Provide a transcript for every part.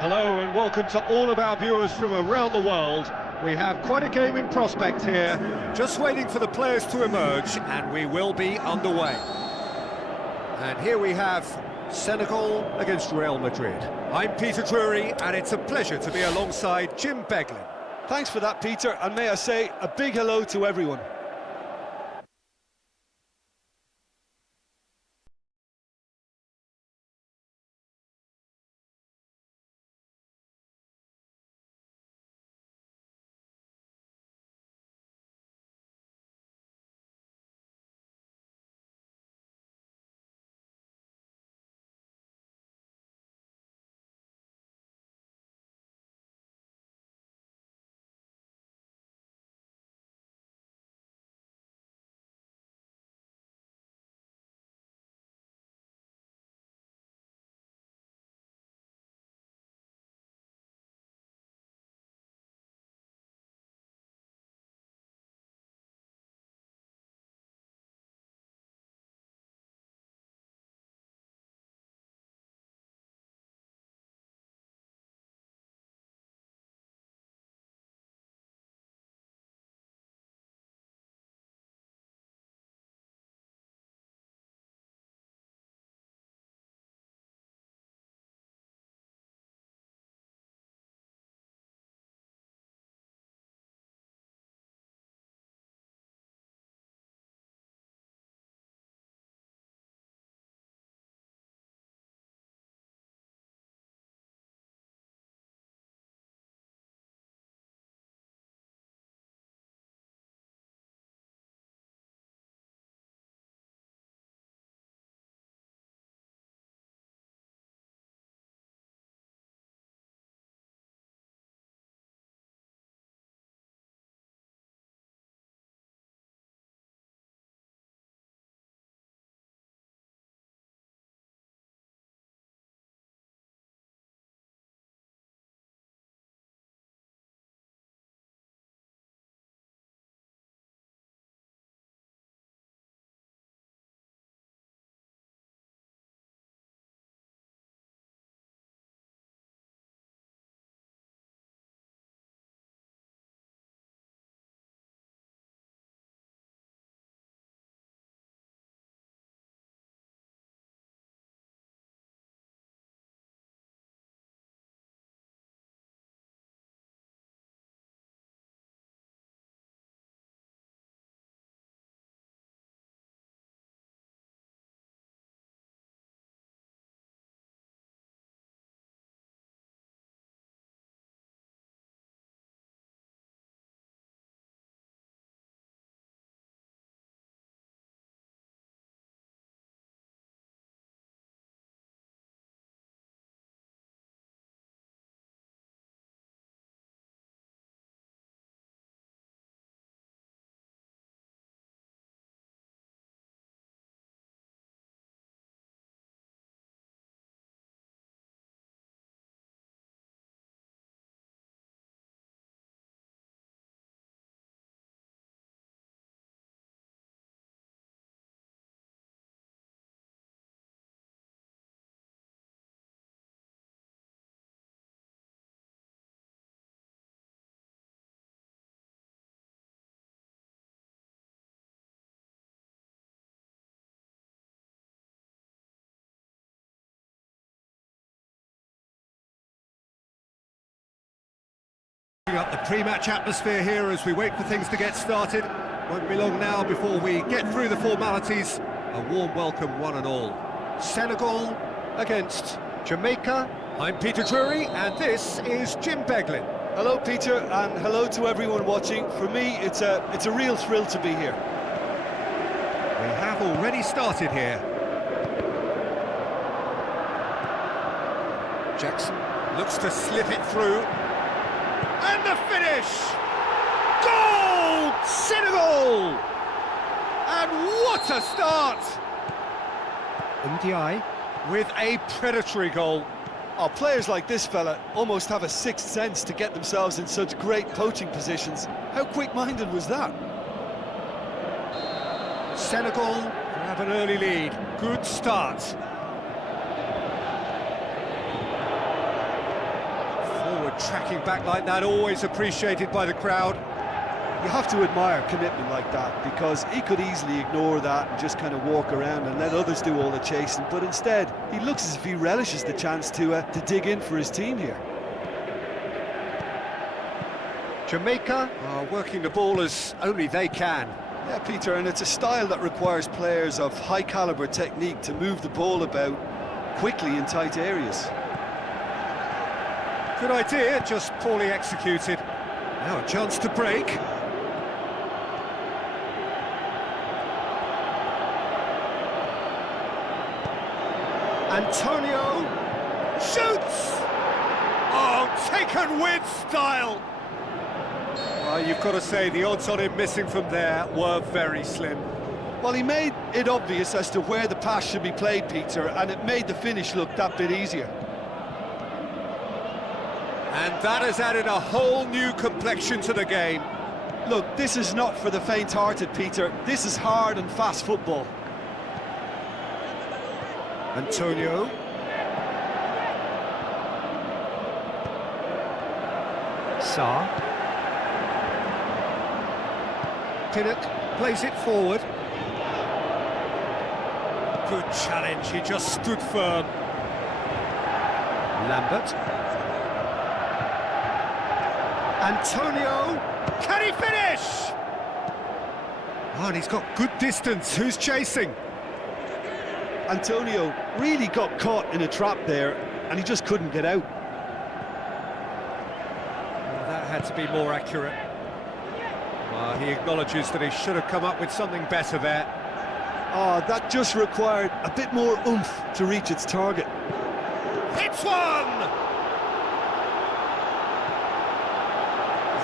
Hello and welcome to all of our viewers from around the world. We have quite a game in prospect here. Just waiting for the players to emerge, and we will be underway. And here we have Senegal against Real Madrid. I'm Peter Drury, and it's a pleasure to be alongside Jim Beglin. Thanks for that, Peter, and may I say a big hello to everyone. Up the pre-match atmosphere here as we wait for things to get started. Won't be long now before we get through the formalities. A warm welcome, one and all. Senegal against Jamaica. I'm Peter Drury, and this is Jim Beglin. Hello, Peter, and hello to everyone watching. For me, it's a real thrill to be here. We have already started here. Jackson looks to slip it through. And the finish! Goal! Senegal! And what a start! Ndiaye with a predatory goal. Our players like this fella almost have a sixth sense to get themselves in such great poaching positions. How quick-minded was that? Senegal have an early lead. Good start. Tracking back like that, always appreciated by the crowd. You have to admire commitment like that, because he could easily ignore that and just kind of walk around and let others do all the chasing, but instead he looks as if he relishes the chance to dig in for his team here. Jamaica are working the ball as only they can. Yeah, Peter, and it's a style that requires players of high caliber technique to move the ball about quickly in tight areas. Good idea, just poorly executed. Now a chance to break. Antonio shoots! Oh, taken with style! Well, you've got to say the odds on him missing from there were very slim. Well, he made it obvious as to where the pass should be played, Peter, and it made the finish look that bit easier. And that has added a whole new complexion to the game. Look, this is not for the faint-hearted, Peter. This is hard and fast football. Antonio. Sa. Pinnock plays it forward. Good challenge, he just stood firm. Lambert. Antonio, can he finish? Oh, and he's got good distance. Who's chasing? Antonio really got caught in a trap there, and he just couldn't get out. Well, that had to be more accurate. Well, he acknowledges that he should have come up with something better there. Oh, that just required a bit more oomph to reach its target. Hits one!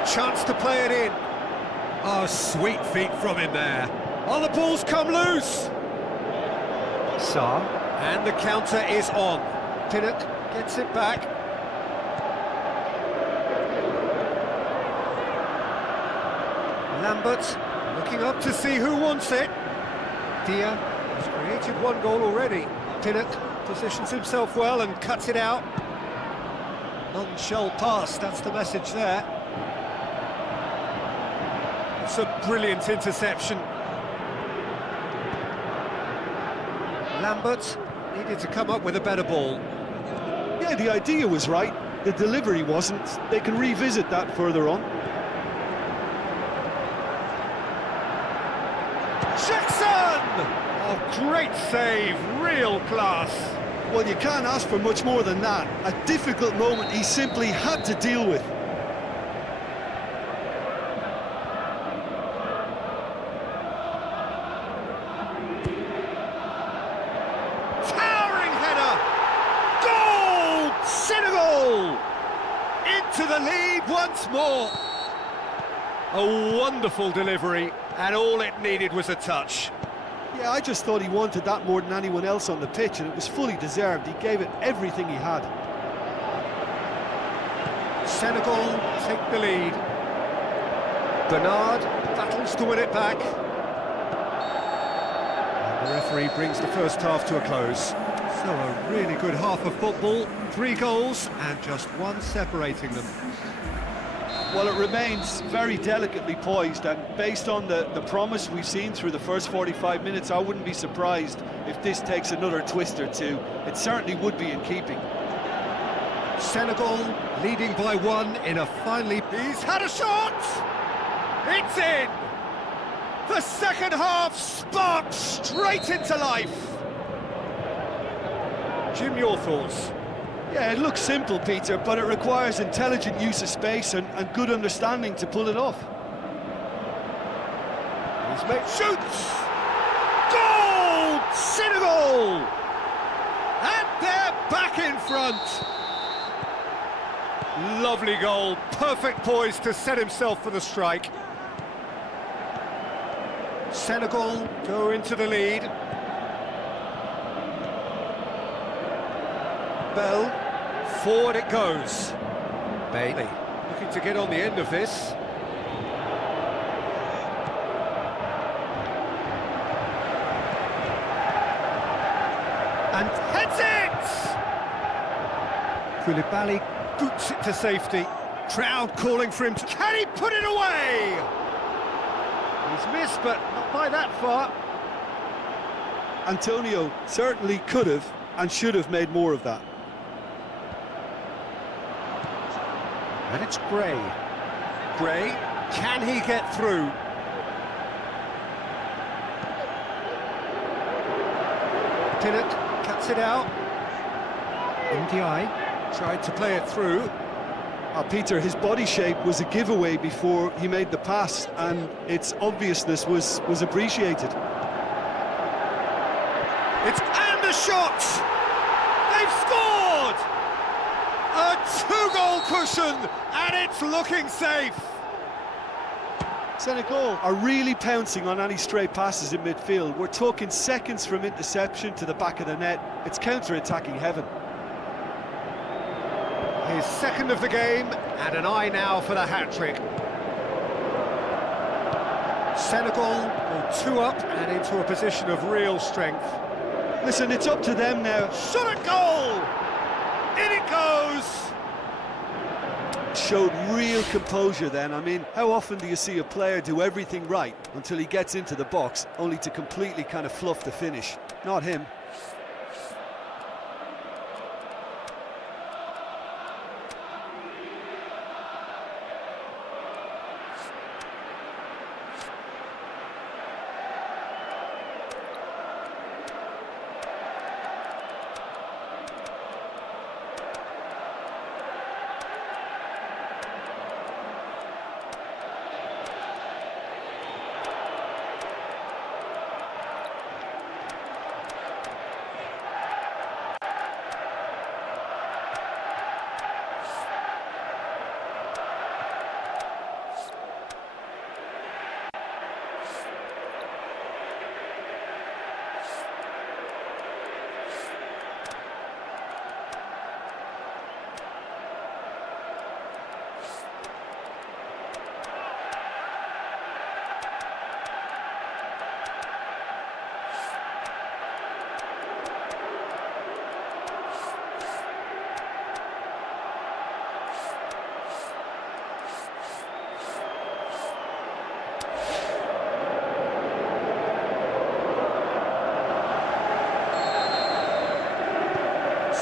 Chance to play it in. Oh, sweet feet from him there. Oh, the ball's come loose. Sa. And the counter is on. Pinnock gets it back. Lambert looking up to see who wants it. Dia has created one goal already. Pinnock positions himself well and cuts it out. None shall pass, that's the message there. It's a brilliant interception. Lambert needed to come up with a better ball. Yeah, the idea was right. The delivery wasn't. They can revisit that further on. Jackson! Oh, great save, real class. Well, you can't ask for much more than that. A difficult moment he simply had to deal with. To the lead once more. A wonderful delivery, and all it needed was a touch. Yeah, I just thought he wanted that more than anyone else on the pitch, and it was fully deserved. He gave it everything he had. Senegal take the lead. Bernard battles to win it back. And the referee brings the first half to a close. So a really good half of football, 3 goals and just one separating them. Well, it remains very delicately poised, and based on the promise we've seen through the first 45 minutes, I wouldn't be surprised if this takes another twist or two. It certainly would be in keeping. Senegal leading by 1 in a finally... He's had a shot! It's in! The second half sparks straight into life. Jim, your thoughts? Yeah, it looks simple, Peter, but it requires intelligent use of space and good understanding to pull it off. He's made... Shoots! Goal! Senegal! And they're back in front. Lovely goal, perfect poise to set himself for the strike. Senegal go into the lead. Bell, forward it goes. Bailey looking to get on the end of this. And heads it! Koulibaly boots it to safety. Crowd calling for him. Can he put it away? He's missed, but not by that far. Antonio certainly could have and should have made more of that. And it's Gray. Gray, can he get through? Didn't, cuts it out. Ndiaye tried to play it through. Peter, his body shape was a giveaway before he made the pass, and its obviousness was appreciated. And the shot! They've scored! A two-goal cushion, and it's looking safe. Senegal are really pouncing on any stray passes in midfield. We're talking seconds from interception to the back of the net. It's counter-attacking heaven. His second of the game, and an eye now for the hat-trick. Senegal go 2 up and into a position of real strength. Listen, it's up to them now. Shot at goal! In it goes! Showed real composure then. I mean, how often do you see a player do everything right until he gets into the box, only to completely kind of fluff the finish? Not him.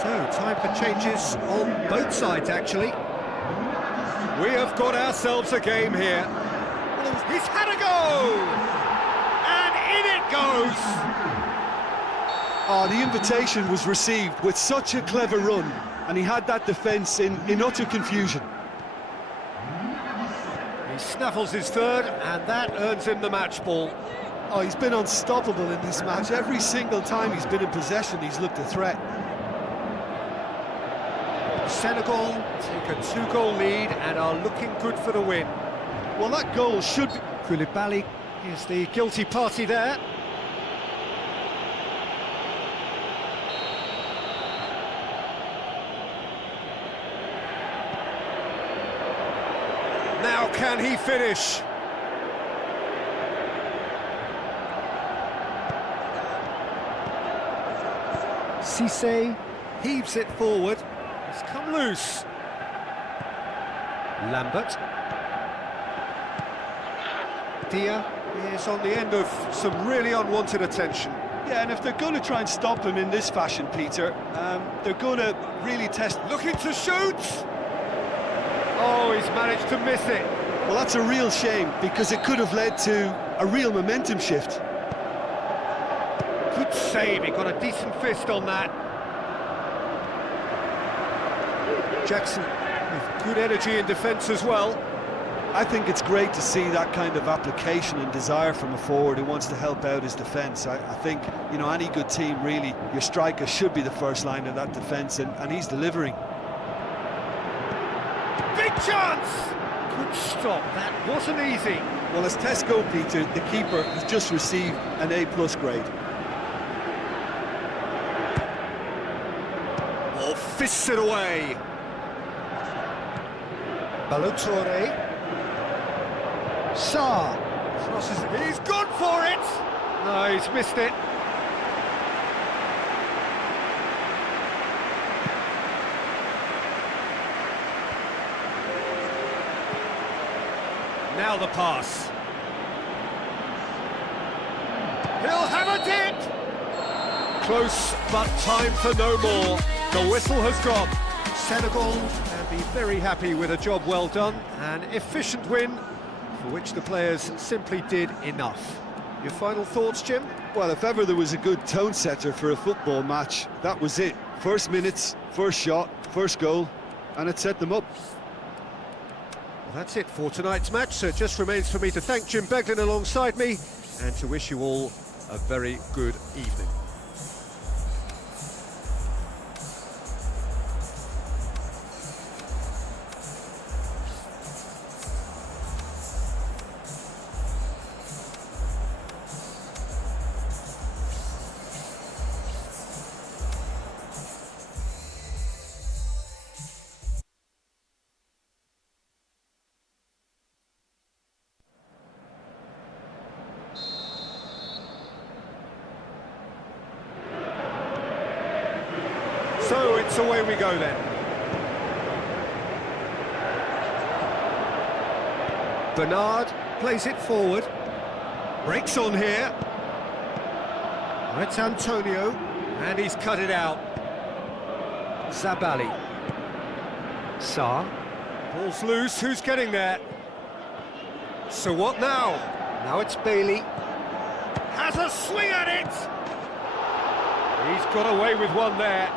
So, time for changes on both sides, actually. We have got ourselves a game here. He's had a go! And in it goes! Oh, the invitation was received with such a clever run, and he had that defence in utter confusion. He snaffles his third, and that earns him the match ball. Oh, he's been unstoppable in this match. Every single time he's been in possession, he's looked a threat. Senegal take a 2-goal lead and are looking good for the win. Well, that goal should be... Koulibaly is the guilty party there. Now can he finish? Cisse heaves it forward. It's come loose. Lambert. Dia is on the end of some really unwanted attention. Yeah, and if they're going to try and stop him in this fashion, Peter, they're going to really test... Looking to shoot! Oh, he's managed to miss it. Well, that's a real shame, because it could have led to a real momentum shift. Good save, he got a decent fist on that. Jackson with good energy in defence as well. I think it's great to see that kind of application and desire from a forward who wants to help out his defence. I think, you know, any good team, really, your striker should be the first line of that defence, and he's delivering. Big chance! Good stop, that wasn't easy. Well, as Tesco, Peter, the keeper, has just received an A+ grade. Oh, fists it away. Balotore. Sarr crosses it. He's gone for it! No, he's missed it. Now the pass. He'll have a dip! Close, but time for no more. The whistle has gone. Senegal can be very happy with a job well done. An efficient win, for which the players simply did enough. Your final thoughts, Jim? Well, if ever there was a good tone setter for a football match, that was it. First minutes, first shot, first goal, and it set them up. Well, that's it for tonight's match, so it just remains for me to thank Jim Beglin alongside me and to wish you all a very good evening. So it's away we go then. Bernard plays it forward. Breaks on here. It's Antonio, and he's cut it out. Zabali. Sarr. Ball's loose, who's getting there? So what now? Now it's Bailey. Has a swing at it! He's got away with one there.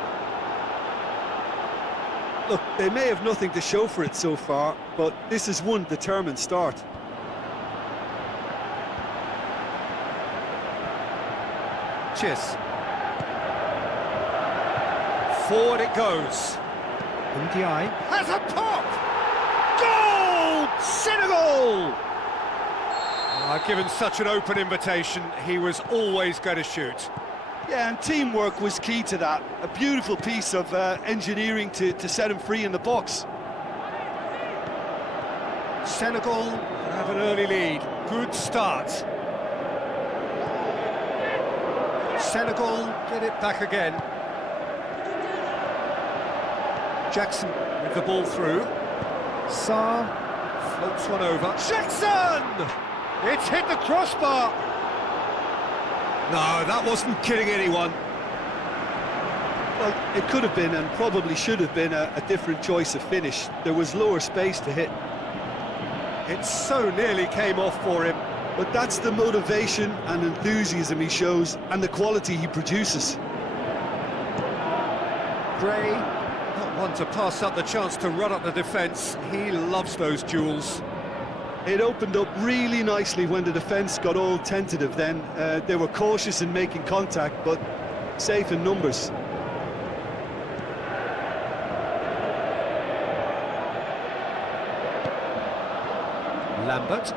Look, they may have nothing to show for it so far, but this is one determined start. Chis. Forward it goes. Ndiaye has a pop! Goal! Senegal! Given such an open invitation, he was always going to shoot. Yeah, and teamwork was key to that. A beautiful piece of engineering to set him free in the box. Senegal have an early lead. Good start. Senegal get it back again. Jackson with the ball through. Sarr floats one over. Jackson! It's hit the crossbar. No, that wasn't kidding anyone. Well, it could have been and probably should have been a different choice of finish. There was lower space to hit. It so nearly came off for him. But that's the motivation and enthusiasm he shows and the quality he produces. Gray, not one to pass up the chance to run up the defence. He loves those duels. It opened up really nicely when the defence got all tentative then. They were cautious in making contact, but safe in numbers. Lambert.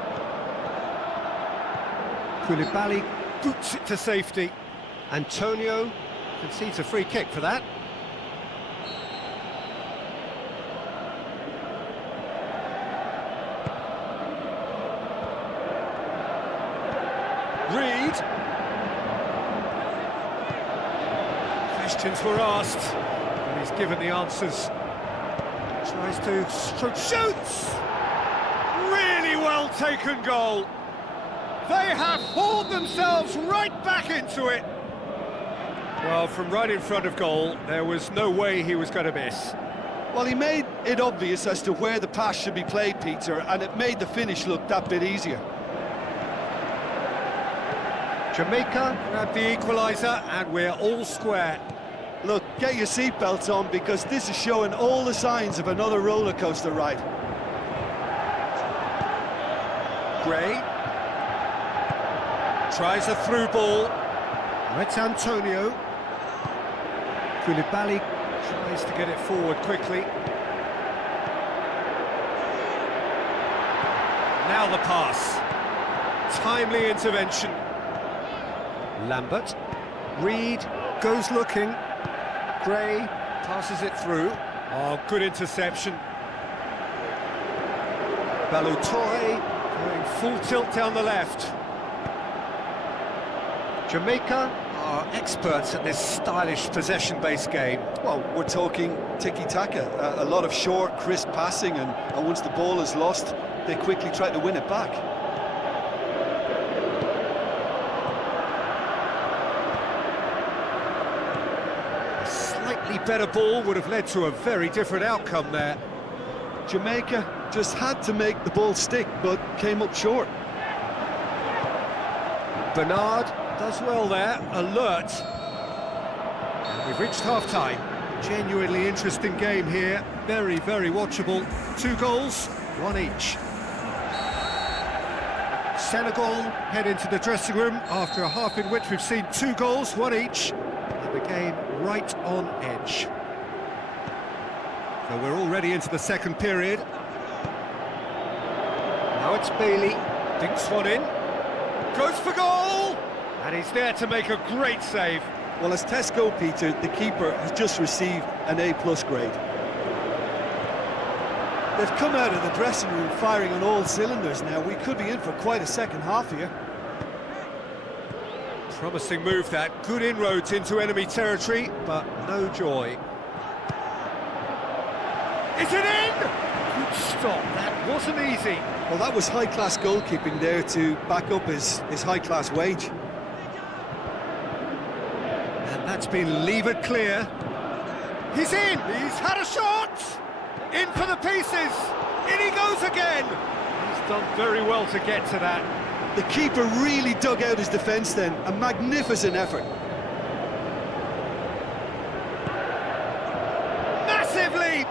Koulibaly boots it to safety. Antonio concedes a free kick for that. Reed. Questions were asked, and he's given the answers. Tries to stroke, shoots! Really well taken goal. They have hauled themselves right back into it. Well, from right in front of goal, there was no way he was going to miss. Well, he made it obvious as to where the pass should be played, Peter, and it made the finish look that bit easier. Jamaica grabbed the equaliser, and we're all square. Look, get your seatbelts on, because this is showing all the signs of another roller coaster ride. Gray tries a through ball. It's Antonio. Koulibaly tries to get it forward quickly. Now the pass. Timely intervention. Lambert. Reed goes looking. Gray passes it through. Oh, good interception. Balotore going full tilt down the left. Jamaica are experts at this stylish possession-based game. Well, we're talking tiki-taka, a lot of short, crisp passing, and once the ball is lost, they quickly try to win it back. A slightly better ball would have led to a very different outcome there. Jamaica just had to make the ball stick, but came up short. Bernard does well there, alert. And we've reached half-time. Genuinely interesting game here, very, very watchable. 2 goals, 1 each. Senegal head into the dressing room after a half in which we've seen 2 goals, 1 each, and the game right on edge. So we're already into the second period. Now it's Bailey, dinks one in, goes for goal! And he's there to make a great save. Well, as tests go, Peter, the keeper has just received an A+ grade. They've come out of the dressing room firing on all cylinders now. We could be in for quite a second half here. Promising move that, good inroads into enemy territory, but no joy. Is it in? Good stop, that wasn't easy. Well, that was high-class goalkeeping there to back up his high-class wage. And that's been levered clear. He's in! He's had a shot! In for the pieces! In he goes again! He's done very well to get to that. The keeper really dug out his defence then. A magnificent effort. Massive leap!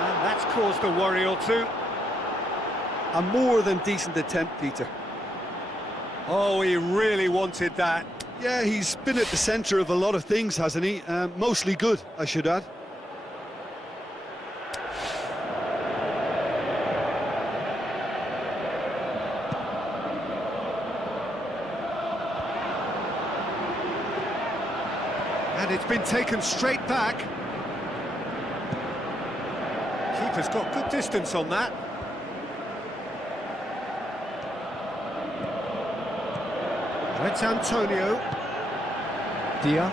And that's caused a worry or two. A more than decent attempt, Peter. Oh, he really wanted that. Yeah, he's been at the centre of a lot of things, hasn't he? Mostly good, I should add. And it's been taken straight back. Keeper's got good distance on that. It's Antonio. Dia.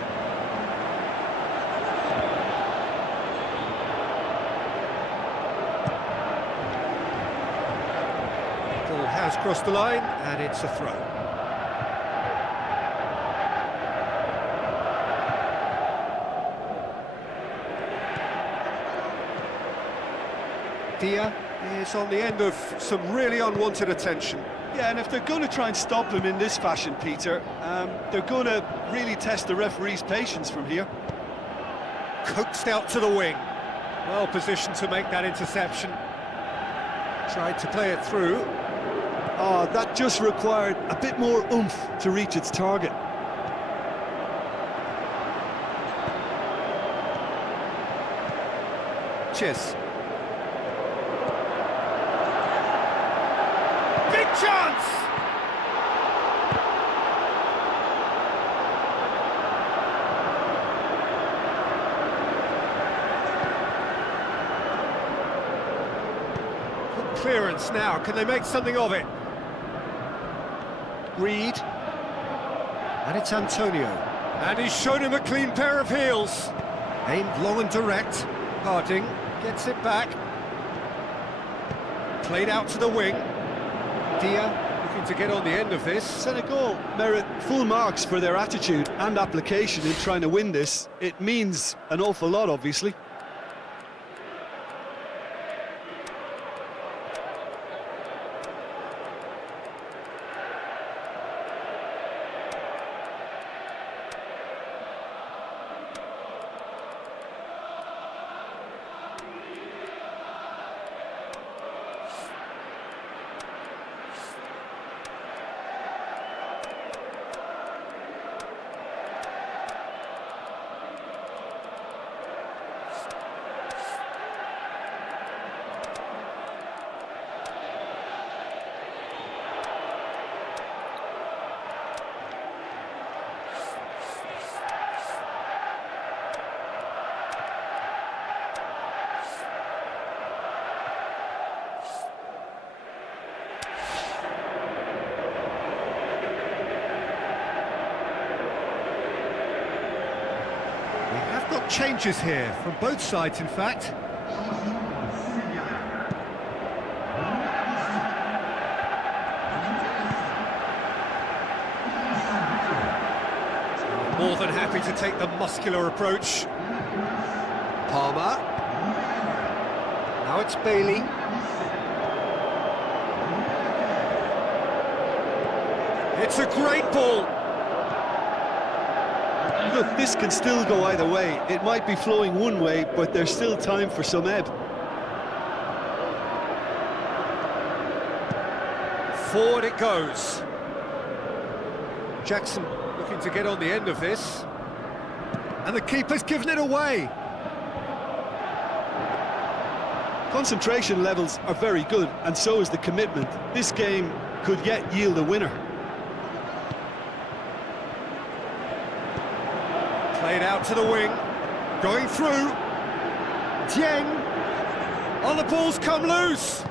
Ball has crossed the line, and it's a throw. Dia is on the end of some really unwanted attention. Yeah, and if they're going to try and stop him in this fashion, Peter, they're going to really test the referee's patience from here. Coaxed out to the wing. Well positioned to make that interception. Tried to play it through. Oh, that just required a bit more oomph to reach its target. Cheers. Big chance! Good clearance now. Can they make something of it? Reed. And it's Antonio. And he's shown him a clean pair of heels. Aimed long and direct. Harding gets it back. Played out to the wing. Dia looking to get on the end of this. Senegal merit full marks for their attitude and application in trying to win this. It means an awful lot, obviously. Changes here from both sides, in fact. More than happy to take the muscular approach. Palmer. Now it's Bailey. It's a great ball. Look, this can still go either way. It might be flowing one way, but there's still time for some ebb. Forward it goes. Jackson looking to get on the end of this. And the keeper's given it away. Concentration levels are very good, and so is the commitment. This game could yet yield a winner. Played out to the wing. Going through. Dieng. Oh, the ball's come loose.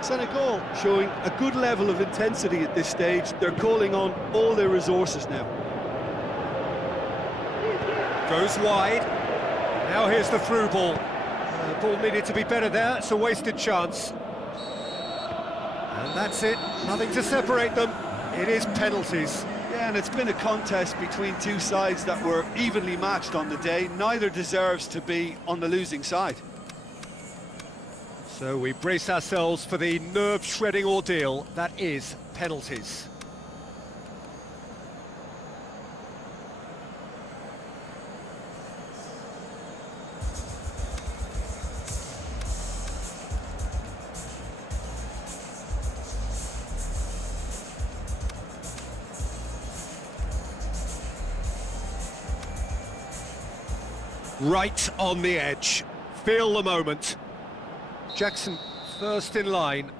Senegal showing a good level of intensity at this stage. They're calling on all their resources now. Goes wide. Now here's the through ball. The ball needed to be better there. It's a wasted chance. And that's it. Nothing to separate them. It is penalties. Yeah, and it's been a contest between two sides that were evenly matched on the day. Neither deserves to be on the losing side. So we brace ourselves for the nerve-shredding ordeal that is penalties. Right on the edge. Feel the moment. Jackson first in line.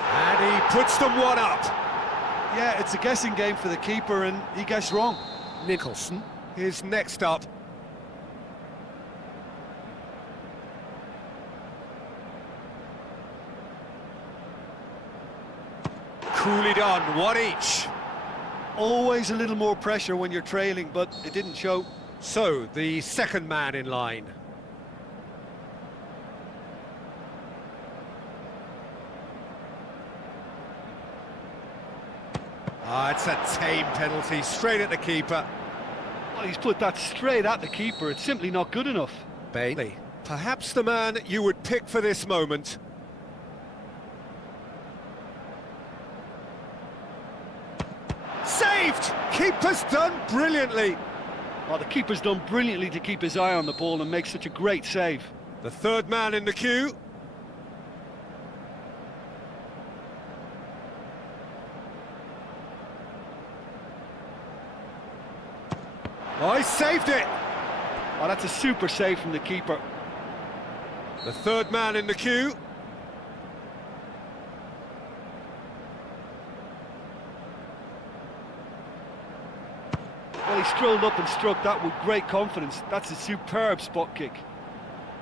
And he puts them one up. Yeah, it's a guessing game for the keeper, and he guessed wrong. Nicholson is next up. Coolly done, one each. Always a little more pressure when you're trailing, but it didn't show. So, the second man in line. Ah, it's a tame penalty, straight at the keeper. Well, he's put that straight at the keeper. It's simply not good enough. Bailey, perhaps the man you would pick for this moment. Saved! Keeper's done brilliantly. Well, the keeper's done brilliantly to keep his eye on the ball and make such a great save. The third man in the queue. Oh, he saved it! Oh, that's a super save from the keeper. The third man in the queue. Well, he strolled up and struck that with great confidence. That's a superb spot kick.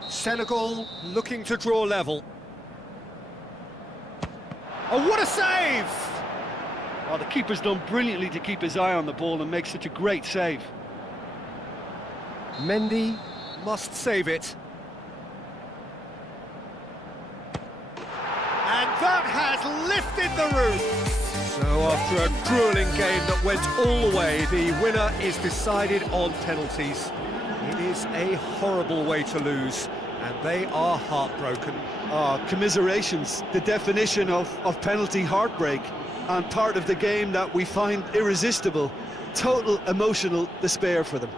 Senegal looking to draw level. Oh, what a save! Oh, the keeper's done brilliantly to keep his eye on the ball and make such a great save. Mendy must save it. And that has lifted the roof. So after a grueling game that went all the way, the winner is decided on penalties. It is a horrible way to lose, and they are heartbroken. Commiserations, the definition of penalty heartbreak, and part of the game that we find irresistible. Total emotional despair for them.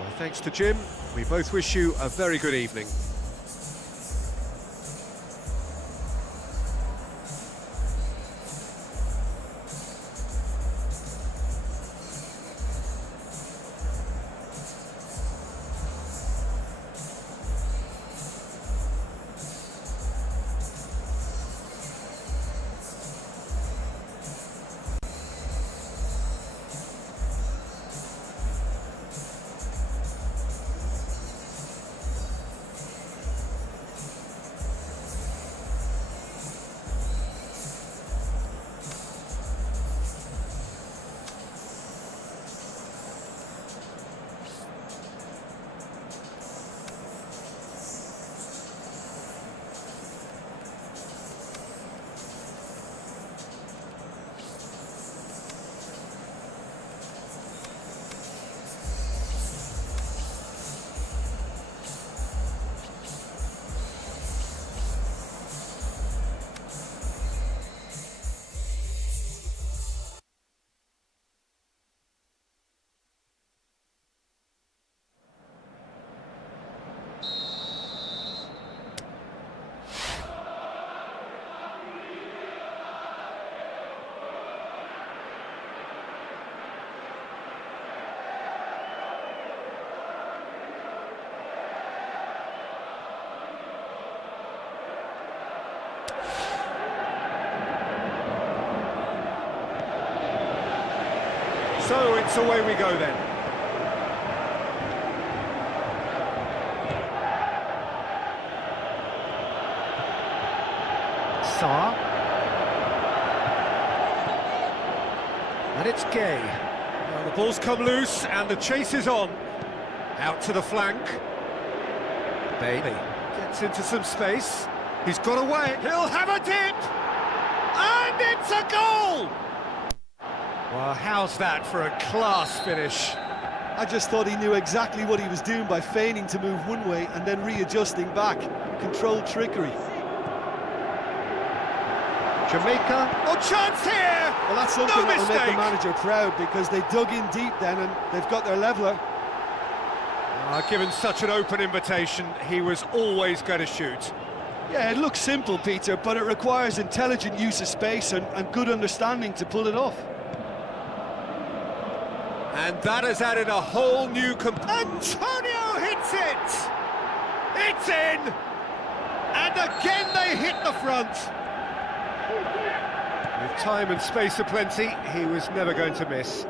Well, thanks to Jim. We both wish you a very good evening. So it's away we go then. Saar. And it's Gay. Well, the ball's come loose and the chase is on. Out to the flank. Bailey gets into some space. He's got away. He'll have a dip! And it's a goal! Well, how's that for a class finish? I just thought he knew exactly what he was doing by feigning to move one way and then readjusting back. Controlled trickery. Jamaica. Oh, chance here! Well, that's something No that will make the mistake. manager proud, because they dug in deep then and they've got their leveller. Given such an open invitation, he was always going to shoot. Yeah, it looks simple, Peter, but it requires intelligent use of space and good understanding to pull it off. And that has added a whole new Antonio hits it! It's in! And again they hit the front! With time and space aplenty, he was never going to miss.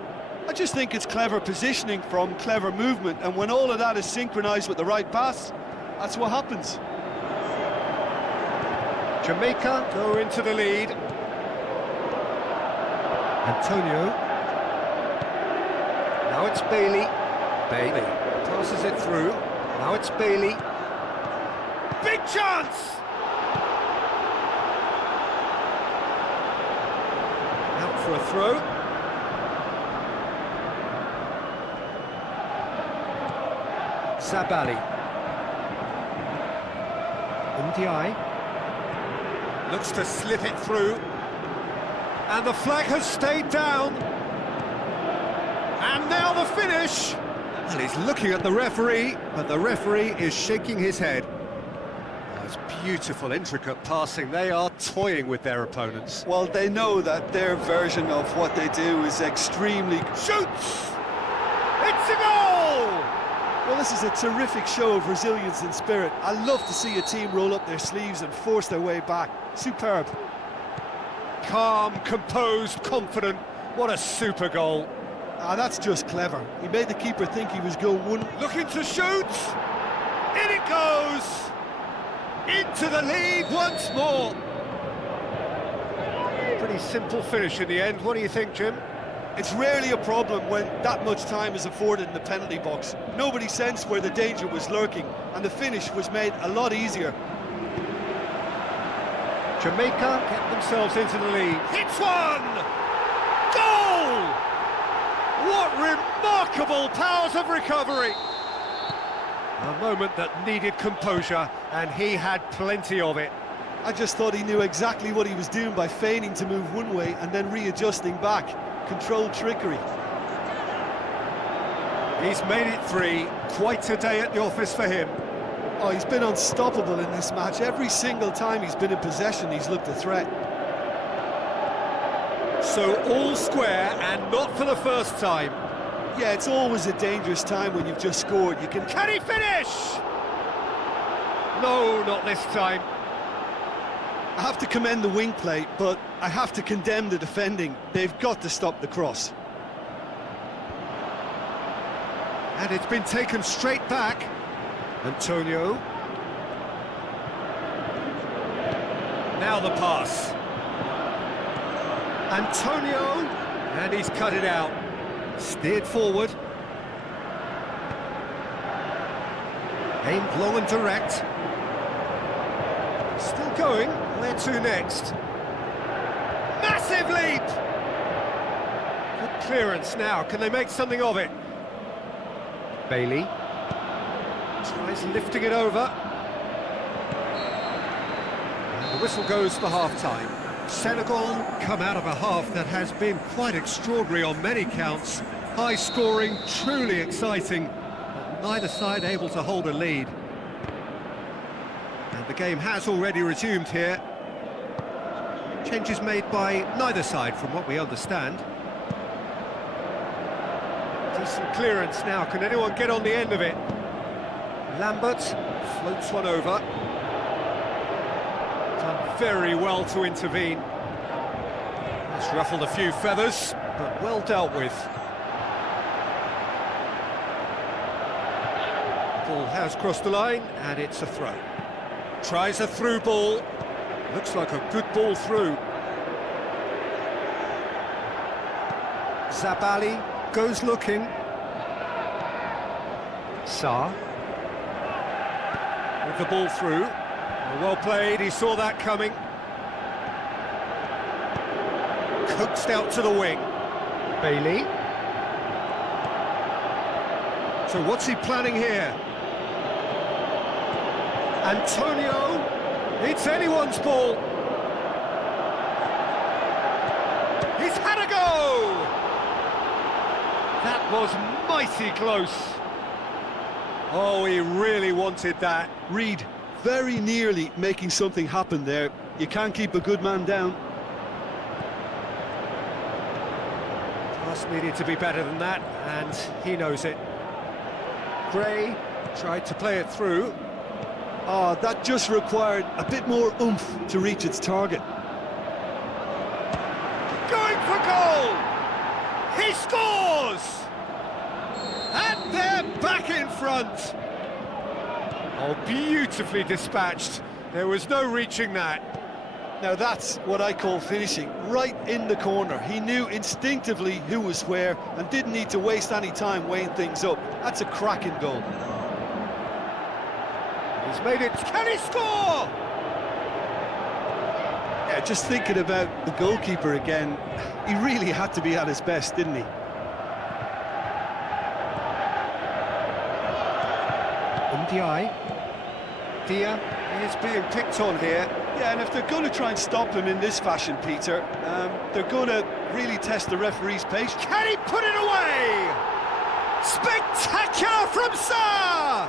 I just think it's clever positioning from clever movement, and when all of that is synchronised with the right pass, that's what happens. Jamaica go into the lead. Antonio. Now it's Bailey. Bailey passes it through. Now it's Bailey. Big chance! Out for a throw. Sabali. Ndiaye. Looks to slip it through. And the flag has stayed down. And now the finish. Well, he's looking at the referee, but the referee is shaking his head. Oh, it's beautiful, intricate passing. They are toying with their opponents. Well, they know that their version of what they do is extremely... Shoots! It's a goal! Well, this is a terrific show of resilience and spirit. I love to see a team roll up their sleeves and force their way back. Superb. Calm, composed, confident. What a super goal. Ah, that's just clever. He made the keeper think he was going one... Looking to shoot! In it goes! Into the lead once more! Pretty simple finish in the end. What do you think, Jim? It's rarely a problem when that much time is afforded in the penalty box. Nobody sensed where the danger was lurking, and the finish was made a lot easier. Jamaica get themselves into the lead. Hits one! Goal! What remarkable powers of recovery! A moment that needed composure, and he had plenty of it. I just thought he knew exactly what he was doing by feigning to move one way and then readjusting back. Controlled trickery. He's made it three. Quite a day at the office for him. Oh, he's been unstoppable in this match. Every single time he's been in possession, he's looked a threat. So all square, and not for the first time. Yeah, it's always a dangerous time when you've just scored. You can... Can he finish? No, not this time. I have to commend the wing play, but I have to condemn the defending. They've got to stop the cross. And it's been taken straight back. Antonio. Now the pass. Antonio. And he's cut it out. Steered forward. Aimed low and direct. Still going. Where to next? Massive leap! Good clearance now. Can they make something of it? Bailey tries lifting it over. And the whistle goes for half-time. Senegal come out of a half that has been quite extraordinary on many counts. High scoring, truly exciting, but neither side able to hold a lead. And the game has already resumed here. Changes made by neither side, from what we understand. Decent clearance now. Can anyone get on the end of it? Lambert floats one over. Done very well to intervene. It's ruffled a few feathers, but well dealt with. Ball has crossed the line, and it's a throw. Tries a through ball. Looks like a good ball through. Zabali goes looking. Sa. With the ball through. Well played, he saw that coming. Coaxed out to the wing. Bailey. So what's he planning here? Antonio. It's anyone's ball. He's had a go! That was mighty close. Oh, he really wanted that. Reed very nearly making something happen there. You can't keep a good man down. Pass needed to be better than that, and he knows it. Gray tried to play it through. Oh, that just required a bit more oomph to reach its target. Going for goal! He scores! And they're back in front! Oh, beautifully dispatched. There was no reaching that. Now that's what I call finishing, right in the corner. He knew instinctively who was where and didn't need to waste any time weighing things up. That's a cracking goal. He's made it. Can he score? Yeah, just thinking about the goalkeeper again, he really had to be at his best, didn't he? Ndiaye. Dia is being picked on here. Yeah, and if they're going to try and stop him in this fashion, Peter, they're going to really test the referee's patience. Can he put it away? Spectacular from Sa!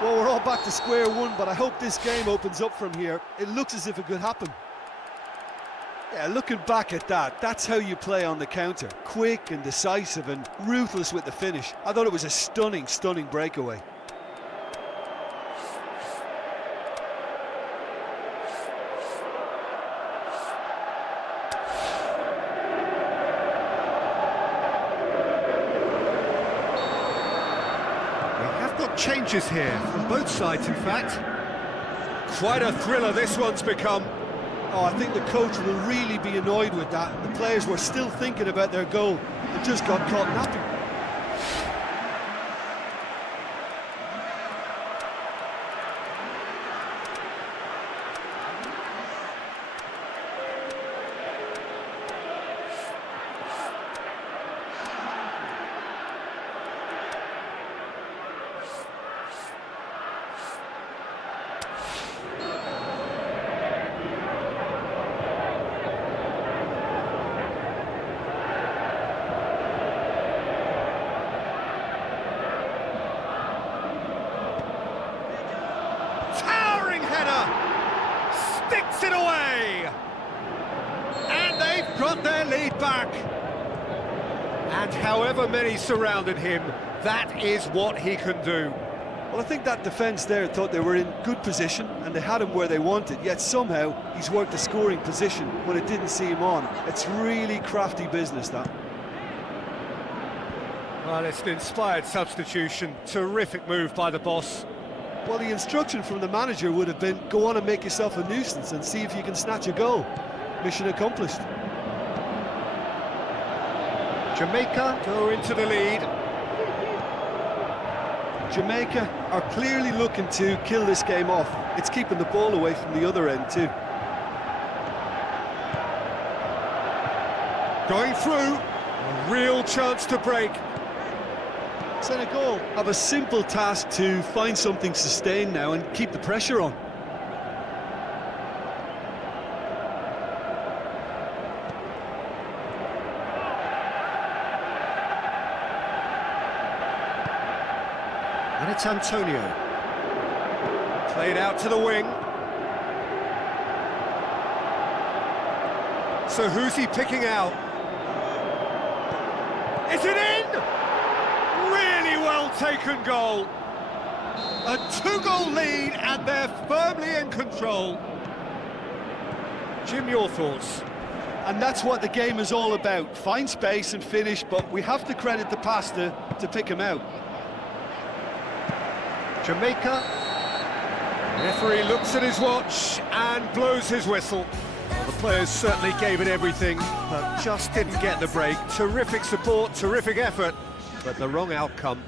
Well, we're all back to square one, but I hope this game opens up from here. It looks as if it could happen. Yeah, looking back at that, that's how you play on the counter. Quick and decisive and ruthless with the finish. I thought it was a stunning, stunning breakaway. Changes here from both sides, in fact. Quite a thriller this one's become. Oh, I think the coach will really be annoyed with that. The players were still thinking about their goal and just got caught napping. Sticks it away! And they've got their lead back. And however many surrounded him, that is what he can do. Well, I think that defence there thought they were in good position and they had him where they wanted, yet somehow he's worked a scoring position when it didn't see him on. It's really crafty business, that. Well, it's an inspired substitution. Terrific move by the boss. Well, the instruction from the manager would have been, go on and make yourself a nuisance and see if you can snatch a goal. Mission accomplished. Jamaica go into the lead. Jamaica are clearly looking to kill this game off. It's keeping the ball away from the other end too. Going through. A real chance to break. Senegal have a simple task to find something sustained now and keep the pressure on. And it's Antonio. Played out to the wing. So who's he picking out? Is it in? Really well taken goal. A 2-goal lead and they're firmly in control. Jim, your thoughts? And that's what the game is all about. Find space and finish, but we have to credit the passer to pick him out. Jamaica. Referee looks at his watch and blows his whistle. Well, the players certainly gave it everything, but just didn't get the break. Terrific support, terrific effort, but the wrong outcome.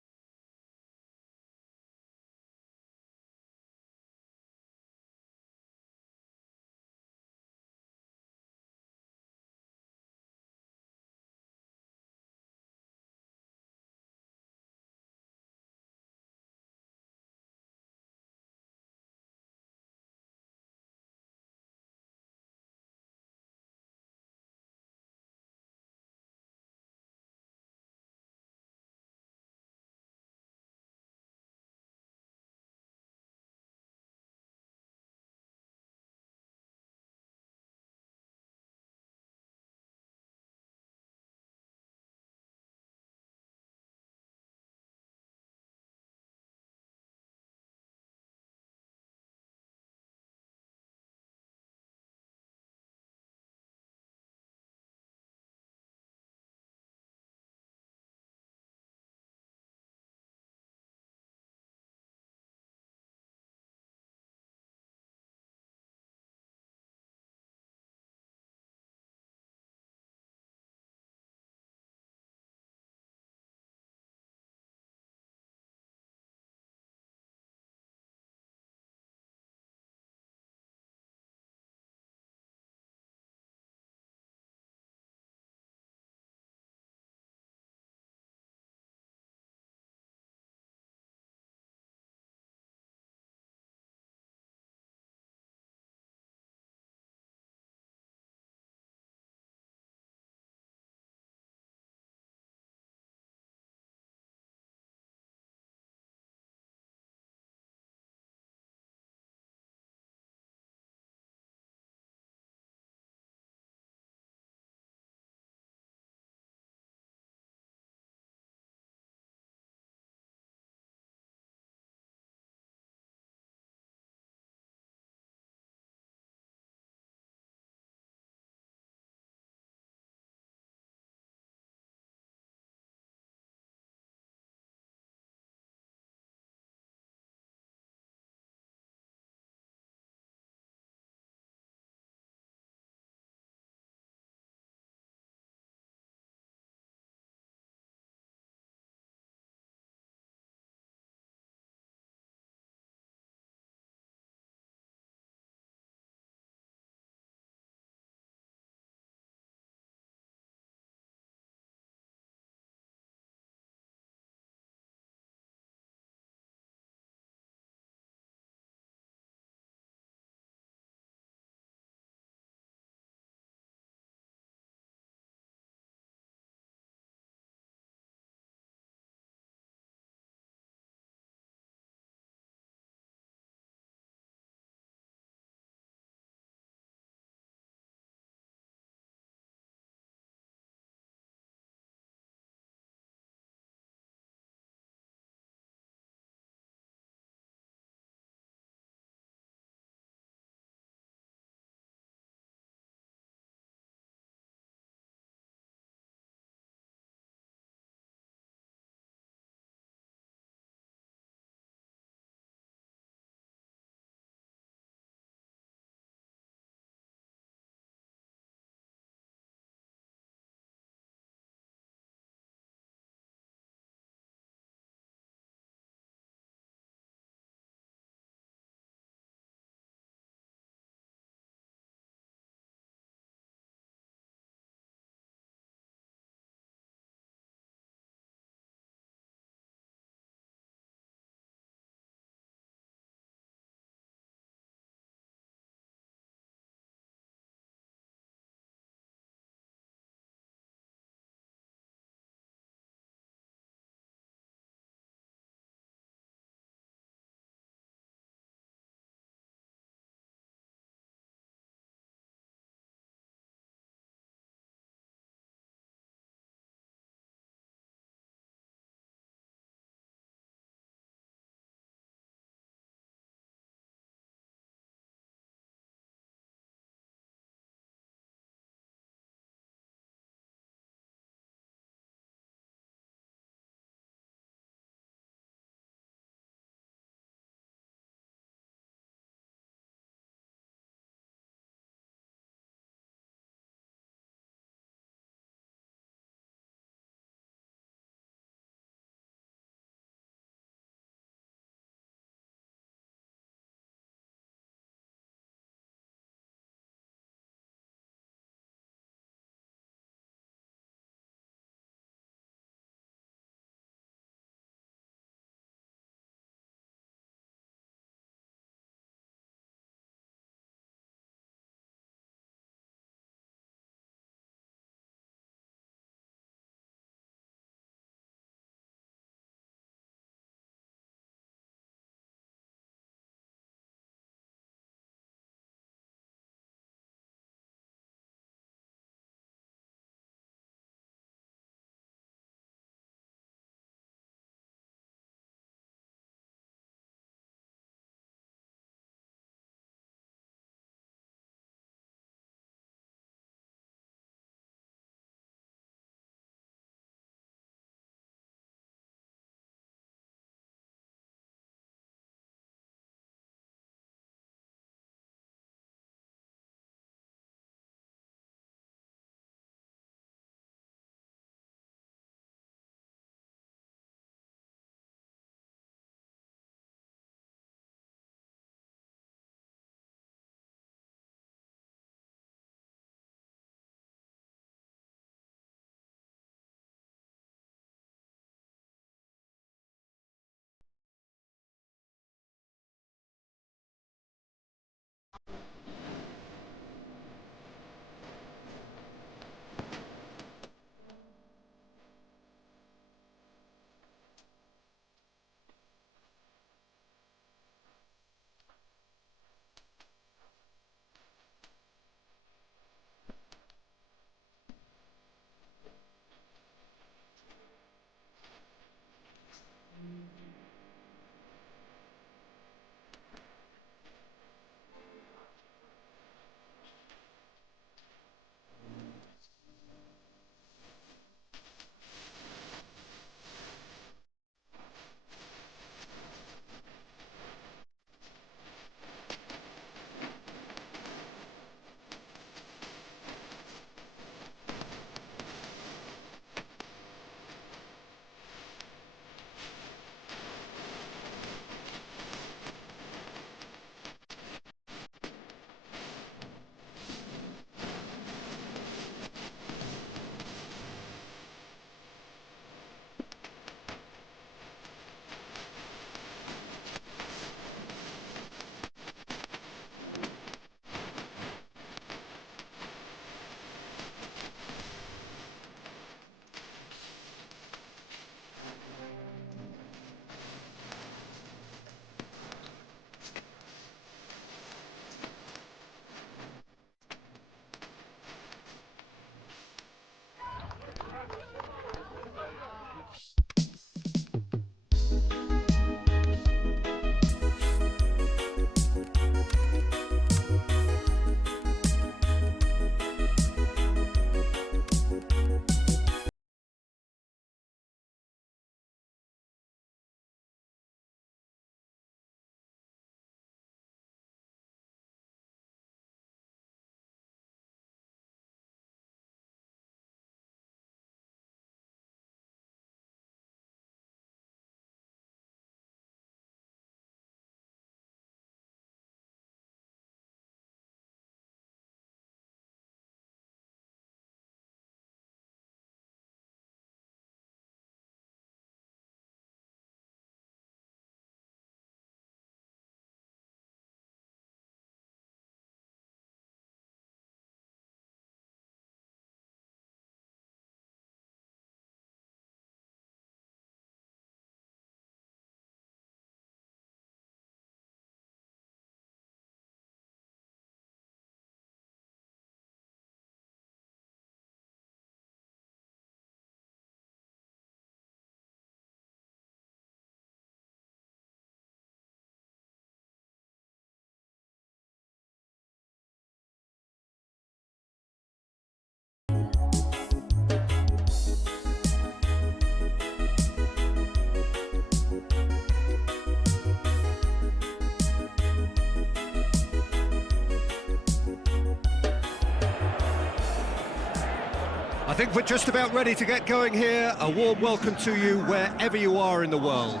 think we're just about ready to get going here. A warm welcome to you wherever you are in the world.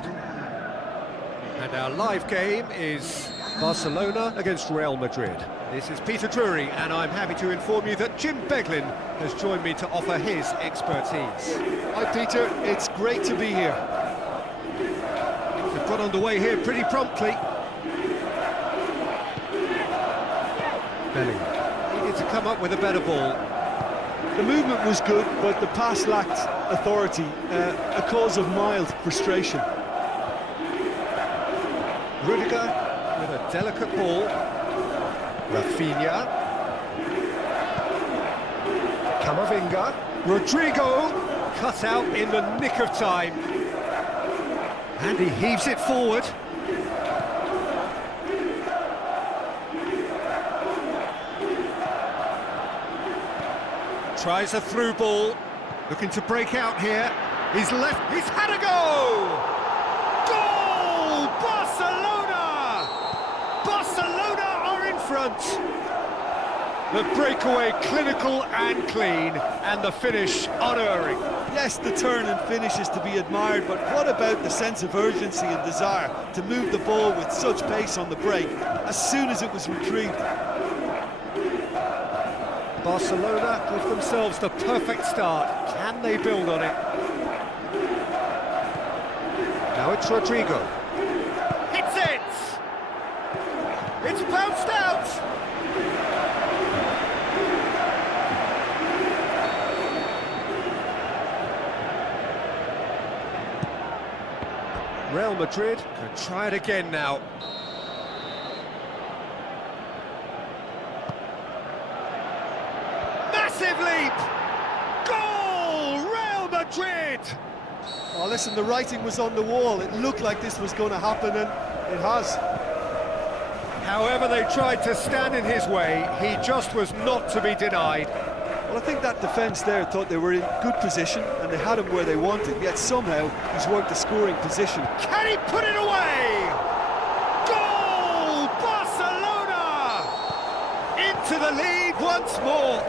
And our live game is Barcelona against Real Madrid. This is Peter Drury, and I'm happy to inform you that Jim Beglin has joined me to offer his expertise. Hi Peter, it's great to be here. We've got underway here pretty promptly. Bellingham needed to come up with a better ball. The movement was good, but the pass lacked authority, a cause of mild frustration. Rudiger with a delicate ball. Rafinha. Camavinga. Rodrigo cut out in the nick of time. And he heaves it forward. Tries a through ball. Looking to break out here. He's left. He's had a go! Goal! Barcelona! Barcelona are in front. The breakaway clinical and clean, and the finish unerring. Yes, the turn and finish is to be admired, but what about the sense of urgency and desire to move the ball with such pace on the break as soon as it was retrieved? Barcelona give themselves the perfect start. Can they build on it? Now it's Rodrigo. Hits it! It's bounced out! Real Madrid can try it again now. Massive leap! Goal! Real Madrid! Oh, listen, the writing was on the wall. It looked like this was going to happen, and it has. However they tried to stand in his way, he just was not to be denied. Well, I think that defence there thought they were in good position, and they had him where they wanted, yet somehow he's worked the scoring position. Can he put it away? Goal! Barcelona! Into the lead once more.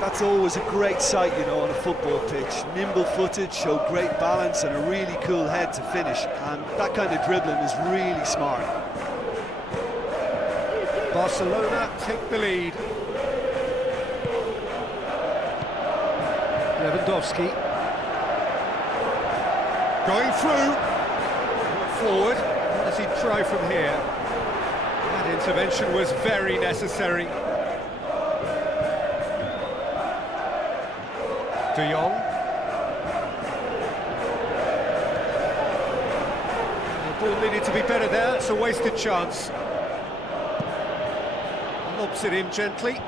That's always a great sight, you know, on a football pitch. Nimble-footed, show great balance and a really cool head to finish. And that kind of dribbling is really smart. Barcelona take the lead. Lewandowski. Going through. Forward. What does he try from here? That intervention was very necessary. De Jong. The ball needed to be better there, it's a wasted chance. Lobs it in gently.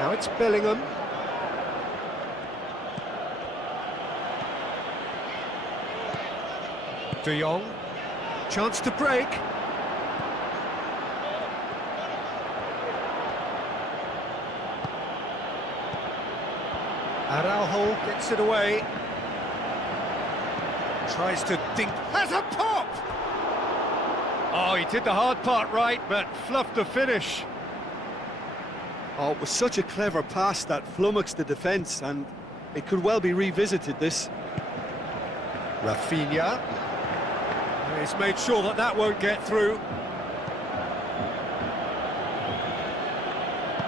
Now it's Bellingham. De Jong. Chance to break. Araujo gets it away. Tries to dink. Has a pop! Oh, he did the hard part right, but fluffed the finish. Oh, it was such a clever pass that flummoxed the defence, and it could well be revisited, this. Rafinha. He's made sure that that won't get through.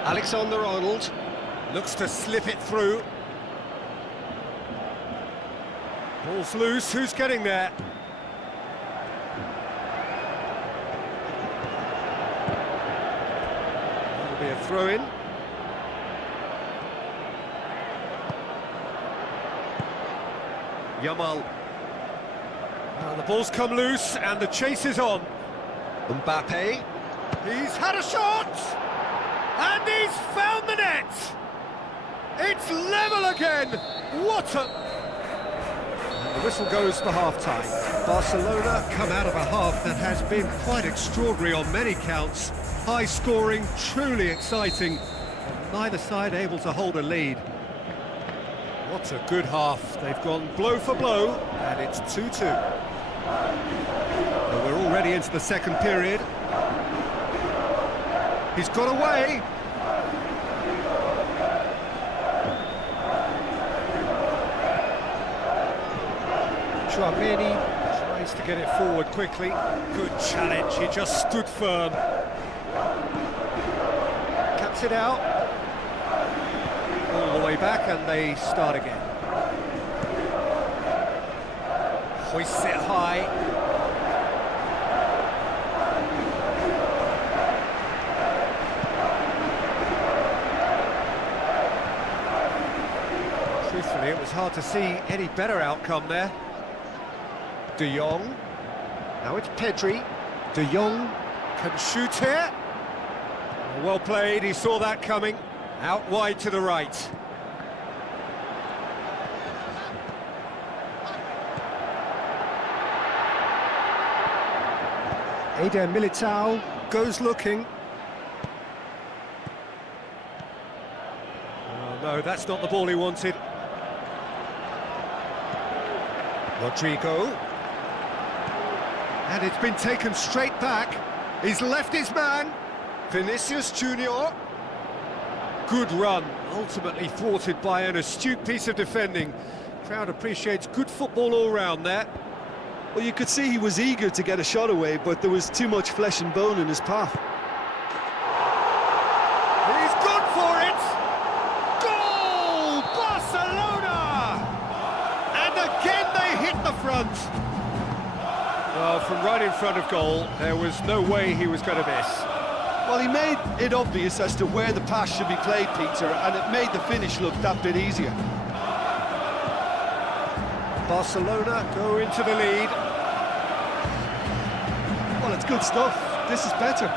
Alexander-Arnold looks to slip it through. Ball's loose, who's getting there? That'll be a throw-in. Yamal. Well, the ball's come loose and the chase is on. Mbappe. He's had a shot! And he's found the net! It's level again! What a... And the whistle goes for half-time. Barcelona come out of a half that has been quite extraordinary on many counts. High-scoring, truly exciting. And neither side able to hold a lead. What a good half. They've gone blow for blow, and it's 2-2. So we're already into the second period. He's got away. Chouameni tries to get it forward quickly. Good challenge, he just stood firm. Cuts it out. All the way back and they start again. Hoists it high. Truthfully, it was hard to see any better outcome there. De Jong. Now it's Pedri. De Jong can shoot here. Well played, he saw that coming. Out wide to the right. Eder Militao goes looking. Oh, no, that's not the ball he wanted. Rodrigo. And it's been taken straight back. He's left his man. Vinicius Junior. Good run, ultimately thwarted by an astute piece of defending. Crowd appreciates good football all round there. Well, you could see he was eager to get a shot away, but there was too much flesh and bone in his path. He's good for it! Goal! Barcelona! And again they hit the front. Well, from right in front of goal, there was no way he was going to miss. Well, he made it obvious as to where the pass should be played, Peter, and it made the finish look that bit easier. Barcelona go into the lead. Well, it's good stuff. This is better.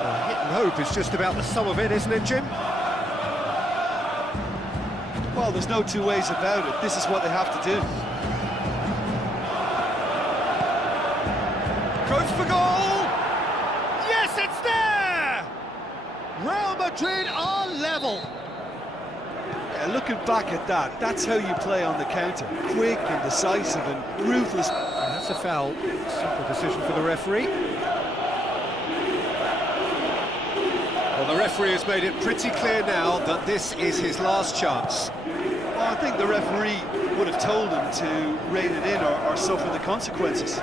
Well, hit and hope is just about the sum of it, isn't it, Jim? Well, there's no two ways about it. This is what they have to do. Goes for goal! Yes, it's there! Real Madrid are level. Yeah, looking back at that, that's how you play on the counter. Quick and decisive and ruthless. And that's a foul. Simple decision for the referee. Well, the referee has made it pretty clear now that this is his last chance. Well, I think the referee would have told him to rein it in or suffer the consequences.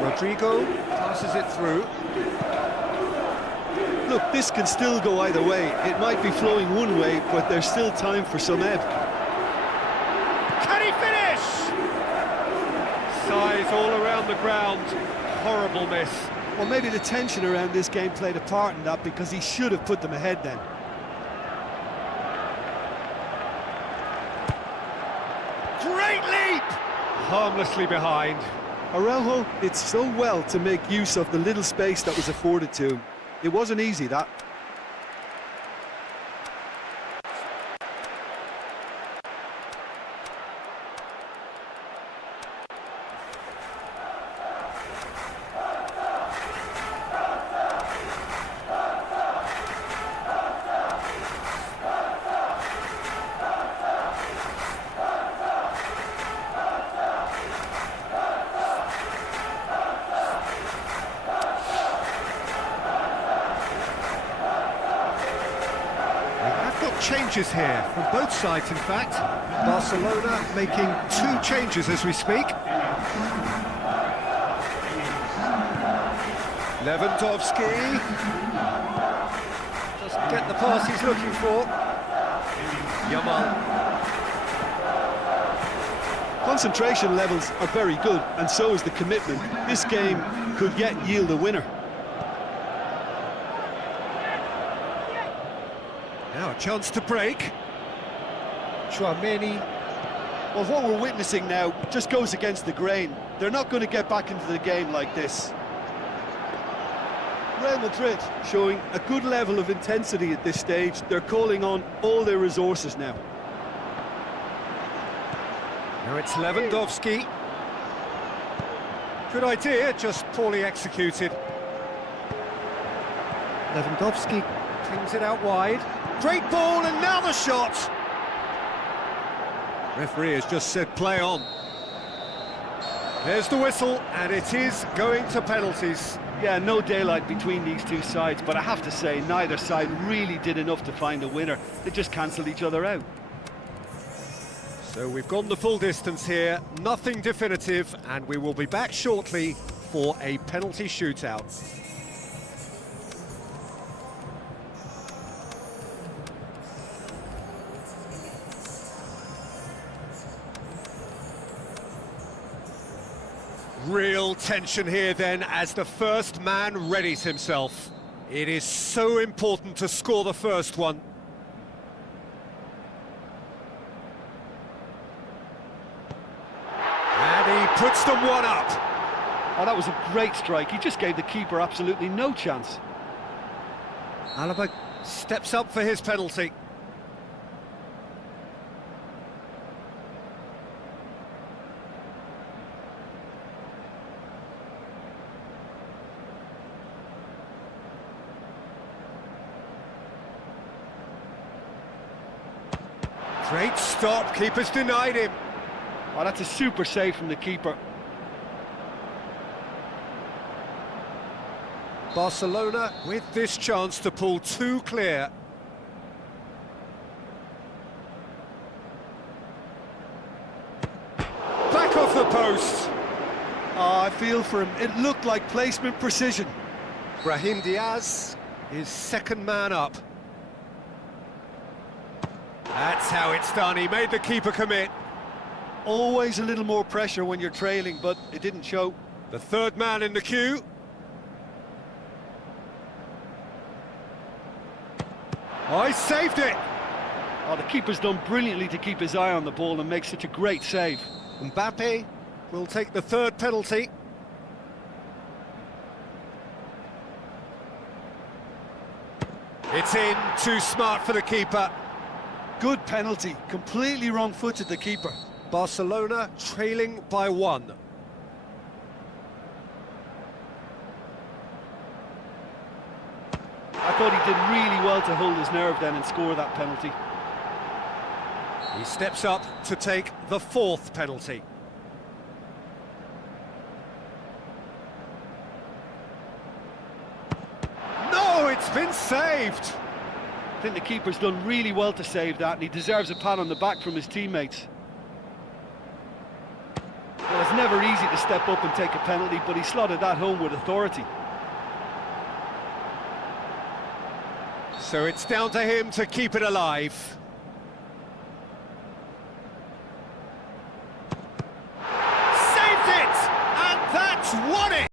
Rodrigo passes it through. Look, this can still go either way. It might be flowing one way, but there's still time for some ebb. Can he finish? Size all around the ground. Horrible miss. Well, maybe the tension around this game played a part in that, because he should have put them ahead then. Great leap! Harmlessly behind. Araujo did so well to make use of the little space that was afforded to him. It wasn't easy, that. Changes here from both sides, in fact. Barcelona making 2 changes as we speak. Lewandowski doesn't get the pass he's looking for. Yamal. Concentration levels are very good, and so is the commitment. This game could yet yield a winner. Now a chance to break. Chouameni. Well, what we're witnessing now just goes against the grain. They're not going to get back into the game like this. Real Madrid showing a good level of intensity at this stage. They're calling on all their resources now. Now it's Lewandowski. Good idea, just poorly executed. Lewandowski cleans it out wide. Great ball, and now the shot! Referee has just said play on. There's the whistle, and it is going to penalties. Yeah, no daylight between these two sides, but I have to say, neither side really did enough to find a winner. They just cancelled each other out. So we've gone the full distance here, nothing definitive, and we will be back shortly for a penalty shootout. Real tension here then as the first man readies himself. It is so important to score the first one. And he puts them one up. Oh, that was a great strike. He just gave the keeper absolutely no chance. Alaba steps up for his penalty. Great stop, keeper's denied him. Oh, that's a super save from the keeper. Barcelona with this chance to pull two clear. Back off the post. Oh, I feel for him. It looked like placement precision. Brahim Diaz is second man up. That's how it's done. He made the keeper commit. Always a little more pressure when you're trailing, but it didn't show. The third man in the queue. Oh, he saved it. Oh, the keeper's done brilliantly to keep his eye on the ball and make such a great save. Mbappe will take the third penalty. It's in, too smart for the keeper. Good penalty, completely wrong-footed the keeper. Barcelona trailing by one. I thought he did really well to hold his nerve then and score that penalty. He steps up to take the fourth penalty. No, it's been saved. I think the keeper's done really well to save that, and he deserves a pat on the back from his teammates. Well, it's never easy to step up and take a penalty, but he slotted that home with authority. So it's down to him to keep it alive. Saved it! And that's won it!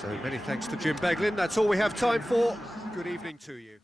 So many thanks to Jim Beglin. That's all we have time for. Good evening to you.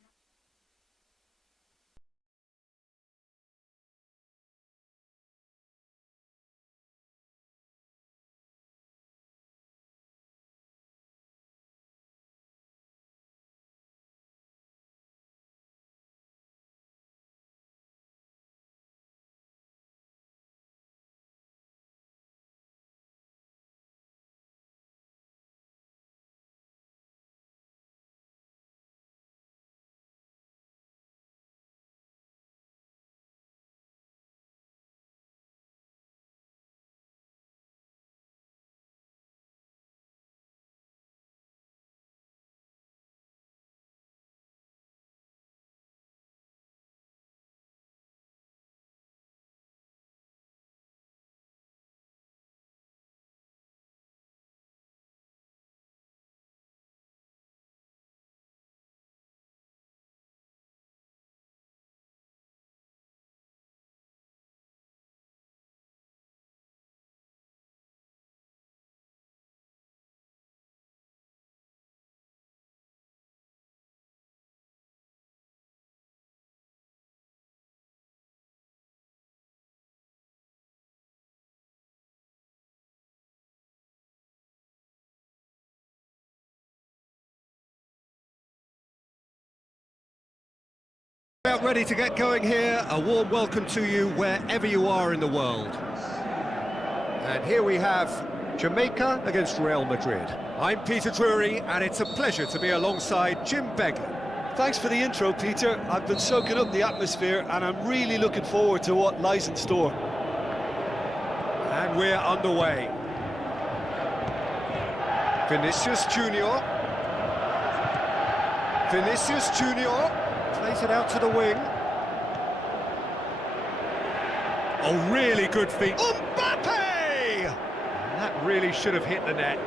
About ready to get going here. A warm welcome to you wherever you are in the world. And here we have Jamaica against Real Madrid. I'm Peter Drury, and it's a pleasure to be alongside Jim Begley. Thanks for the intro, Peter. I've been soaking up the atmosphere, and I'm really looking forward to what lies in store. And we're underway. Vinicius Junior. Vinicius Junior plays it out to the wing. Oh, really good feet. Mbappe! And that really should have hit the net.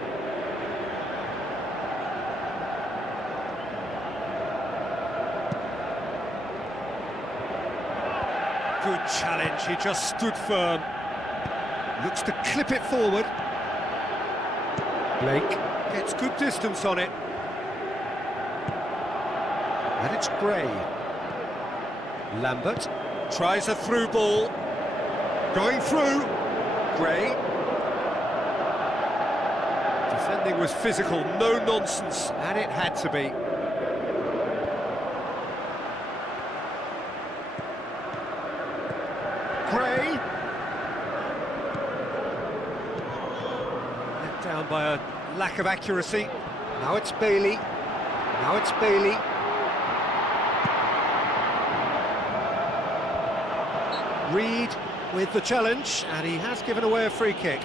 Good challenge, he just stood firm. Looks to clip it forward. Blake gets good distance on it. And it's Gray. Lambert tries a through ball. Going through. Gray. Defending was physical, no nonsense, and it had to be. Gray. Let down by a lack of accuracy. Now it's Bailey. Now it's Bailey. Reed with the challenge, and he has given away a free kick.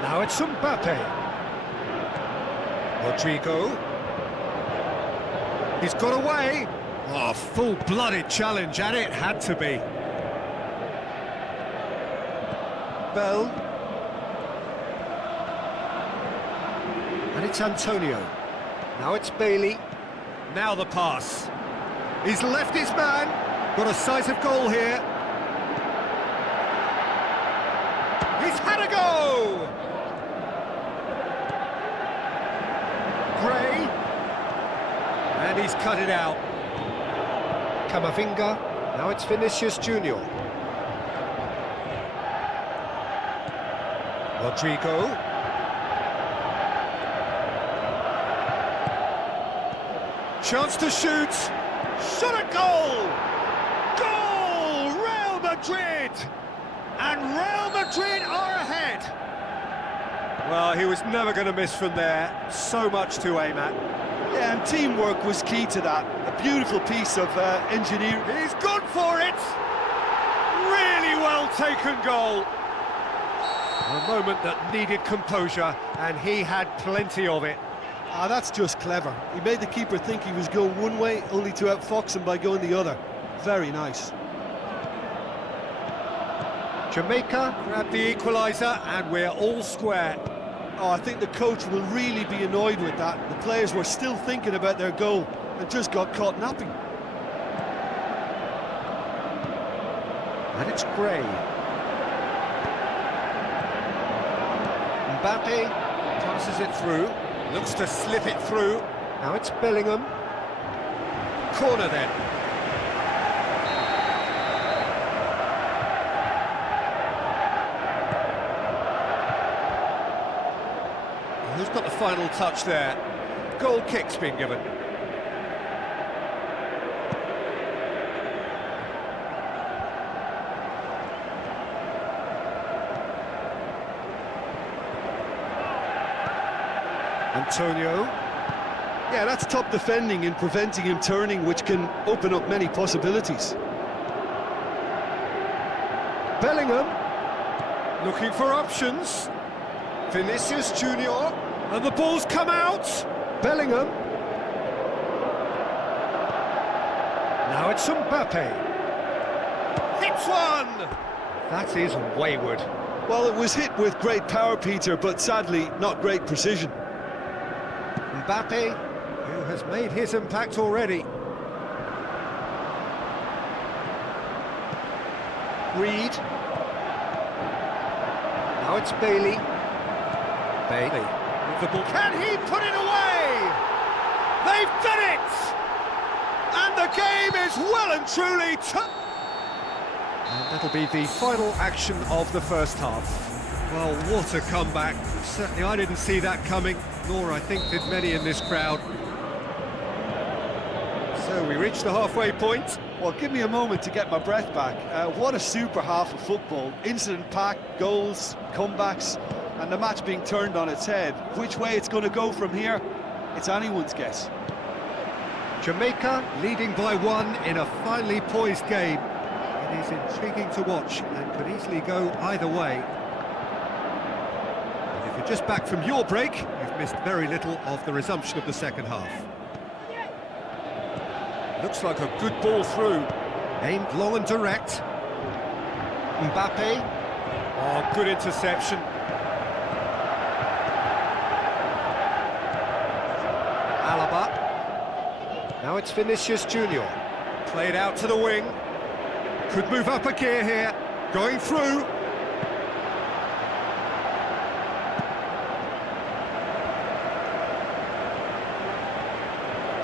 Now it's Mbappe. Rodrigo. He's got away. Oh, full-blooded challenge, and it had to be. Bell. And it's Antonio. Now it's Bailey. Now the pass. He's left his man. Got a decisive goal here. He's had a go! Gray. And he's cut it out. Camavinga. Now it's Vinicius Junior. Rodrigo. Chance to shoot. Shot a goal! Goal! Real Madrid! And Real Madrid are ahead! Well, he was never going to miss from there. So much to aim at. Yeah, and teamwork was key to that. A beautiful piece of engineering. He's gone for it! Really well taken goal. A moment that needed composure, and he had plenty of it. Ah, that's just clever. He made the keeper think he was going one way, only to outfox him by going the other. Very nice. Jamaica grabbed the equaliser, and we're all square. Oh, I think the coach will really be annoyed with that. The players were still thinking about their goal and just got caught napping. And it's Gray. Mbappe passes it through. Looks to slip it through. Now it's Bellingham. Corner then. Who's got the final touch there? Goal kick's been given. Antonio. Yeah, that's top defending and preventing him turning, which can open up many possibilities. Bellingham. Looking for options. Vinicius Junior. And the ball's come out. Bellingham. Now it's Mbappe. Hits one! That is wayward. Well, it was hit with great power, Peter, but sadly, not great precision. Mbappe, who has made his impact already. Reed. Now it's Bailey. Bailey with the ball. Can he put it away? They've done it! And the game is well and truly And that'll be the final action of the first half. Well, what a comeback. Certainly I didn't see that coming, nor I think did many in this crowd. So we reached the halfway point. Well, give me a moment to get my breath back. What a super half of football. Incident-packed, goals, comebacks, and the match being turned on its head. Which way it's going to go from here, it's anyone's guess. Jamaica leading by 1 in a finely poised game. It is intriguing to watch and could easily go either way. And if you're just back from your break, you've missed very little of the resumption of the second half. Looks like a good ball through. Aimed long and direct. Mbappe. Oh, good interception. Alaba. Now it's Vinicius Junior. Played out to the wing. Could move up a gear here. Going through.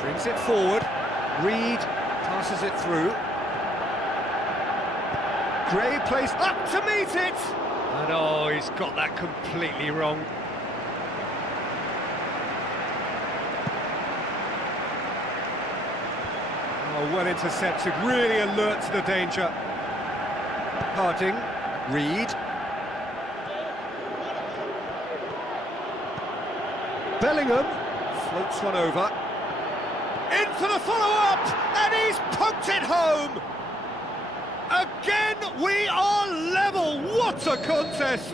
Brings it forward. Reed passes it through. Gray plays up to meet it! And oh, he's got that completely wrong. Oh, well intercepted, really alert to the danger. Harding, Reed. Bellingham floats one over. In for the follow-up, and he's poked it home! Again, we are level! What a contest!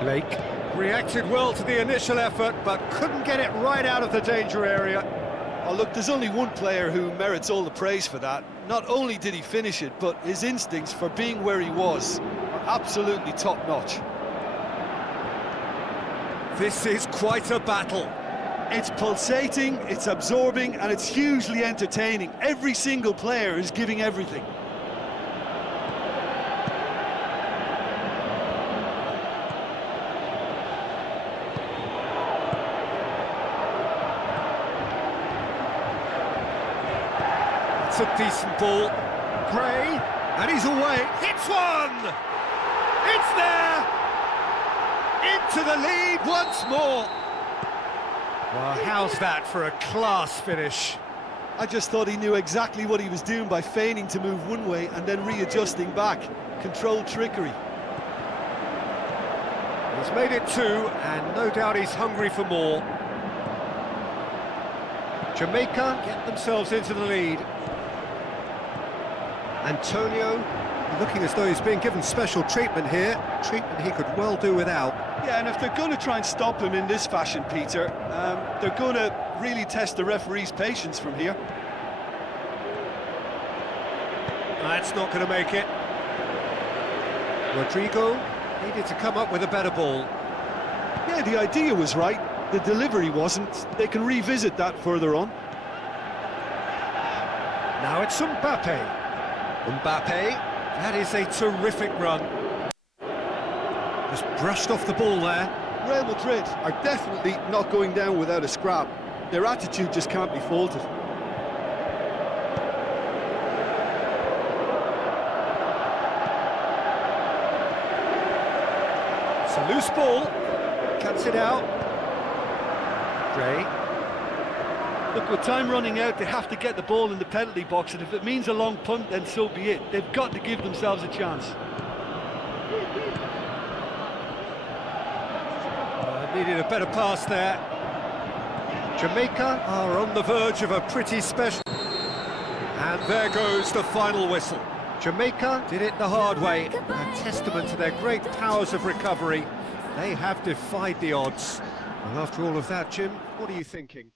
Blake reacted well to the initial effort, but couldn't get it right out of the danger area. Oh, look, there's only one player who merits all the praise for that. Not only did he finish it, but his instincts for being where he was are absolutely top-notch. This is quite a battle. It's pulsating, it's absorbing, and it's hugely entertaining. Every single player is giving everything. It's a decent ball. Gray, and he's away. Hits one! It's there! Into the lead once more. Well, how's that for a class finish? I just thought he knew exactly what he was doing by feigning to move one way and then readjusting back. Controlled trickery. He's made it 2, and no doubt he's hungry for more. Jamaica get themselves into the lead. Antonio looking as though he's being given special treatment here. Treatment he could well do without. Yeah, and if they're going to try and stop him in this fashion, Peter, they're going to really test the referee's patience from here. That's not going to make it. Rodrigo needed to come up with a better ball. Yeah, the idea was right, the delivery wasn't. They can revisit that further on. Now it's Mbappe. Mbappe, that is a terrific run. Just brushed off the ball there. Real Madrid are definitely not going down without a scrap. Their attitude just can't be faulted. It's a loose ball. Cuts it out. Gray. Look, with time running out, they have to get the ball in the penalty box, and if it means a long punt, then so be it. They've got to give themselves a chance. Needed a better pass there. Jamaica are on the verge of a pretty special... And there goes the final whistle. Jamaica did it the hard way, a testament to their great powers of recovery. They have defied the odds. And after all of that, Jim, what are you thinking?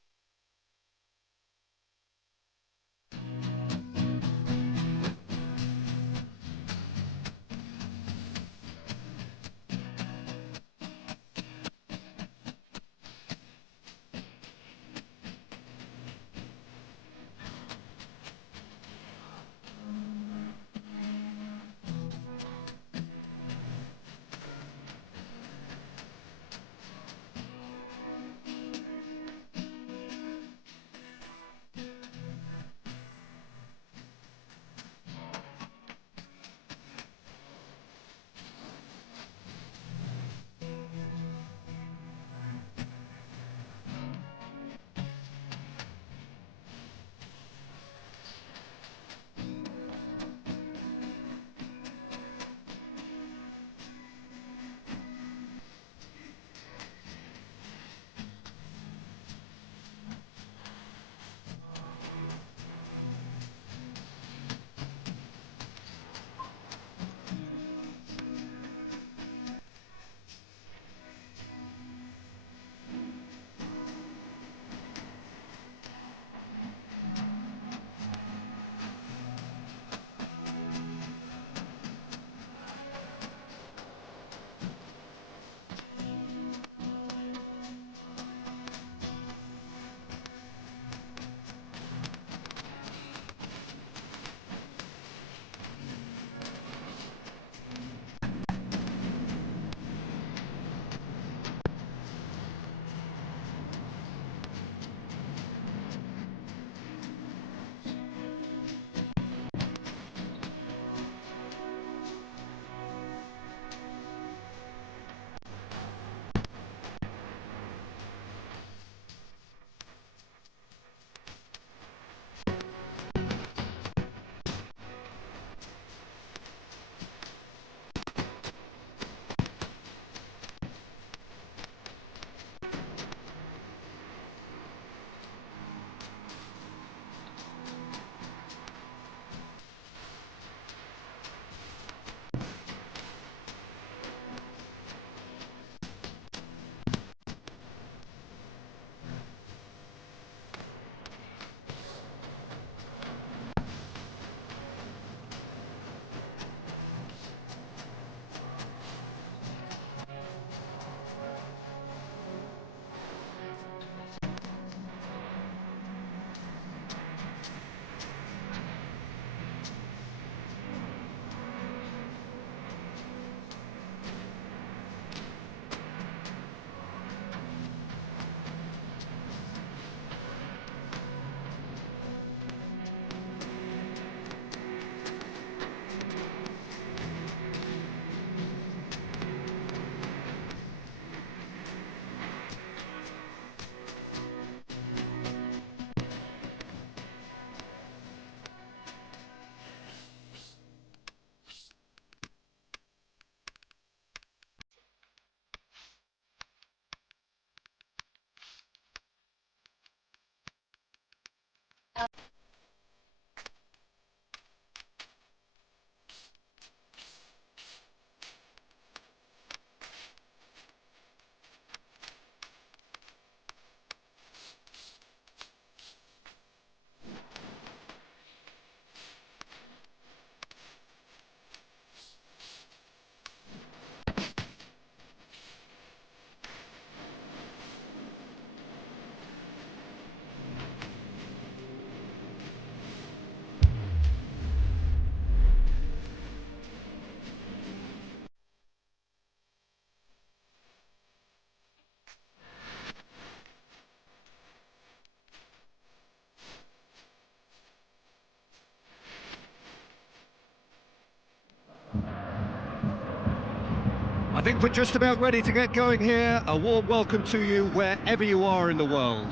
think we're just about ready to get going here. A warm welcome to you wherever you are in the world.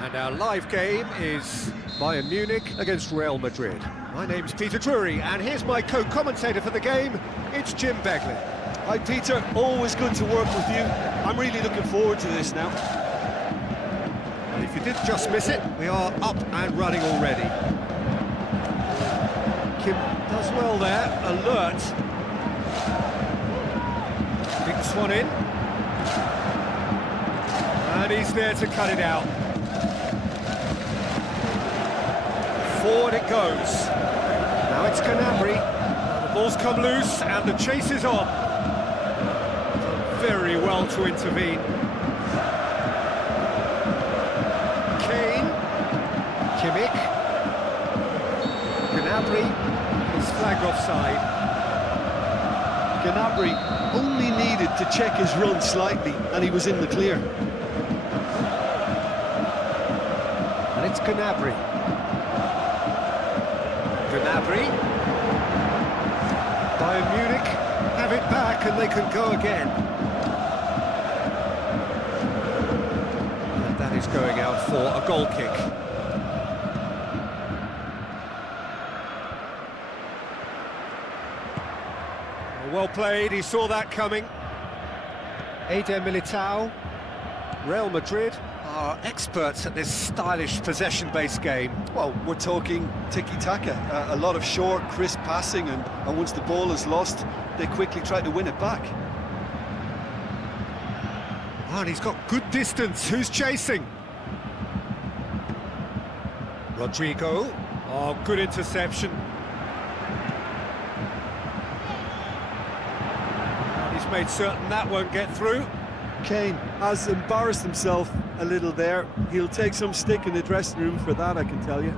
And our live game is Bayern Munich against Real Madrid. My name's Peter Drury, and here's my co-commentator for the game. It's Jim Begley. Hi Peter, always good to work with you. I'm really looking forward to this now. And if you did just miss it, we are up and running already. Kim does well there, alert. Kicks one in. And he's there to cut it out. Forward it goes. Now it's Gnabry. The ball's come loose and the chase is on. Very well to intervene. Kane. Kimmich. Gnabry is flagged offside. Gnabry only needed to check his run slightly and he was in the clear. And it's Gnabry. Gnabry. Bayern Munich have it back and they can go again. And that is going out for a goal kick. Well played, he saw that coming. Eder Militao. Real Madrid are experts at this stylish possession-based game. Well, we're talking tiki-taka, a lot of short, crisp passing, and once the ball is lost, they quickly try to win it back. Oh, and he's got good distance. Who's chasing? Rodrigo. Oh, good interception. And he's made certain that won't get through. Kane has embarrassed himself a little there. He'll take some stick in the dressing room for that, I can tell you.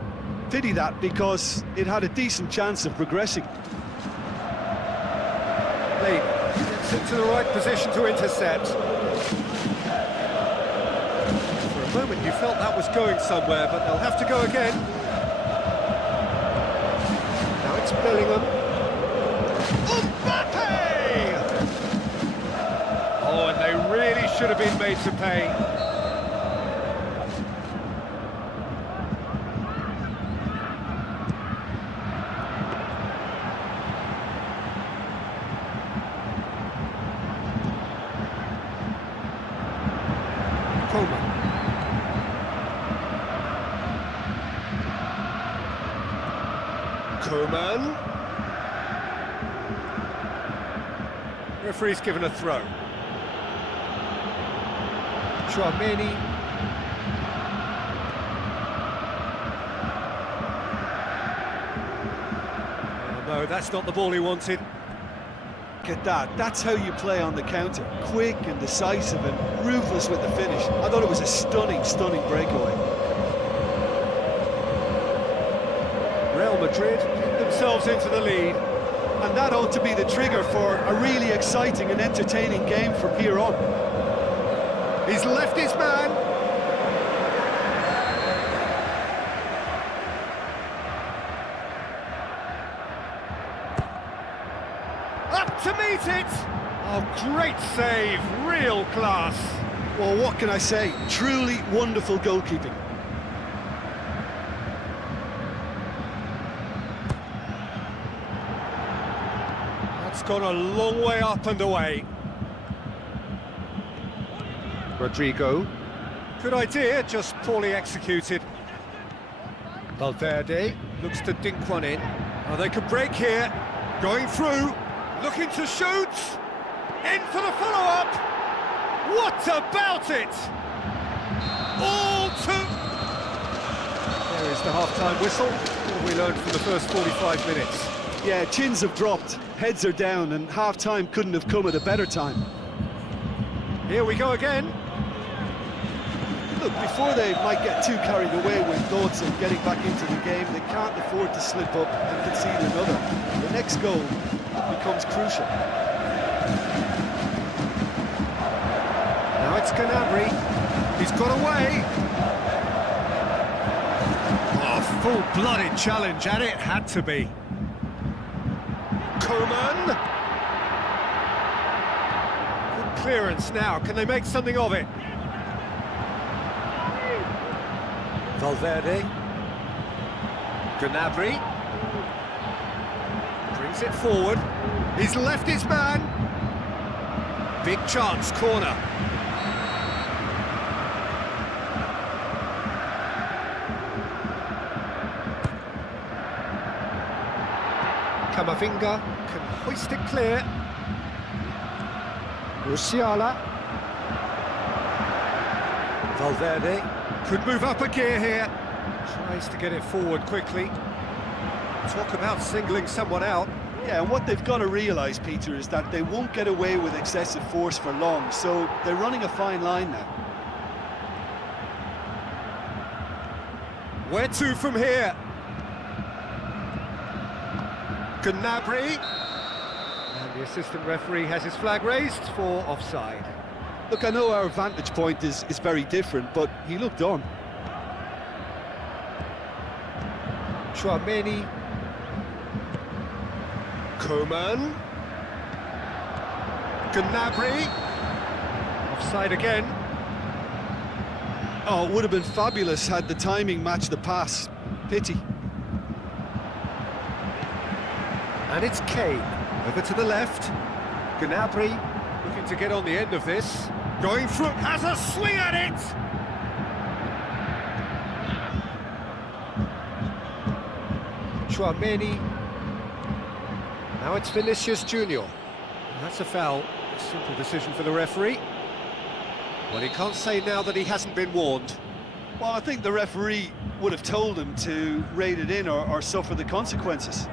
Pity that, because it had a decent chance of progressing. Lee gets into the right position to intercept. For a moment you felt that was going somewhere, but they'll have to go again. Now it's Bellingham. Oh, and they really should have been made to pay. Coman. Referee's given a throw. Chouameni. Oh, no, that's not the ball he wanted. Look at that, that's how you play on the counter. Quick and decisive and ruthless with the finish. I thought it was a stunning, stunning breakaway. Real Madrid get themselves into the lead. And that ought to be the trigger for a really exciting and entertaining game from here on. He's left his man. Up to meet it. Oh, great save, real class. Well, what can I say? Truly wonderful goalkeeping. That's gone a long way up and away. Rodrigo. Good idea, just poorly executed. Valverde looks to dink one in. Oh, they could break here. Going through. Looking to shoot. In for the follow-up. What about it? All two. There is the half-time whistle. What have we learned from the first 45 minutes? Yeah, chins have dropped, heads are down, and half-time couldn't have come at a better time. Here we go again. Look, before they might get too carried away with thoughts of getting back into the game, they can't afford to slip up and concede another. The next goal becomes crucial. Now it's Gnabry. He's got away. Oh, full-blooded challenge, and it had to be. Coman. clearance now. Can they make something of it? Valverde. Gnabry. Brings it forward. He's left his man. Big chance, corner. Camavinga can hoist it clear. Musiala. Valverde could move up a gear here. Tries to get it forward quickly. Talk about singling someone out. Yeah, and what they've got to realise, Peter, is that they won't get away with excessive force for long, so they're running a fine line now. Where to from here? Gnabry. And the assistant referee has his flag raised for offside. Look, I know our vantage point is very different, but he looked on. Chouameni. Coman. Gnabry. Offside again. Oh, it would have been fabulous had the timing matched the pass. Pity. And it's Kane. Over to the left. Gnabry looking to get on the end of this. Going through, has a swing at it! Chouameni. Now it's Vinicius Junior. And that's a foul. A simple decision for the referee. Well, he can't say now that he hasn't been warned. Well, I think the referee would have told him to rate it in or suffer the consequences.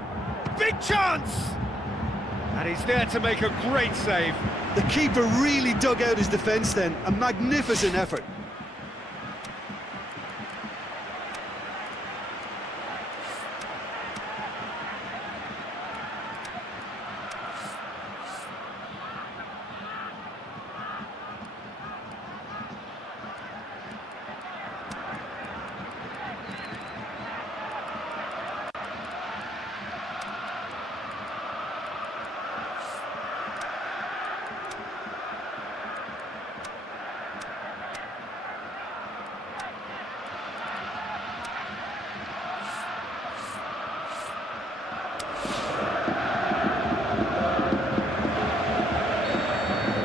Big chance! And he's there to make a great save. The keeper really dug out his defence then. A magnificent effort.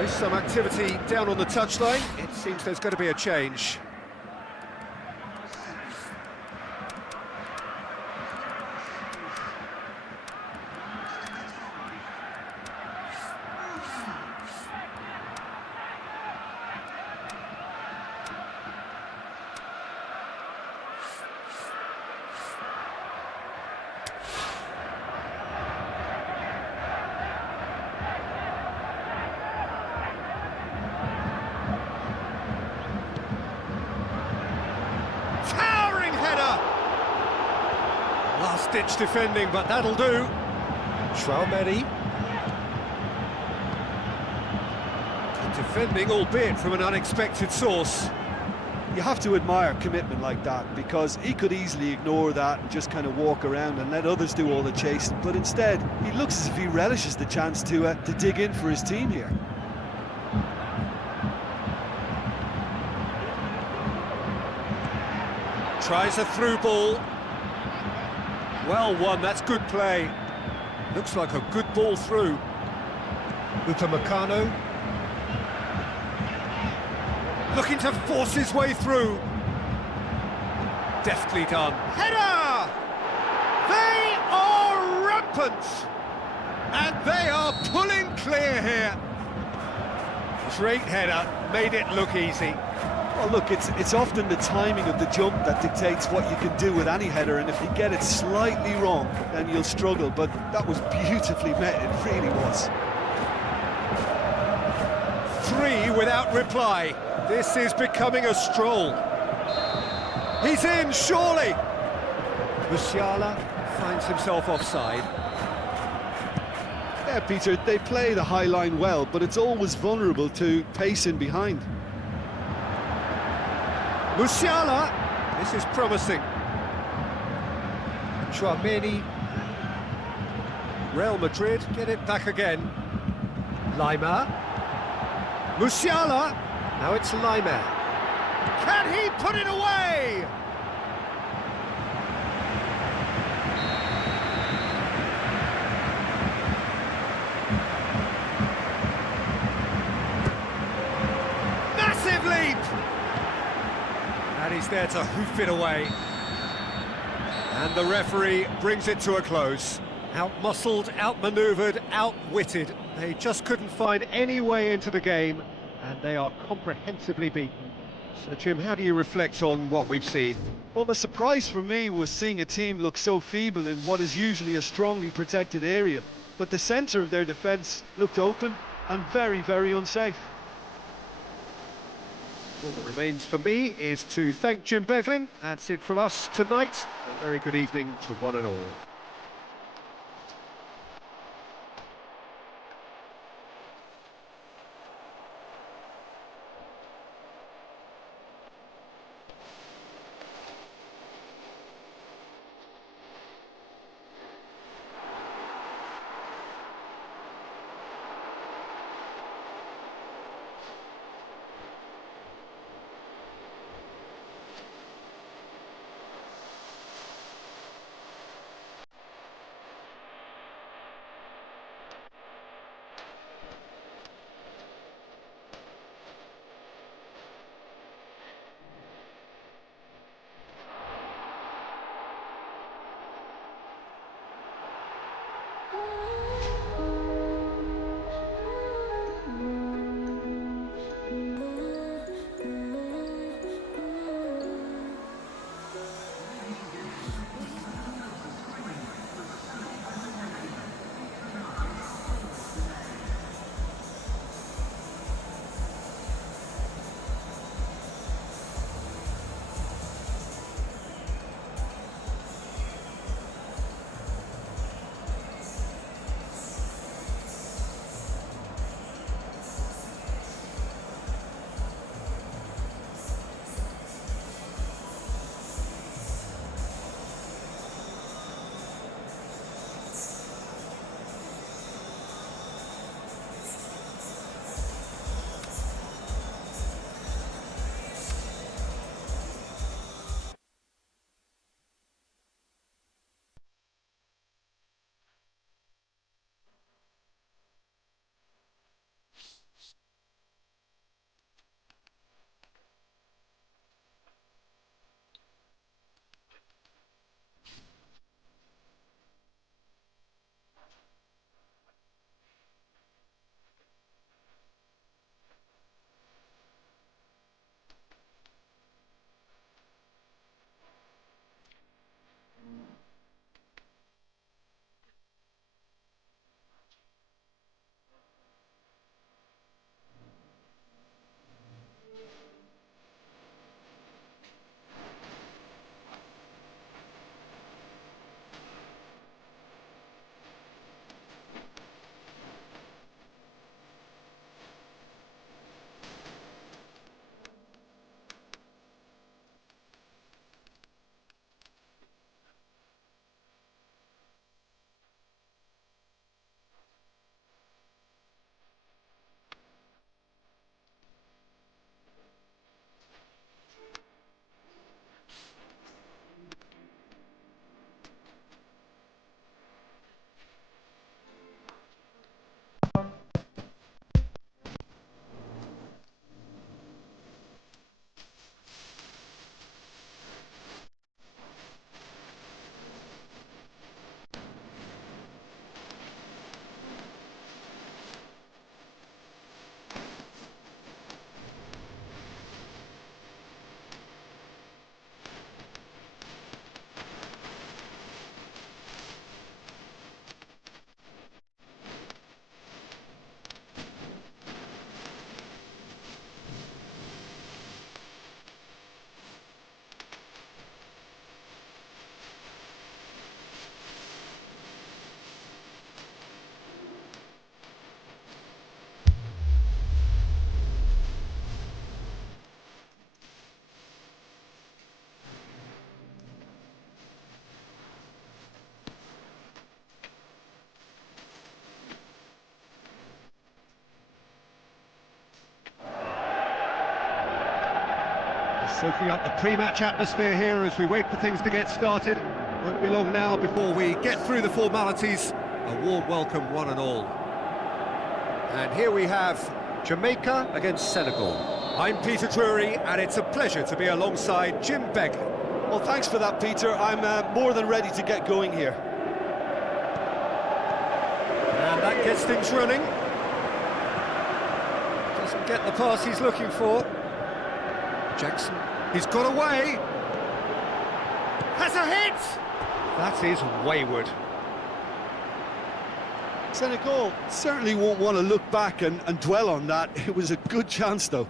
Some activity down on the touchline. It seems there's going to be a change. Last-ditch defending, but that'll do. Chouameni. Good defending, albeit from an unexpected source. You have to admire commitment like that, because he could easily ignore that and just kind of walk around and let others do all the chasing, but instead he looks as if he relishes the chance to dig in for his team here. Tries a through ball. Well won, that's good play. Looks like a good ball through. Upamecano. Looking to force his way through. Deftly done. Header! They are rampant! And they are pulling clear here. Great header, made it look easy. Well, look, it's often the timing of the jump that dictates what you can do with any header, and if you get it slightly wrong, then you'll struggle, but that was beautifully met, it really was. 3 without reply. This is becoming a stroll. He's in, surely! Musiala finds himself offside. Yeah, Peter, they play the high line well, but it's always vulnerable to pace in behind. Musiala, this is promising. Chouameni. Real Madrid get it back again. Lama. Musiala. Now it's Lama. Can he put it away? Massive leap! And he's there to hoof it away. And the referee brings it to a close. Out-muscled, out-manoeuvred, outwitted. They just couldn't find any way into the game, and they are comprehensively beaten. So, Jim, how do you reflect on what we've seen? Well, the surprise for me was seeing a team look so feeble in what is usually a strongly protected area. But the centre of their defence looked open and very, very unsafe. All that remains for me is to thank Jim Beglin. That's it from us tonight. A very good evening to one and all. Soaking up the pre-match atmosphere here as we wait for things to get started. Won't be long now before we get through the formalities. A warm welcome, one and all. And here we have Jamaica against Senegal. I'm Peter Drury, and it's a pleasure to be alongside Jim Beglin. Well, thanks for that, Peter. I'm more than ready to get going here. And that gets things running. Doesn't get the pass he's looking for. Jackson, he's got away. Has a hit! That is wayward. Senegal certainly won't want to look back and dwell on that. It was a good chance, though.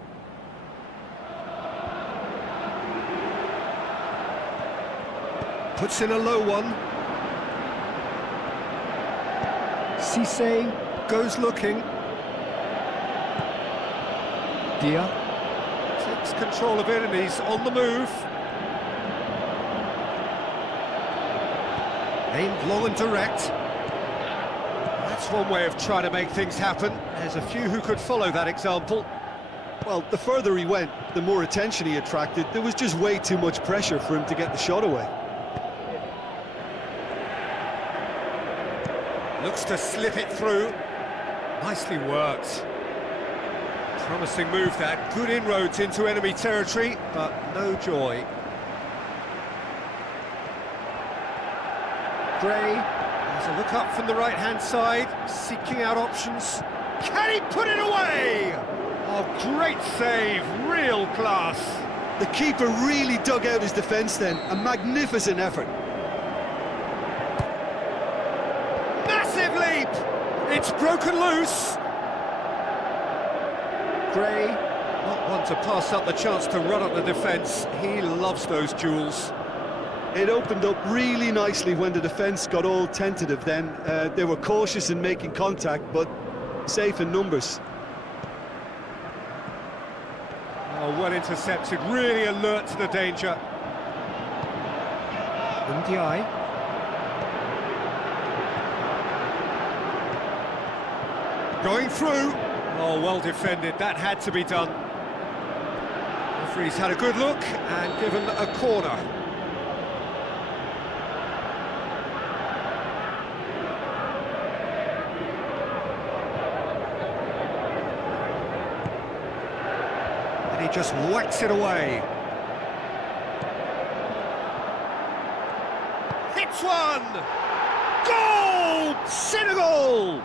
Puts in a low one. Cisse goes looking. Dia takes control of it and he's on the move. Aimed long and direct. That's one way of trying to make things happen. There's a few who could follow that example. Well, the further he went, the more attention he attracted. There was just way too much pressure for him to get the shot away. Looks to slip it through. Nicely worked. Promising move that. Good inroads into enemy territory, but no joy. Gray has a look up from the right-hand side, seeking out options. Can he put it away? Oh, great save, real class. The keeper really dug out his defence then. A magnificent effort. Massive leap! It's broken loose. Gray, not one to pass up the chance to run up the defence. He loves those duels. It opened up really nicely when the defence got all tentative then. They were cautious in making contact, but safe in numbers. Oh, well intercepted, really alert to the danger. Ndiaye. Going through. Oh, well defended, that had to be done. Referee's had a good look and given a corner. And he just whacks it away. Hits one! Goal! Senegal!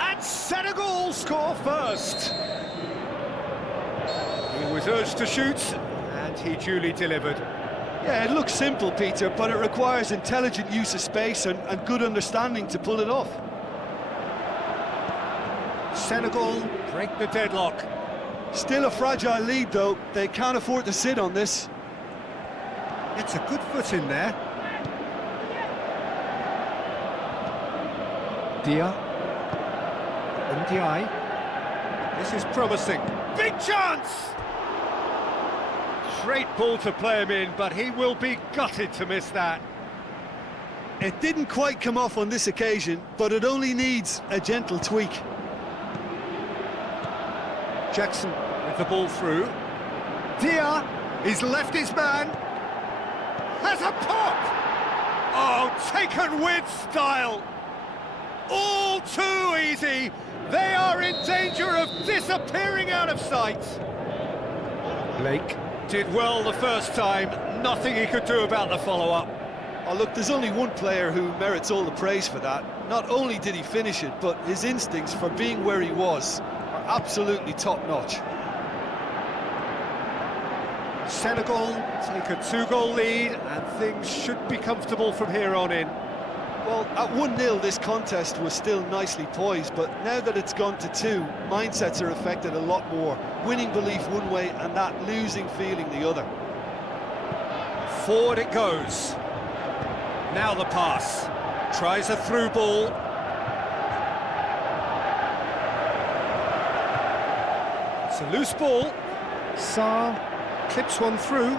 And Senegal score first. He was urged to shoot, and he duly delivered. Yeah, it looks simple, Peter, but it requires intelligent use of space and good understanding to pull it off. Senegal break the deadlock. Still a fragile lead, though. They can't afford to sit on this. It's a good foot in there. Dia. Ndiaye. This is promising. Big chance! Great ball to play him in, but he will be gutted to miss that. It didn't quite come off on this occasion, but it only needs a gentle tweak. Jackson with the ball through. Dia, he's left his man. Has a pop! Oh, taken with style. All too easy. They are in danger of disappearing out of sight. Blake did well the first time. Nothing he could do about the follow-up. Oh, look, there's only one player who merits all the praise for that. Not only did he finish it, but his instincts for being where he was are absolutely top-notch. Senegal take a 2-goal lead, and things should be comfortable from here on in. Well, at 1-0 this contest was still nicely poised, but now that it's gone to 2, mindsets are affected a lot more. Winning belief one way and that losing feeling the other. Forward it goes. Now the pass. Tries a through ball. It's a loose ball. Sarr clips one through.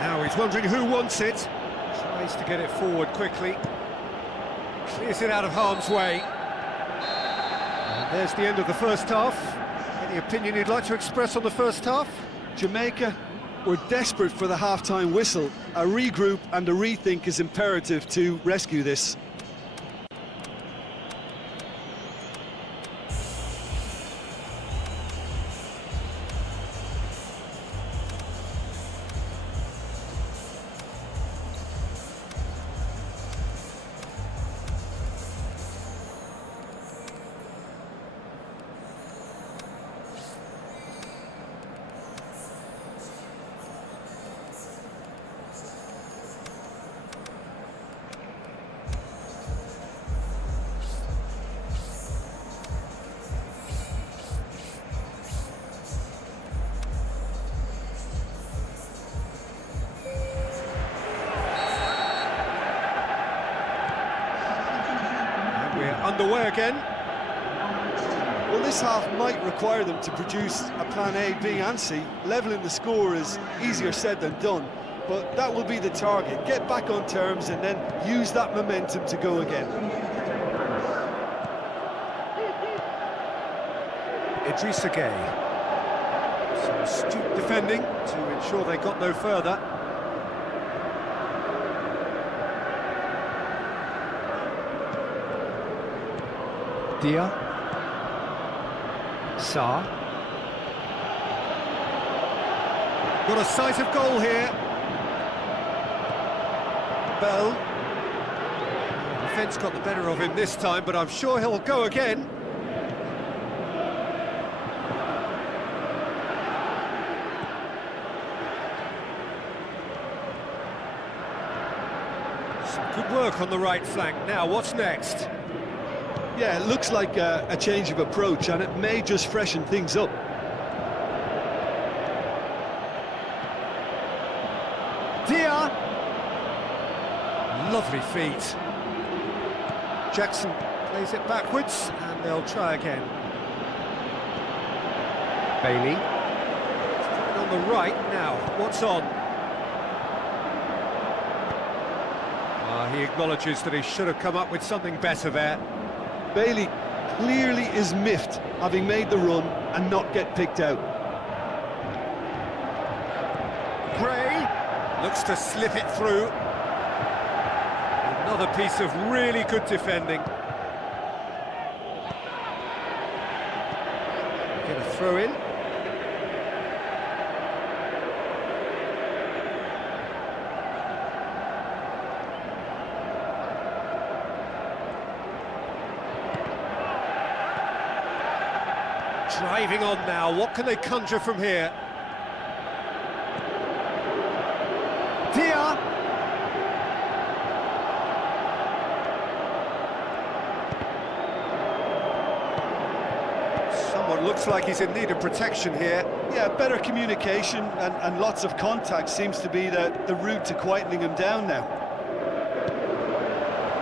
Now he's wondering who wants it. Tries to get it forward quickly. Clears it out of harm's way. And There's the end of the first half. Any opinion you'd like to express on the first half? Jamaica were desperate for the half-time whistle. A regroup and a rethink is imperative to rescue this. Underway again. Well, this half might require them to produce a plan A, B and C. Levelling the score is easier said than done, but that will be the target. Get back on terms and then use that momentum to go again. Idrissa Gueye. Some astute defending to ensure they got no further. Dia. Sa. Got a sight of goal here. Bell. Defence got the better of him this time, but I'm sure he'll go again. Some good work on the right flank. Now, what's next? Yeah, it looks like a change of approach, and it may just freshen things up. Dia! Lovely feet. Jackson plays it backwards, and they'll try again. Bailey. On the right now, what's on? He acknowledges that he should have come up with something better there. Bailey clearly is miffed, having made the run and not get picked out. Gray looks to slip it through. Another piece of really good defending. Get a throw in. Driving on now, what can they conjure from here? Dia! Someone looks like he's in need of protection here. Yeah, better communication and lots of contact seems to be the route to quietening him down now.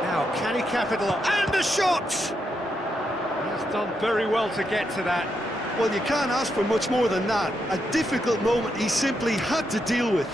Now, can he capitalise? And a shot! He's done very well to get to that. Well, you can't ask for much more than that. A difficult moment he simply had to deal with.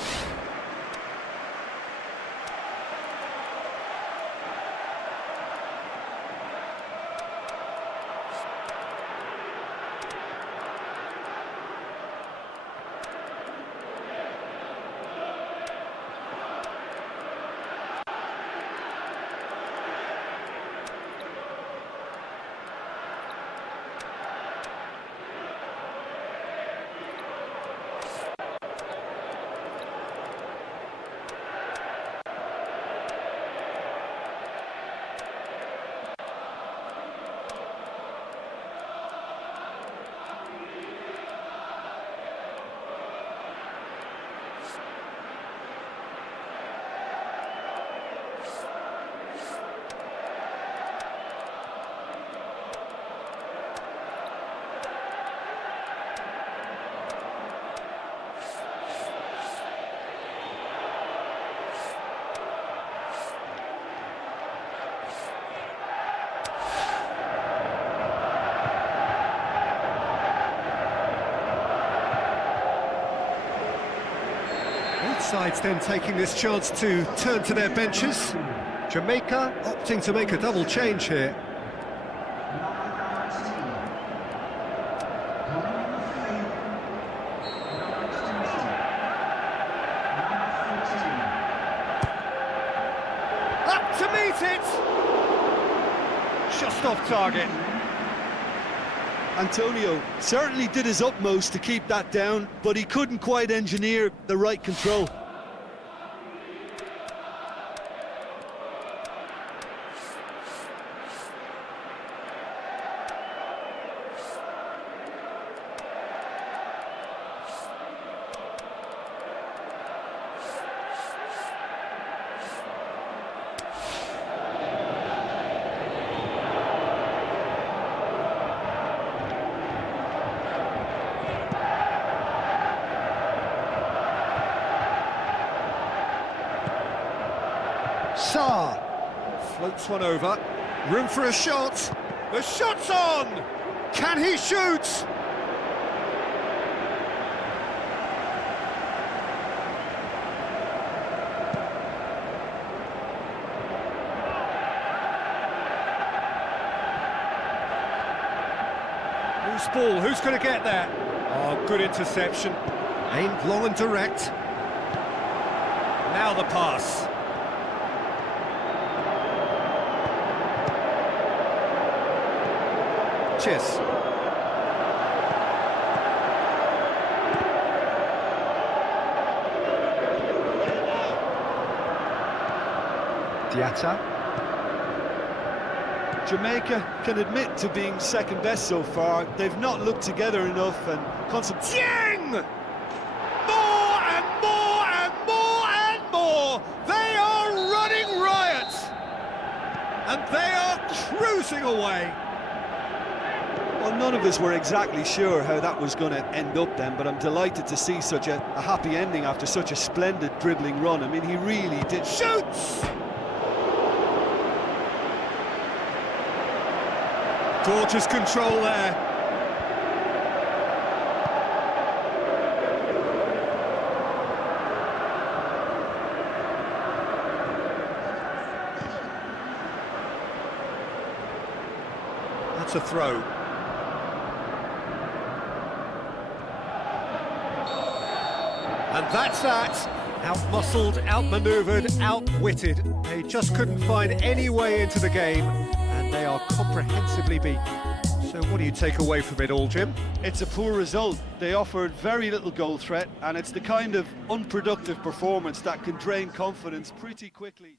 Sides then taking this chance to turn to their benches. Jamaica opting to make a double change here. That's it! Just off target. Antonio certainly did his utmost to keep that down, but he couldn't quite engineer the right control. Floats one over. Room for a shot. The shot's on! Can he shoot? Loose ball, who's going to get there? Oh, good interception. Aimed long and direct. Now the pass. Cheers. Diatta. Jamaica can admit to being second best so far. They've not looked together enough and Tiang! More and more and more and more! They are running riot! And they are cruising away! Well, none of us were exactly sure how that was going to end up then, but I'm delighted to see such a happy ending after such a splendid dribbling run. I mean, he really did. Shoots! Gorgeous control there. That's a throw. And that's that. Out-muscled, out-manoeuvred, outwitted. They just couldn't find any way into the game, and they are comprehensively beaten. So what do you take away from it all, Jim? It's a poor result. They offered very little goal threat, and it's the kind of unproductive performance that can drain confidence pretty quickly.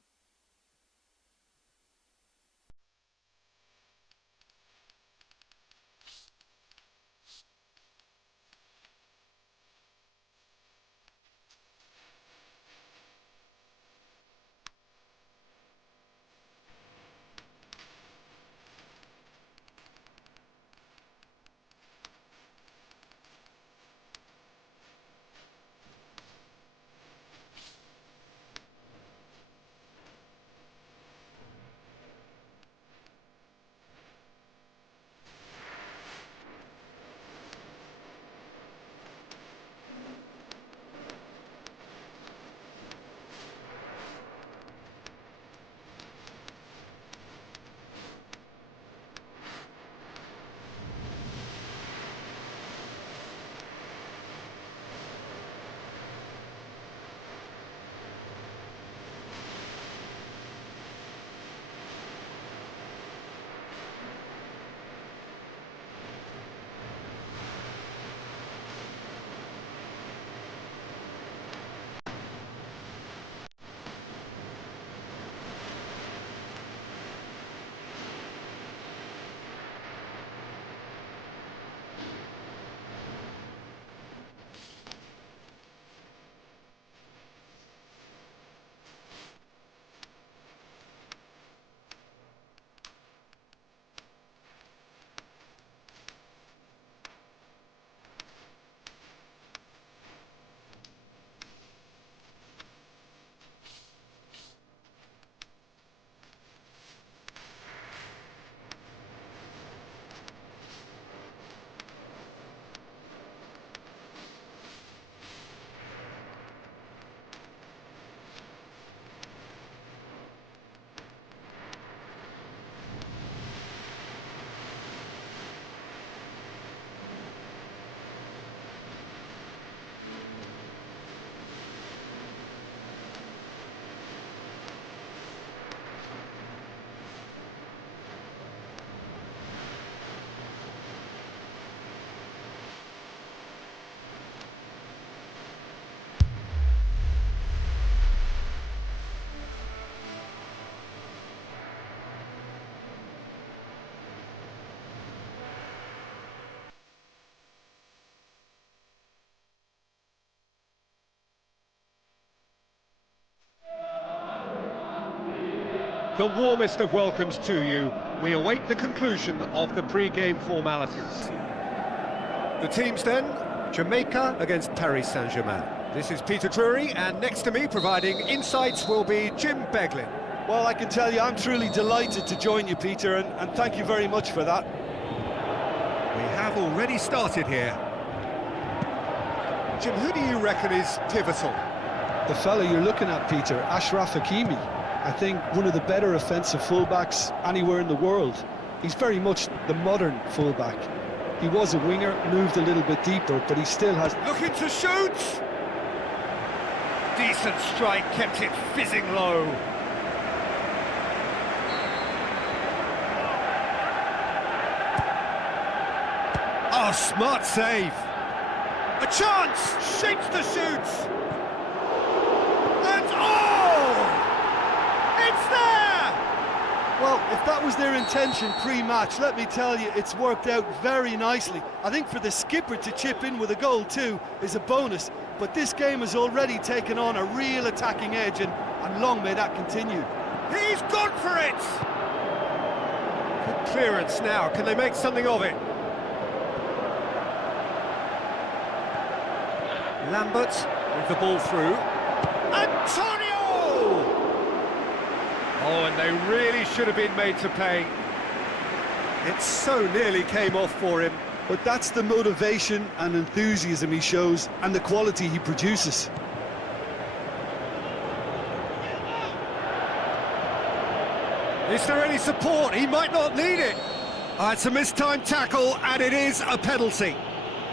The warmest of welcomes to you. We await the conclusion of the pre-game formalities. The teams then, Jamaica against Paris Saint-Germain. This is Peter Drury, and next to me providing insights will be Jim Beglin. Well, I can tell you I'm truly delighted to join you, Peter, and thank you very much for that. We have already started here. Jim, who do you reckon is pivotal? The fella you're looking at, Peter, Ashraf Hakimi. I think one of the better offensive fullbacks anywhere in the world. He's very much the modern fullback. He was a winger, moved a little bit deeper, but he still has... Looking to shoot! Decent strike, kept it fizzing low. Oh, smart save. A chance! Shapes the shoot! And oh! It's there! Well, if that was their intention pre-match, let me tell you, it's worked out very nicely. I think for the skipper to chip in with a goal too is a bonus, but this game has already taken on a real attacking edge, and long may that continue. He's gone for it! Good clearance now, can they make something of it? Lambert with the ball through. Antonio! Oh, and they really should have been made to pay. It so nearly came off for him. But that's the motivation and enthusiasm he shows, and the quality he produces. Is there any support? He might not need it. It's a mistimed tackle, and it is a penalty.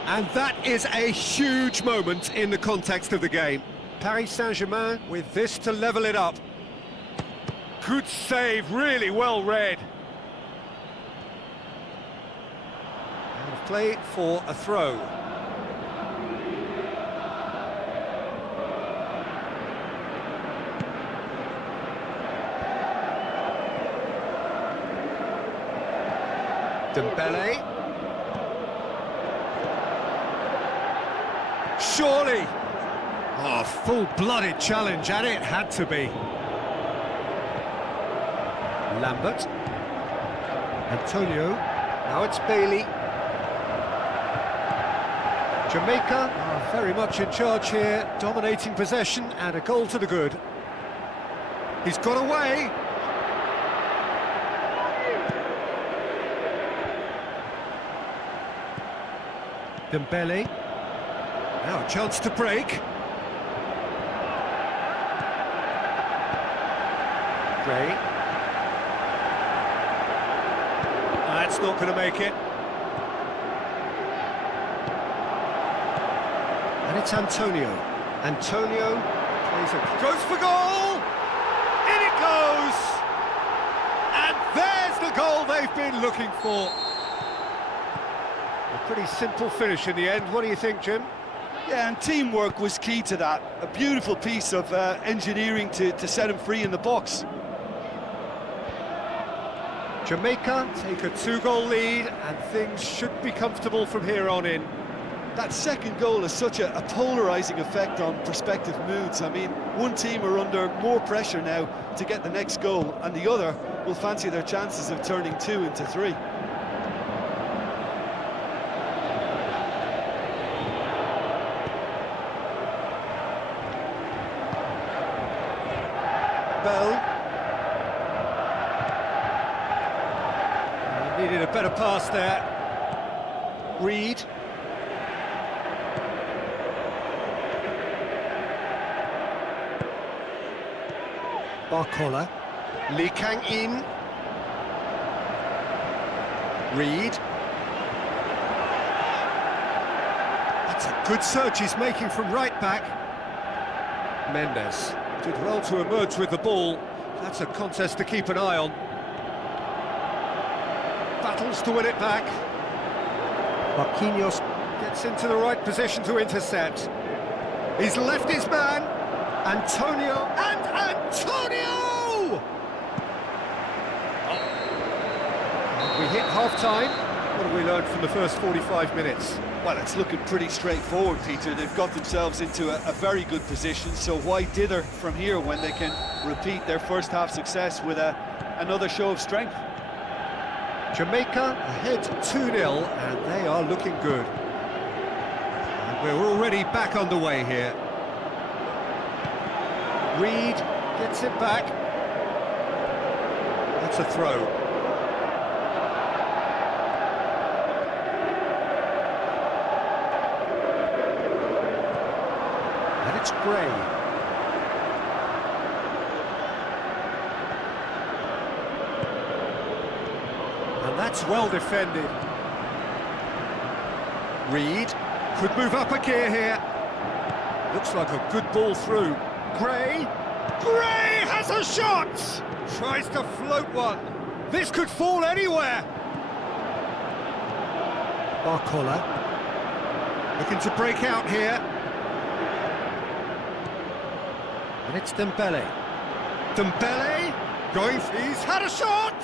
And that is a huge moment in the context of the game. Paris Saint-Germain with this to level it up. Good save, really well read. And play for a throw. Dembele. Surely! Oh, full-blooded challenge, and it had to be. Lambert. Antonio. Now it's Bailey. Jamaica are very much in charge here, dominating possession and a goal to the good. He's got away. Dembele. Now a chance to break. Gray. That's not going to make it. And it's Antonio. Antonio plays it. Goes for goal! In it goes! And there's the goal they've been looking for. A pretty simple finish in the end. What do you think, Jim? Yeah, and teamwork was key to that. A beautiful piece of engineering to set him free in the box. Jamaica take a 2-goal lead, and things should be comfortable from here on in. That second goal has such a polarising effect on prospective moods. I mean, one team are under more pressure now to get the next goal, and the other will fancy their chances of turning 2 into 3. Bell. Needed a better pass there. Reed. Barcola. Lee Kang-in. Reed. That's a good search he's making from right back. Mendes did well to emerge with the ball. That's a contest to keep an eye on. Battles to win it back. Marquinhos gets into the right position to intercept. He's left his man. Antonio, and Antonio! We hit half-time. What have we learned from the first 45 minutes? Well, it's looking pretty straightforward, Peter. They've got themselves into a very good position, so why dither from here when they can repeat their first half success with a another show of strength. Jamaica ahead 2-0, and they are looking good. And we're already back underway here. Reed gets it back. That's a throw. And it's Gray. And that's well defended. Reed could move up a gear here. Looks like a good ball through. Gray has a shot! Tries to float one. This could fall anywhere. Barcola looking to break out here. And it's Dembele. Dembele going, he's had a shot!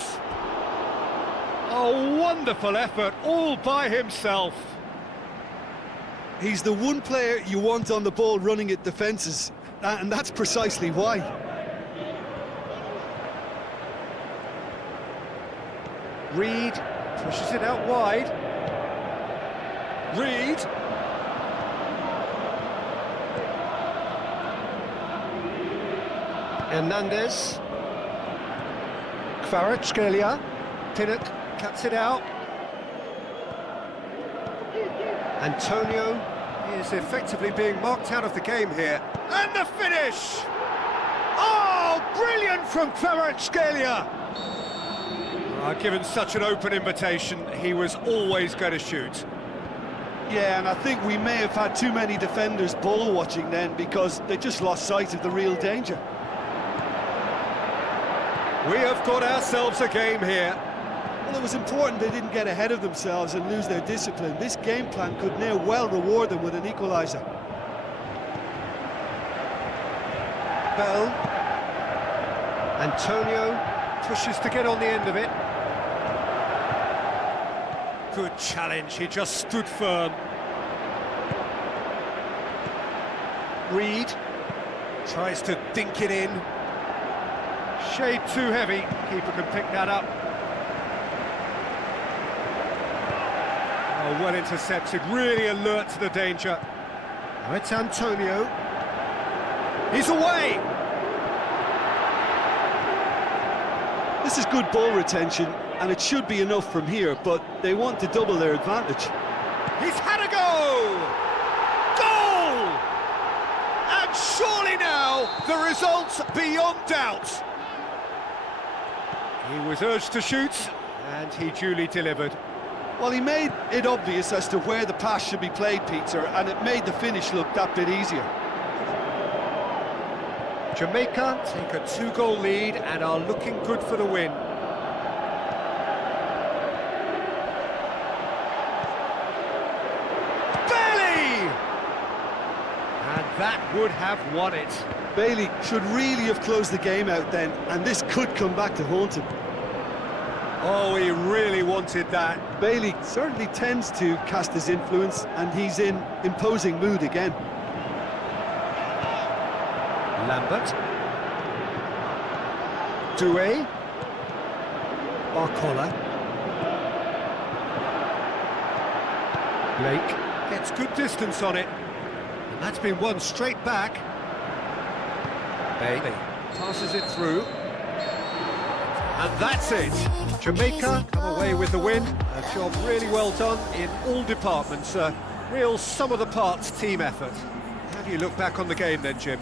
A wonderful effort all by himself. He's the one player you want on the ball running at defences, and that's precisely why. Reed pushes it out wide. Reed. Hernandez. Kvaratskhelia. Pinnock cuts it out. Antonio is effectively being marked out of the game here. And the finish! Oh, brilliant from Kvaratskhelia! Given such an open invitation, he was always going to shoot. Yeah, and I think we may have had too many defenders ball watching then, because they just lost sight of the real danger. We have got ourselves a game here. Well, it was important they didn't get ahead of themselves and lose their discipline. This game plan could now well reward them with an equaliser. Bell. Antonio pushes to get on the end of it. Good challenge, he just stood firm. Reed tries to dink it in. Shade too heavy, keeper can pick that up. Oh, well intercepted, really alert to the danger. Now it's Antonio. He's away! This is good ball retention, and it should be enough from here, but they want to double their advantage. He's had a go! Goal! And surely now, the result's beyond doubt. He was urged to shoot, and he duly delivered. Well, he made it obvious as to where the pass should be played, Peter, and it made the finish look that bit easier. Jamaica take a 2-goal lead and are looking good for the win. Bailey! And that would have won it. Bailey should really have closed the game out then, and this could come back to haunt him. Oh, he really wanted that. Bailey certainly tends to cast his influence, and he's in imposing mood again. Lambert. Duel. Barcola. Blake gets good distance on it. And that's been won straight back. Bailey passes it through. And that's it. Jamaica come away with the win. A job really well done in all departments. A real sum-of-the-parts team effort. How do you look back on the game then, Jim?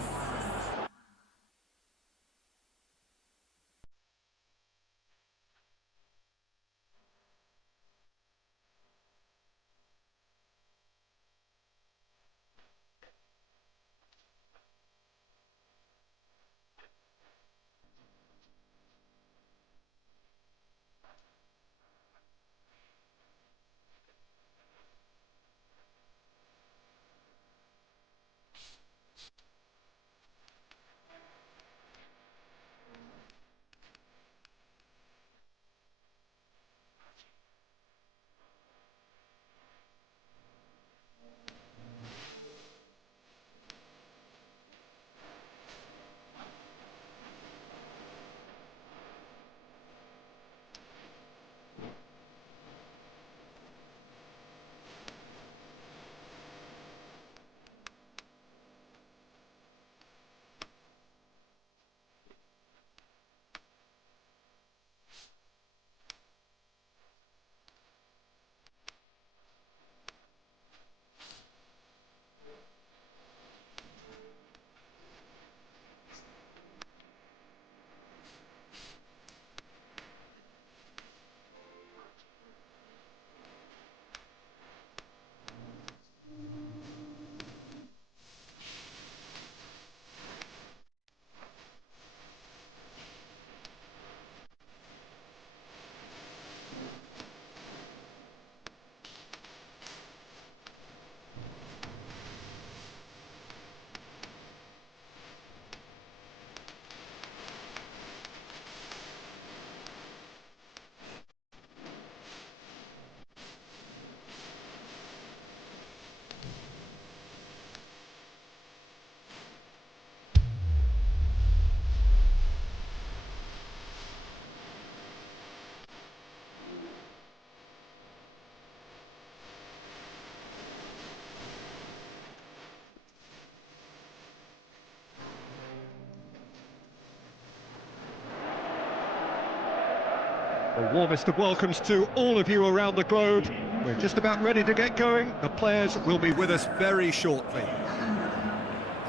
The warmest of welcomes to all of you around the globe. We're just about ready to get going. The players will be with us very shortly.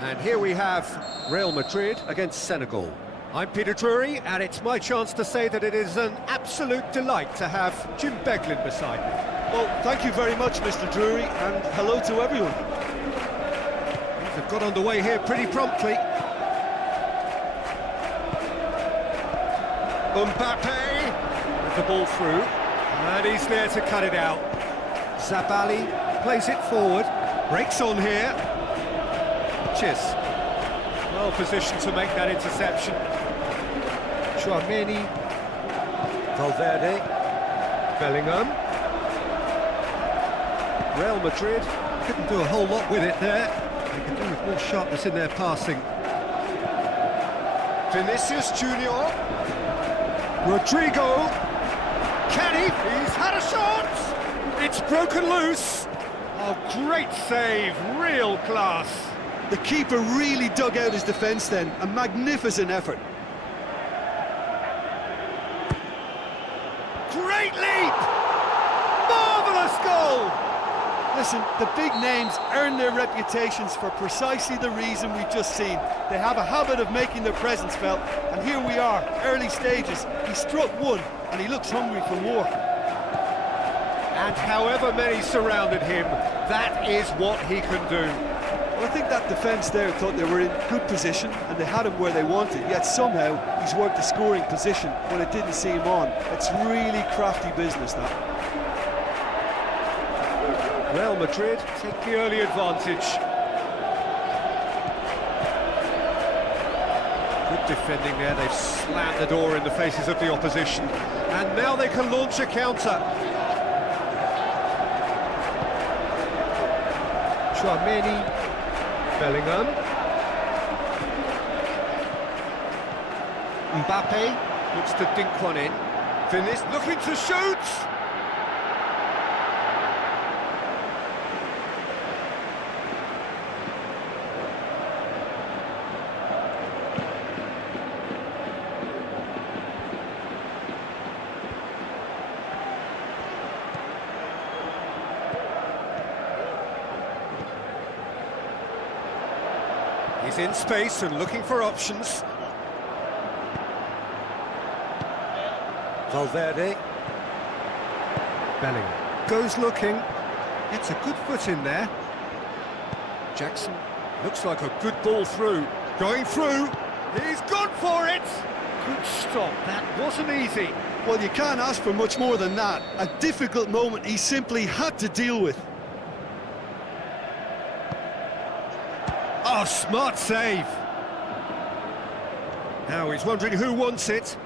And here we have Real Madrid against Senegal. I'm Peter Drury, and it's my chance to say that it is an absolute delight to have Jim Beglin beside me. Well, thank you very much, Mr. Drury, and hello to everyone. Things have got underway here pretty promptly. Mbappe with the ball through, and he's there to cut it out. Zabali plays it forward, breaks on here. Chis, well positioned to make that interception. Chouameni, Valverde, Bellingham. Real Madrid couldn't do a whole lot with it there. They could do with more sharpness in their passing. Vinicius Junior. Rodrigo. Can he? He's had a shot! It's broken loose. Oh, great save, real class. The keeper really dug out his defence then, a magnificent effort. Great leap! Marvellous goal! Listen, the big names earn their reputations for precisely the reason we've just seen. They have a habit of making their presence felt, and here we are, early stages. He struck one, and he looks hungry for more. And however many surrounded him, that is what he can do. Well, I think that defence there thought they were in good position, and they had him where they wanted, yet somehow he's worked the scoring position when it didn't see him on. It's really crafty business, that. Real Madrid take the early advantage. Good defending there, they've slammed the door in the faces of the opposition. And now they can launch a counter. Chouameni, Bellingham. Mbappe looks to dink one in. Finis looking to shoot! He's in space and looking for options. Valverde. Bellingham goes looking. Gets a good foot in there. Jackson looks like a good ball through. Going through. He's gone for it. Good stop. That wasn't easy. Well, you can't ask for much more than that. A difficult moment he simply had to deal with. Oh, smart save. Now he's wondering who wants it.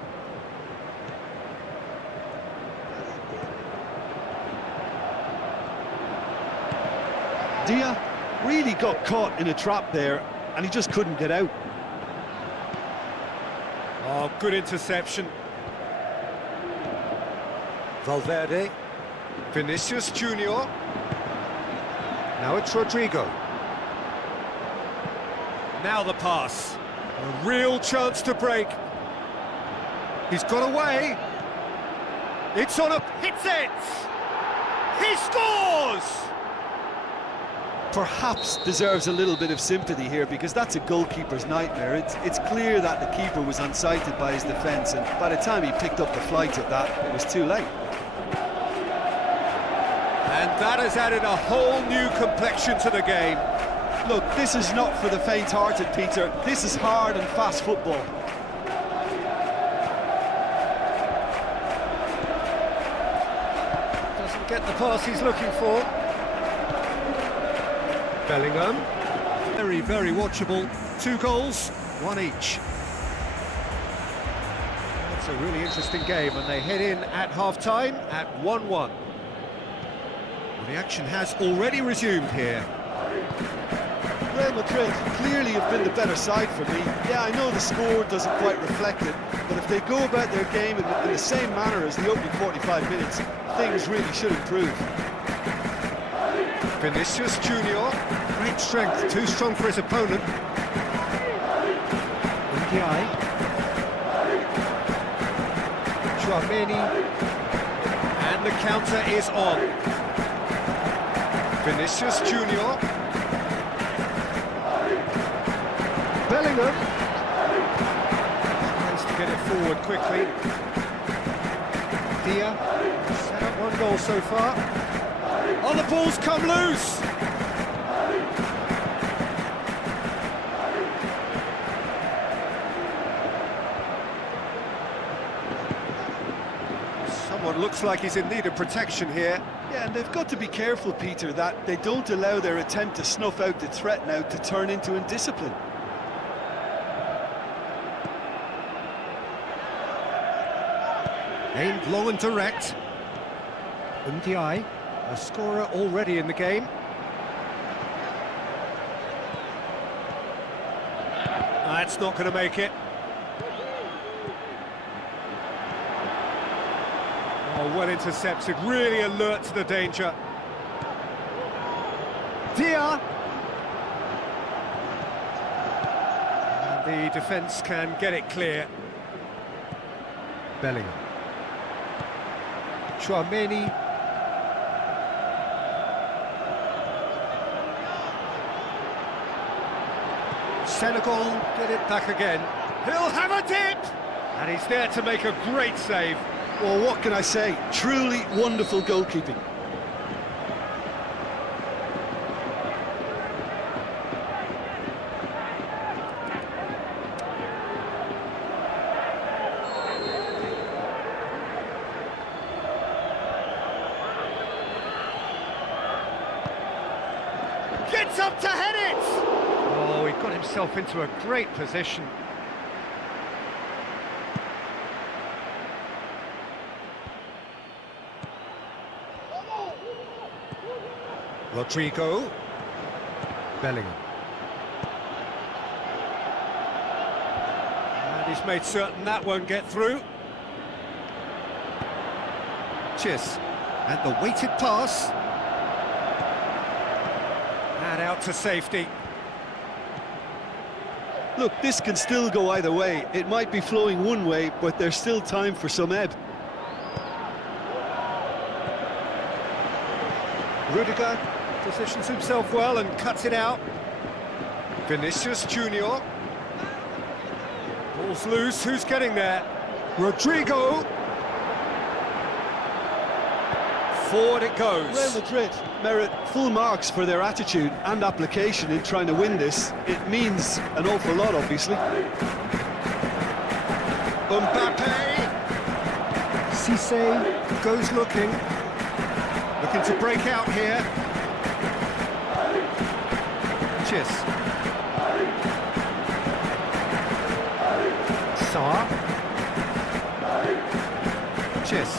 Dia really got caught in a trap there, and he just couldn't get out. Oh, good interception. Valverde. Vinicius Junior. Now it's Rodrigo. Now the pass. A real chance to break. He's got away. It's on a... hits it! He scores! Perhaps deserves a little bit of sympathy here, because that's a goalkeeper's nightmare. It's clear that the keeper was unsighted by his defence, and by the time he picked up the flight at that, it was too late. And that has added a whole new complexion to the game. Look, this is not for the faint-hearted, Peter. This is hard and fast football. Doesn't get the pass he's looking for. Bellingham. Very, very watchable. 2 goals, 1 each. It's a really interesting game, and they head in at half-time at 1-1. Well, the action has already resumed here. Real Madrid clearly have been the better side for me. Yeah, I know the score doesn't quite reflect it, but if they go about their game in the same manner as the opening 45 minutes, things really should improve. Vinicius Junior, great strength, too strong for his opponent. And the counter is on. Vinicius Junior. Bellingham. Tries to get it forward quickly. Dia. Set up one goal so far. Oh, the ball's come loose! Someone looks like he's in need of protection here. Yeah, and they've got to be careful, Peter, that they don't allow their attempt to snuff out the threat now to turn into indiscipline. Aimed long and direct. Ndiaye, a scorer already in the game. That's not going to make it. Oh, well intercepted, really alert to the danger. Dia! And the defence can get it clear. Bellingham. Chouameni. Senegal get it back again. He'll have a dip! And he's there to make a great save. Well, what can I say? Truly wonderful goalkeeping. Gets up to head it! Oh, he got himself into a great position. Rodrigo. Bellingham. And he's made certain that won't get through. Chis. And the weighted pass. And out to safety. Look, this can still go either way. It might be flowing one way, but there's still time for some ebb. Rudiger positions himself well and cuts it out. Vinicius Junior. Ball's loose, who's getting there? Rodrigo. Forward it goes. Real Madrid merit full marks for their attitude and application in trying to win this. It means an awful lot, obviously. Mbappe. Cisse goes looking to break out here. Chis. Saar. Chis.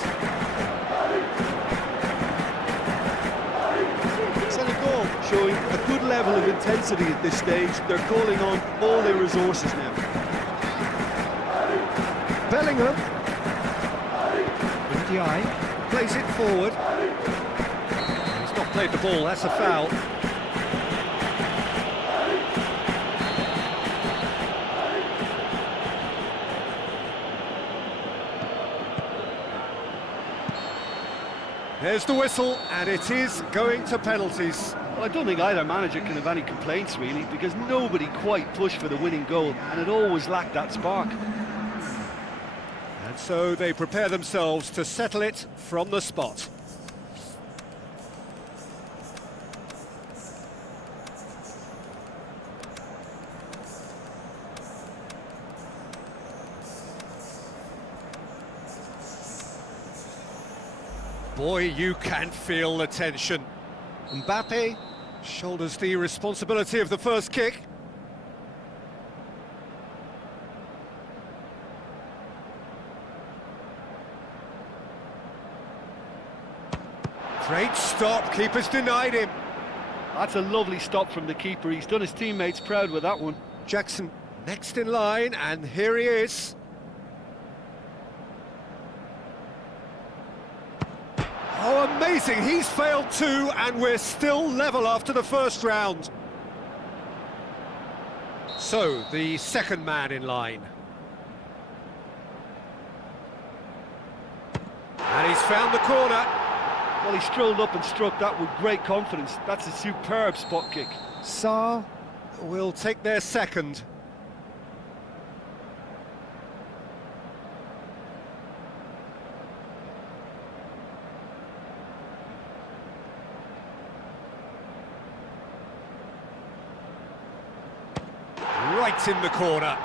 Senegal showing a good level of intensity at this stage. They're calling on all their resources now. Bellingham. Ndiaye plays it forward. He's not played the ball, that's a foul. There's the whistle, and it is going to penalties. Well, I don't think either manager can have any complaints, really, because nobody quite pushed for the winning goal, and it always lacked that spark. And so they prepare themselves to settle it from the spot. Boy, you can feel the tension. Mbappe shoulders the responsibility of the first kick. Great stop, keeper's denied him. That's a lovely stop from the keeper. He's done his teammates proud with that one. Jackson next in line, and here he is. Oh, amazing, he's failed too, and we're still level after the first round. So, the second man in line. And he's found the corner. Well, he strolled up and struck that with great confidence. That's a superb spot kick. Saar will take their second. Right in the corner.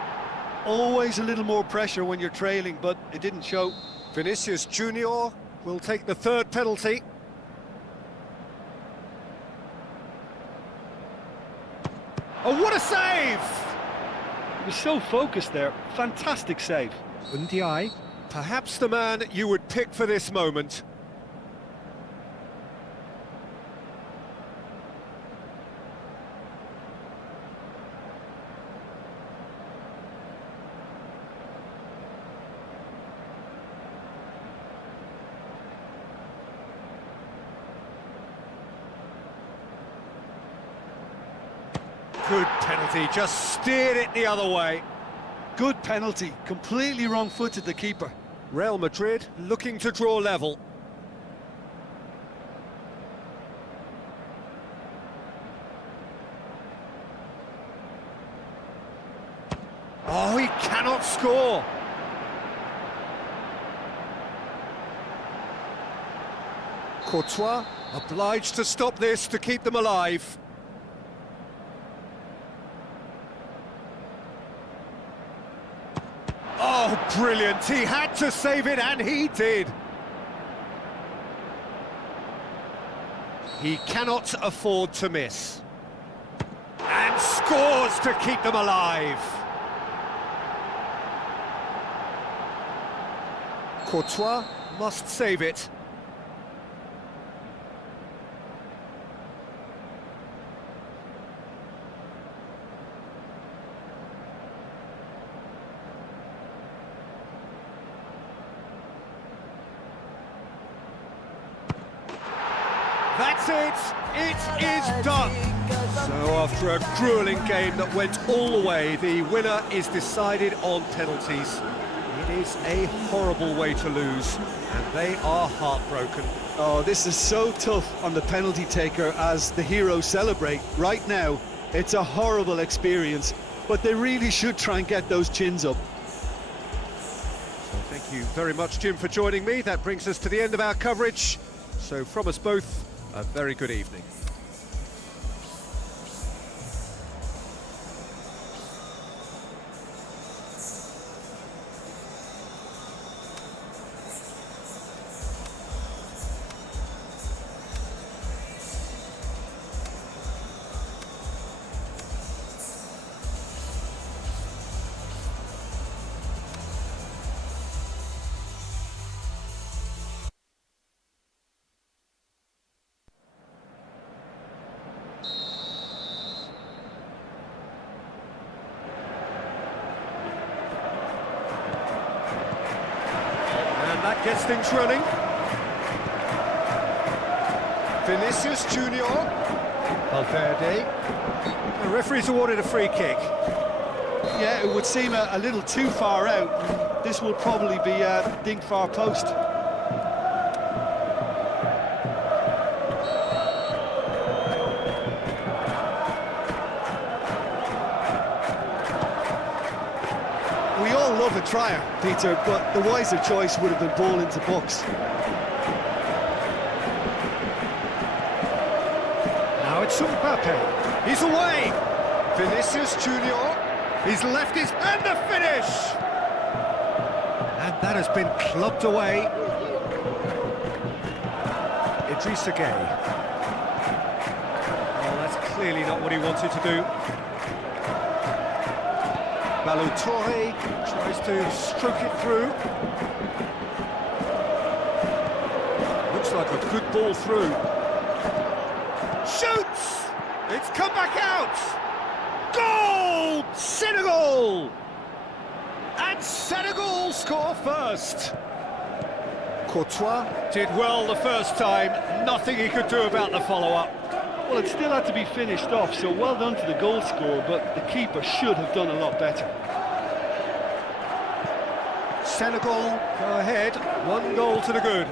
Always a little more pressure when you're trailing, but it didn't show. Vinicius Junior will take the third penalty. Oh, what a save! He was so focused there. Fantastic save. Undiai, perhaps the man you would pick for this moment. Good penalty, just steered it the other way. Good penalty. Completely wrong-footed the keeper. Real Madrid looking to draw level. Oh, he cannot score. Courtois obliged to stop this to keep them alive. Oh, brilliant. He had to save it, and he did. He cannot afford to miss. And scores to keep them alive. Courtois must save it. That's it! It is done! So after a gruelling game that went all the way, the winner is decided on penalties. It is a horrible way to lose, and they are heartbroken. Oh, this is so tough on the penalty taker as the heroes celebrate. Right now, it's a horrible experience, but they really should try and get those chins up. So thank you very much, Jim, for joining me. That brings us to the end of our coverage. So from us both, a very good evening. That gets things running. Vinicius Junior. Valverde. The referee's awarded a free kick. Yeah, it would seem a little too far out. This will probably be a dink far post. We all love a tryer, Peter, but the wiser choice would have been ball into box. Now it's Mbappe. He's away. Vinicius Junior. He's left his... and the finish! And that has been clubbed away. Idrissa Gueye. Oh, that's clearly not what he wanted to do. Balotore tries to stroke it through. Looks like a good ball through. Shoots! It's come back out! Goal! Senegal! And Senegal score first. Courtois did well the first time. Nothing he could do about the follow-up. Well, it still had to be finished off, so well done to the goal scorer, but the keeper should have done a lot better. Senegal go ahead, 1 goal to the good.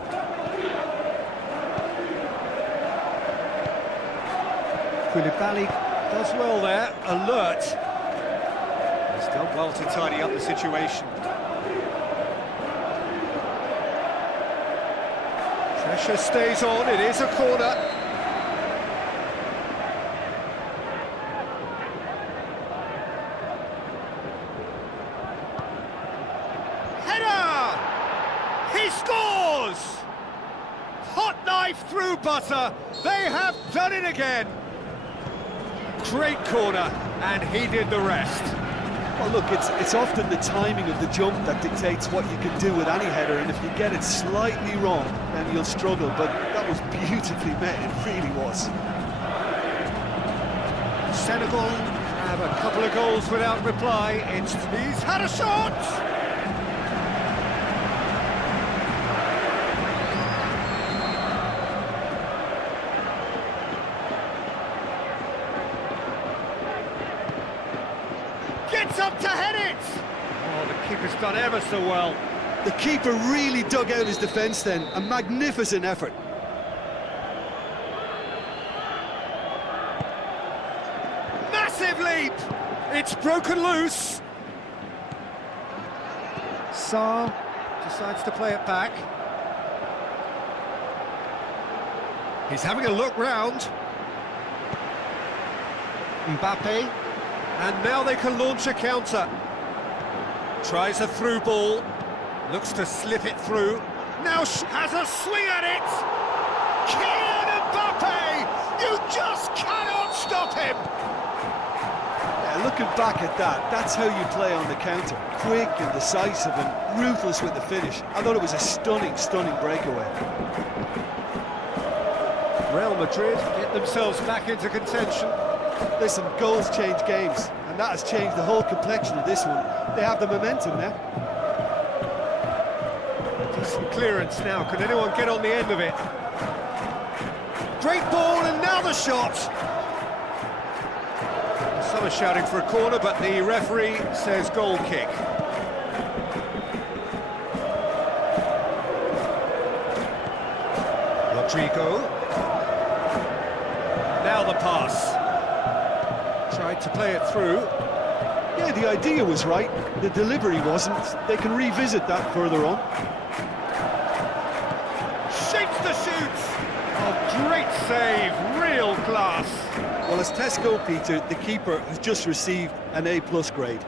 Koulibaly does well there, alert. He's done well to tidy up the situation. Pressure stays on, it is a corner. Header! He scores! Hot knife through butter, they have done it again. Great corner, and he did the rest. Well, look, it's often the timing of the jump that dictates what you can do with any header, and if you get it slightly wrong, then you'll struggle, but that was beautifully met, it really was. Senegal have a couple of goals without reply. He's had a shot! Gets up to head it! Oh, the keeper's done ever so well. The keeper really dug out his defence then, a magnificent effort. Massive leap! It's broken loose. Sarr decides to play it back. He's having a look round. Mbappe. And now they can launch a counter. Tries a through ball. Looks to slip it through. Now has a swing at it! Kylian Mbappe! You just cannot stop him! Yeah, looking back at that, that's how you play on the counter. Quick and decisive and ruthless with the finish. I thought it was a stunning, stunning breakaway. Real Madrid get themselves back into contention. Listen, goals change games, and that has changed the whole complexion of this one. They have the momentum now. Decent clearance now, can anyone get on the end of it? Great ball, and now the shot! Some are shouting for a corner, but the referee says goal kick. Rodrigo. Now the pass. Tried to play it through. Yeah, the idea was right, the delivery wasn't. They can revisit that further on. Shapes the shoot! Oh, great save, real class. Well, as Tesco, Peter, the keeper has just received an A+ grade.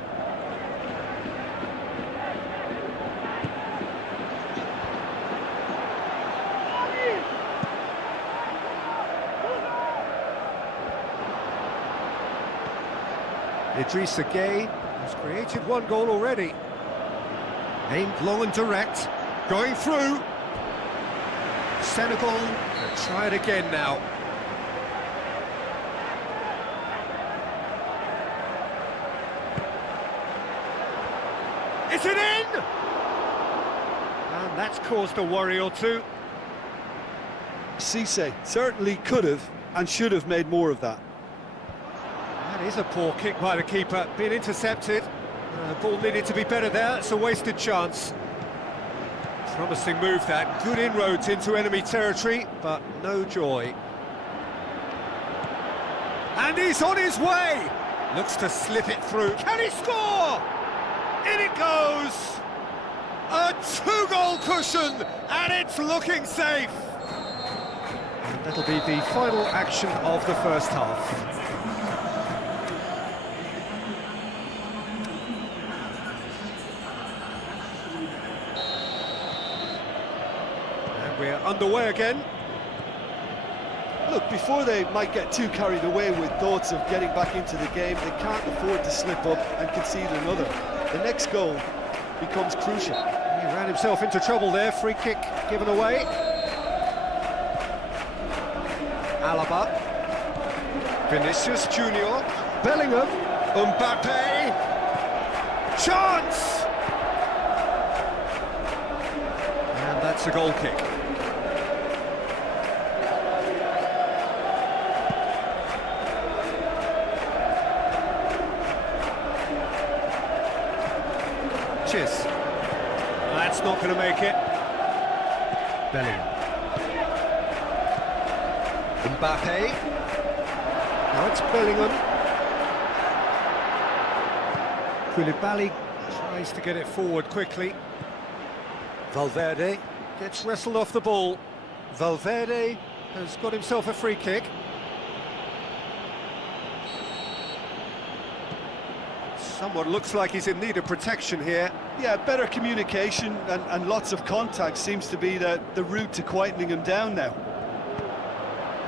Idrissa Gueye has created one goal already. Aimed long and direct, going through. Senegal can try it again now. Is it in? And that's caused a worry or two. Cisse certainly could have and should have made more of that. That is a poor kick by the keeper, being intercepted. Ball needed to be better there, it's a wasted chance. Promising move that, good inroads into enemy territory, but no joy. And he's on his way! Looks to slip it through, can he score? In it goes! A two-goal cushion, and it's looking safe! And that'll be the final action of the first half. We're underway again. Look, before they might get too carried away with thoughts of getting back into the game, they can't afford to slip up and concede another. The next goal becomes crucial. He ran himself into trouble there, free kick given away. Alaba. Vinicius Junior. Bellingham. Mbappe. Chance! And that's a goal kick. That's not going to make it. Bellingham. Mbappe. Now it's Bellingham. Koulibaly tries to get it forward quickly. Valverde gets wrestled off the ball. Valverde has got himself a free kick. Someone looks like he's in need of protection here. Yeah, better communication and lots of contact seems to be the route to quietening him down now.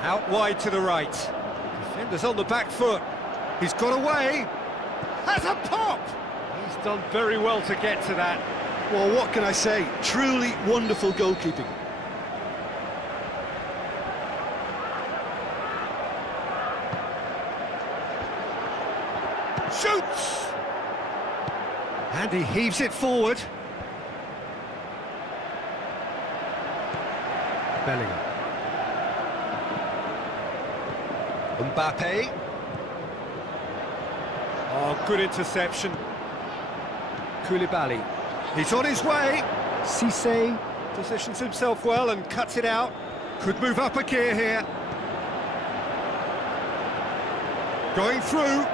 Out wide to the right. Defender's on the back foot. He's got away. Has a pop! He's done very well to get to that. Well, what can I say? Truly wonderful goalkeeping. Shoots! And he heaves it forward. Bellingham. Mbappe. Oh, good interception. Koulibaly. He's on his way. Cisse positions himself well and cuts it out. Could move up a gear here. Going through.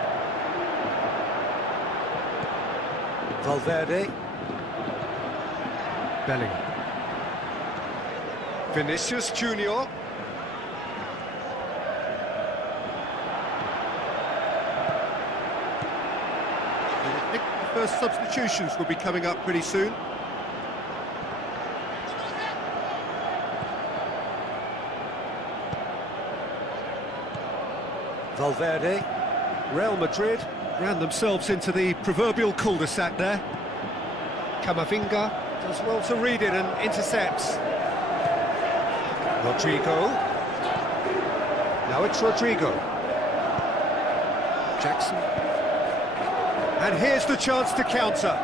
Valverde. Bellingham. Vinicius Junior. I think the first substitutions will be coming up pretty soon. Valverde. Real Madrid ran themselves into the proverbial cul-de-sac there. Camavinga does well to read it and intercepts. Rodrigo. Now it's Rodrigo. Jackson. And here's the chance to counter.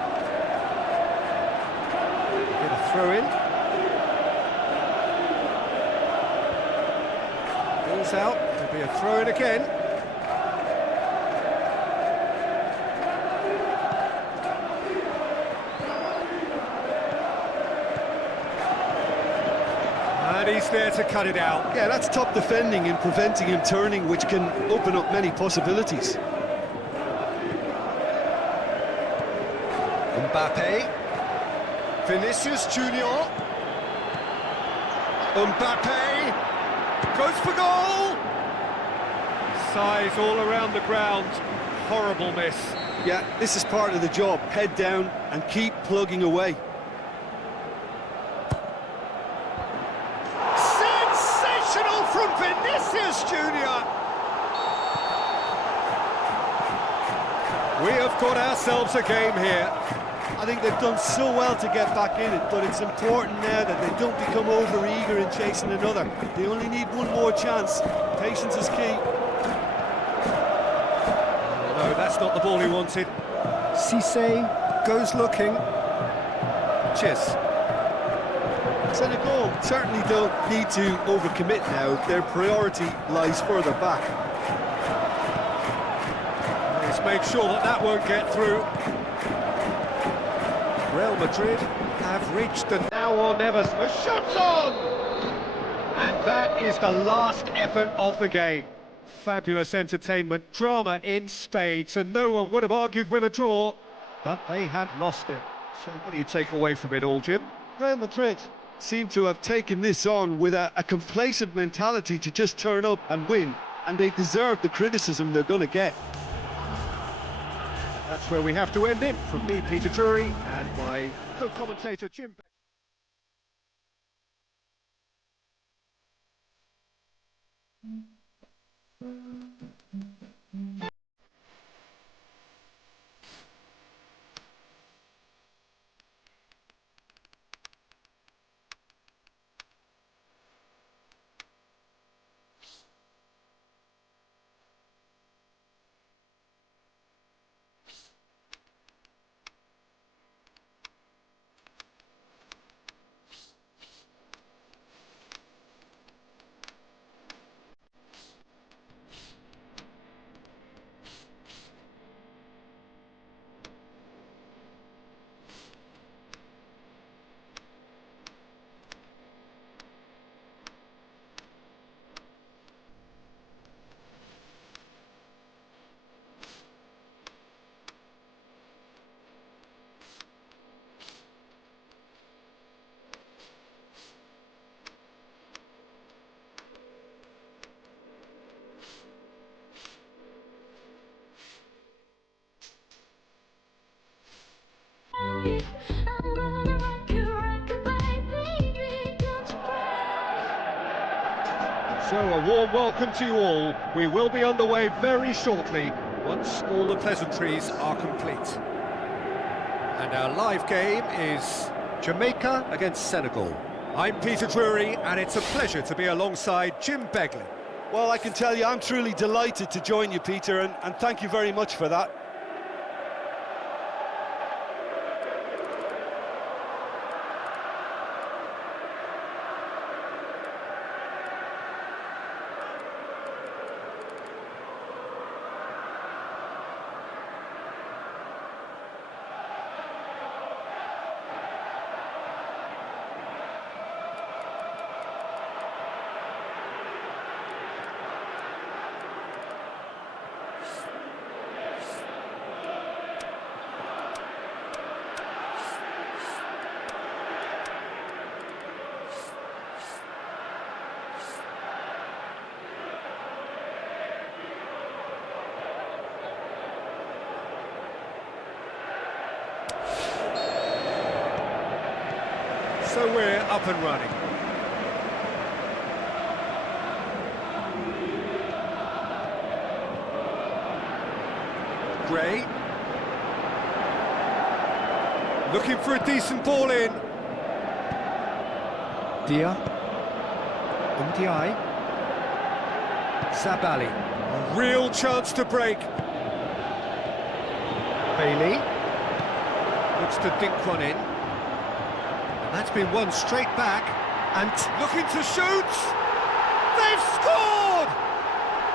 Get a throw in. Ball's out. There'll be a throw in again. And he's there to cut it out. Yeah, that's top defending and preventing him turning, which can open up many possibilities. Mbappe. Vinicius Junior. Mbappe. Goes for goal! Size all around the ground. Horrible miss. Yeah, this is part of the job. Head down and keep plugging away. Sensational from Vinicius Junior. We have got ourselves a game here. I think they've done so well to get back in it, but it's important now that they don't become over-eager in chasing another. They only need one more chance. Patience is key. No, that's not the ball he wanted. Cisse goes looking. Cheers. Senegal certainly don't need to overcommit now. Their priority lies further back. Let's make sure that that won't get through. Real Madrid have reached the now or never. The shot's on! And that is the last effort of the game. Fabulous entertainment, drama in spades, and no one would have argued with a draw, but they had lost it. So what do you take away from it all, Jim? Real Madrid seem to have taken this on with a complacent mentality to just turn up and win, and they deserve the criticism they're going to get. That's where we have to end it. From me, Peter Drury, and my co-commentator, Jim. So a warm welcome to you all. We will be underway very shortly once All the pleasantries are complete. And our live game is Jamaica against Senegal. I'm Peter Drury, and it's a pleasure to be alongside Jim Beglin. Well, I can tell you, I'm truly delighted to join you, Peter, and thank you very much for that. So we're up and running. Gray. Looking for a decent ball in. Dia. Ndiaye. Sabali. A real chance to break. Bailey. Looks to dink one in. And that's been won straight back. And looking to shoot. They've scored!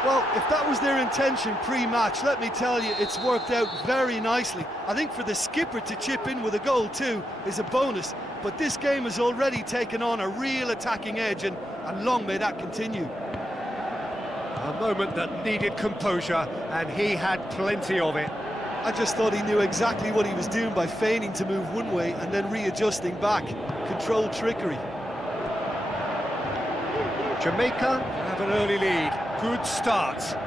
Well, if that was their intention pre-match, let me tell you, it's worked out very nicely. I think for the skipper to chip in with a goal too is a bonus, but this game has already taken on a real attacking edge, and long may that continue. A moment that needed composure, and he had plenty of it. I just thought he knew exactly what he was doing by feigning to move one way and then readjusting back. Controlled trickery. Jamaica have an early lead. Good start. Well,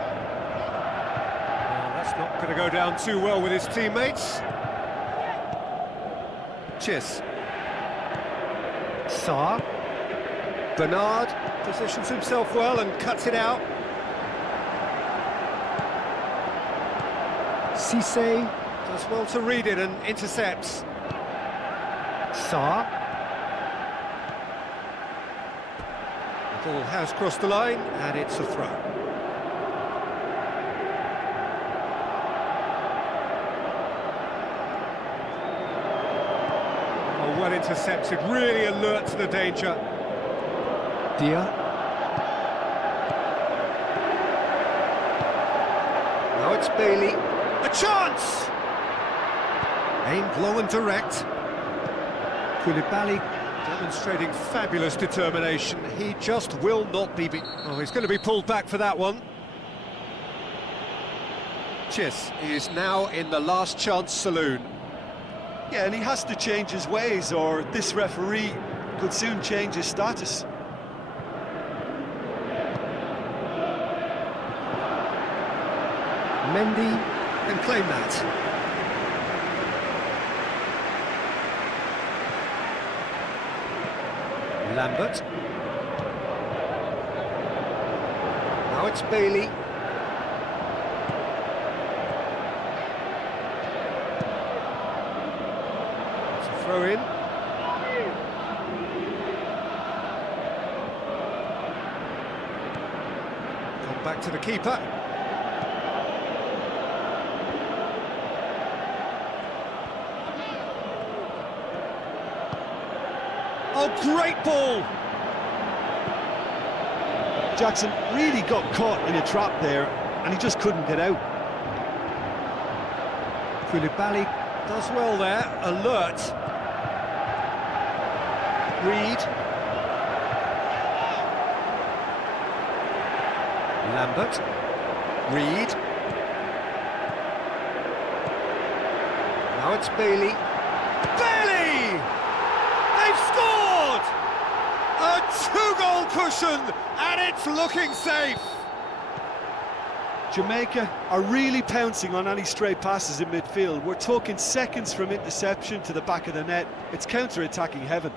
that's not going to go down too well with his teammates. Chis. Sarr. Bernard positions himself well and cuts it out. Cisse. Does well to read it and intercepts. Sarr. The ball has crossed the line, and it's a throw. Oh, well intercepted, really alert to the danger. Dia. Now it's Bailey. A chance! Aimed low and direct. Koulibaly. Demonstrating fabulous determination. He just will not be Oh, he's going to be pulled back for that one. Chis is now in the last chance saloon. Yeah, and he has to change his ways, or this referee could soon change his status. Mendy. And claim that. Lambert. Now it's Bailey. It's a throw in. Come back to the keeper. Oh, great ball! Jackson really got caught in a trap there, and he just couldn't get out. Koulibaly does well there, alert. Reed. Lambert. Reed. Now it's Bailey. Bailey! They've scored! A two-goal cushion, and it's looking safe. Jamaica are really pouncing on any stray passes in midfield. We're talking seconds from interception to the back of the net. It's counter-attacking heaven.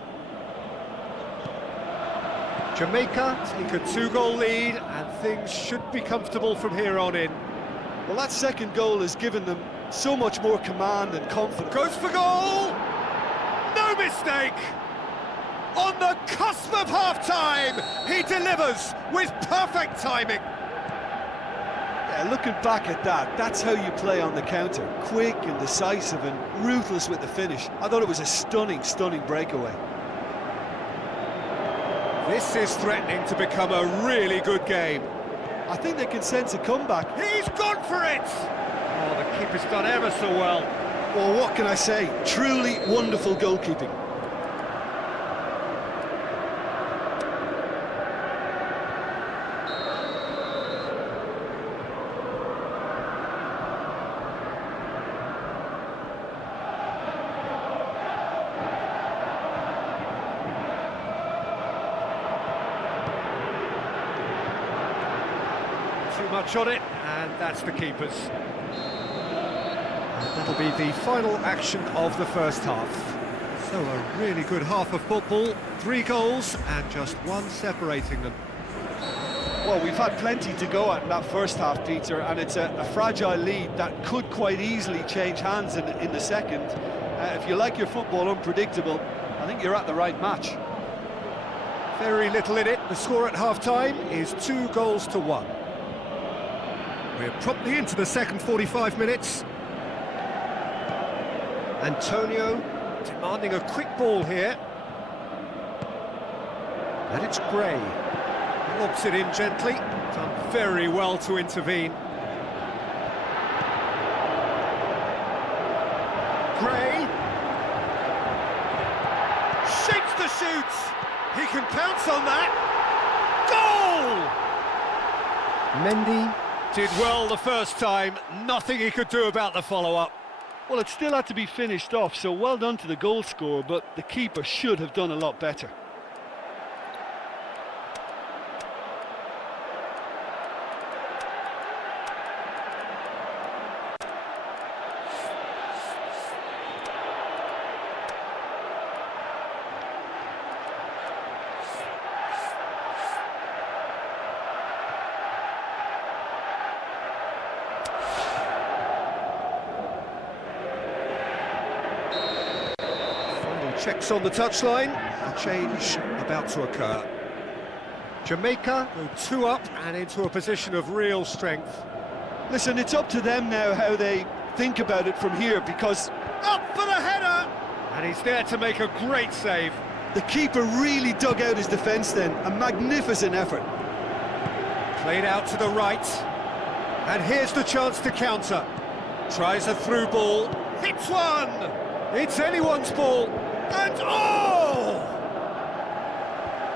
Jamaica take a 2-goal lead, and things should be comfortable from here on in. Well, that second goal has given them so much more command and confidence. Goes for goal! No mistake! On the cusp of half-time, he delivers with perfect timing. Yeah, looking back at that, that's how you play on the counter. Quick and decisive and ruthless with the finish. I thought it was a stunning, stunning breakaway. This is threatening to become a really good game. I think they can sense a comeback. He's gone for it! Oh, the keeper's done ever so well. Well, what can I say? Truly wonderful goalkeeping. Too much on it, and that's the keeper's. And that'll be the final action of the first half. So a really good half of football, 3 goals and just 1 separating them. Well, we've had plenty to go at in that first half, Peter, and it's a fragile lead that could quite easily change hands in the second. If you like your football unpredictable, I think you're at the right match. Very little in it. The score at half-time is 2-1. We're promptly into the second 45 minutes. Antonio demanding a quick ball here. And it's Gray. Lobs it in gently. Done very well to intervene. Gray. Shapes the shoot. He can pounce on that. Goal! Mendy. Did well the first time. Nothing he could do about the follow-up. Well, it still had to be finished off, so well done to the goal scorer, but the keeper should have done a lot better. Checks on the touchline, a change about to occur. Jamaica go 2 up and into a position of real strength. Listen, it's up to them now how they think about it from here, because Up for the header! And he's there to make a great save. the keeper really dug out his defence then. A magnificent effort. Played out to the right. And here's the chance to counter. Tries a through ball. Hits one! It's anyone's ball. And oh!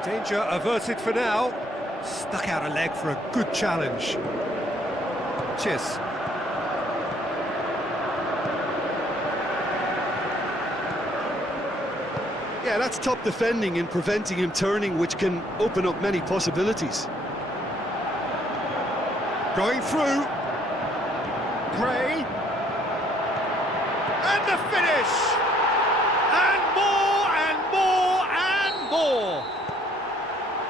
Danger averted for now. Stuck out a leg for a good challenge. Cheers. Yeah, that's top defending and preventing him turning, which can open up many possibilities. Going through. Gray. And the finish! And more, and more, and more!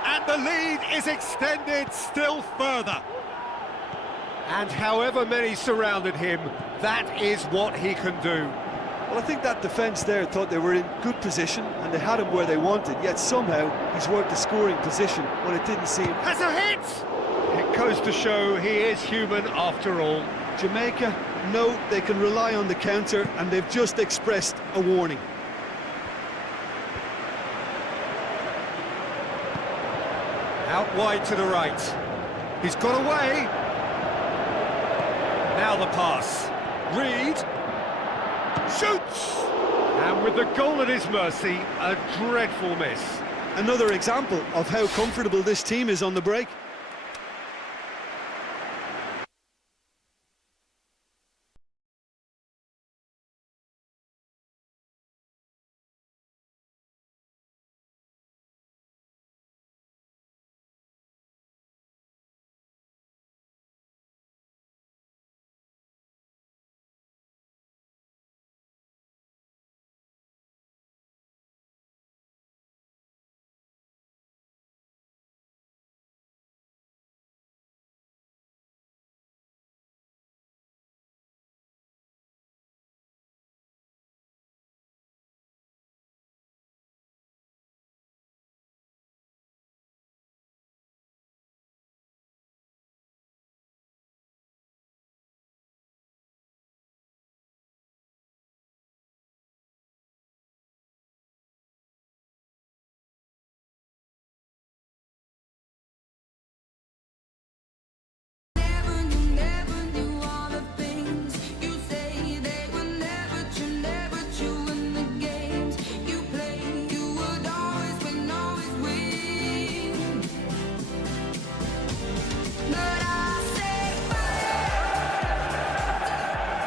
And the lead is extended still further. And however many surrounded him, that is what he can do. Well, I think that defence there thought they were in good position and they had him where they wanted, yet somehow he's worked the scoring position when it didn't seem. Has a hit! It goes to show he is human after all. Jamaica, no, they can rely on the counter, and they've just expressed a warning. Out wide to the right. He's got away. Now the pass. Reed. Shoots! And with the goal at his mercy, a dreadful miss. Another example of how comfortable this team is on the break.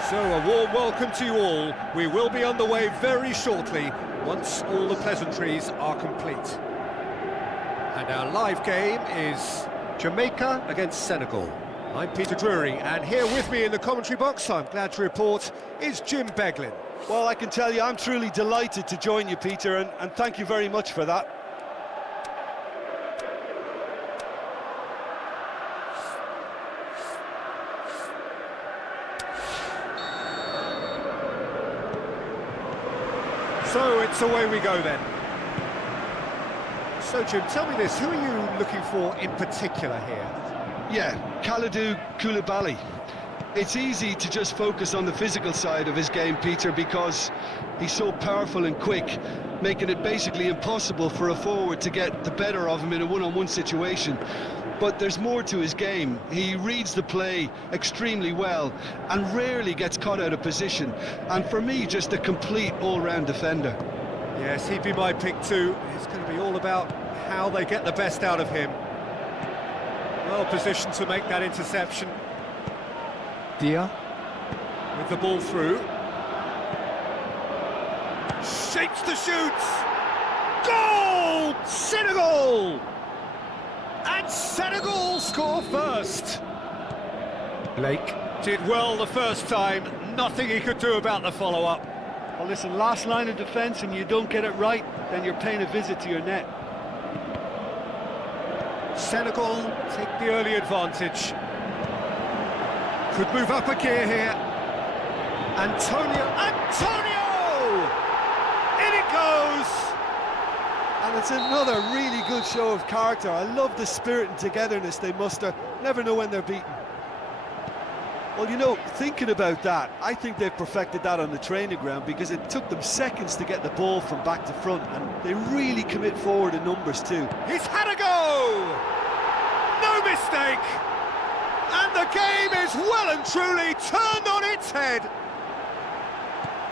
So a warm welcome to you all. We will be on the way very shortly, once all the pleasantries are complete. And our live game is Jamaica against Senegal. I'm Peter Drury, and here with me in the commentary box, I'm glad to report, is Jim Beglin. Well, I can tell you, I'm truly delighted to join you, Peter, and thank you very much for that. So it's away we go then. So Jim, tell me this, who are you looking for in particular here? Yeah, Kalidou Koulibaly. It's easy to just focus on the physical side of his game, Peter, because he's so powerful and quick, making it basically impossible for a forward to get the better of him in a one-on-one situation. But there's more to his game. He reads the play extremely well and rarely gets caught out of position. And for me, just a complete all-round defender. Yes, he'd be my pick too. It's going to be all about how they get the best out of him. Well positioned to make that interception. Dia. With the ball through. Shapes the shoot! Goal! Senegal! And Senegal score first. Blake. Did well the first time, nothing he could do about the follow-up. Well, listen, last line of defence and you don't get it right, then you're paying a visit to your net. Senegal take the early advantage. Could move up a gear here. Antonio! In it goes! And it's another really good show of character. I love the spirit and togetherness they muster. Never know when they're beaten. Well, you know, thinking about that, I think they've perfected that on the training ground because it took them seconds to get the ball from back to front, and they really commit forward in numbers too. He's had a go! No mistake! And the game is well and truly turned on its head.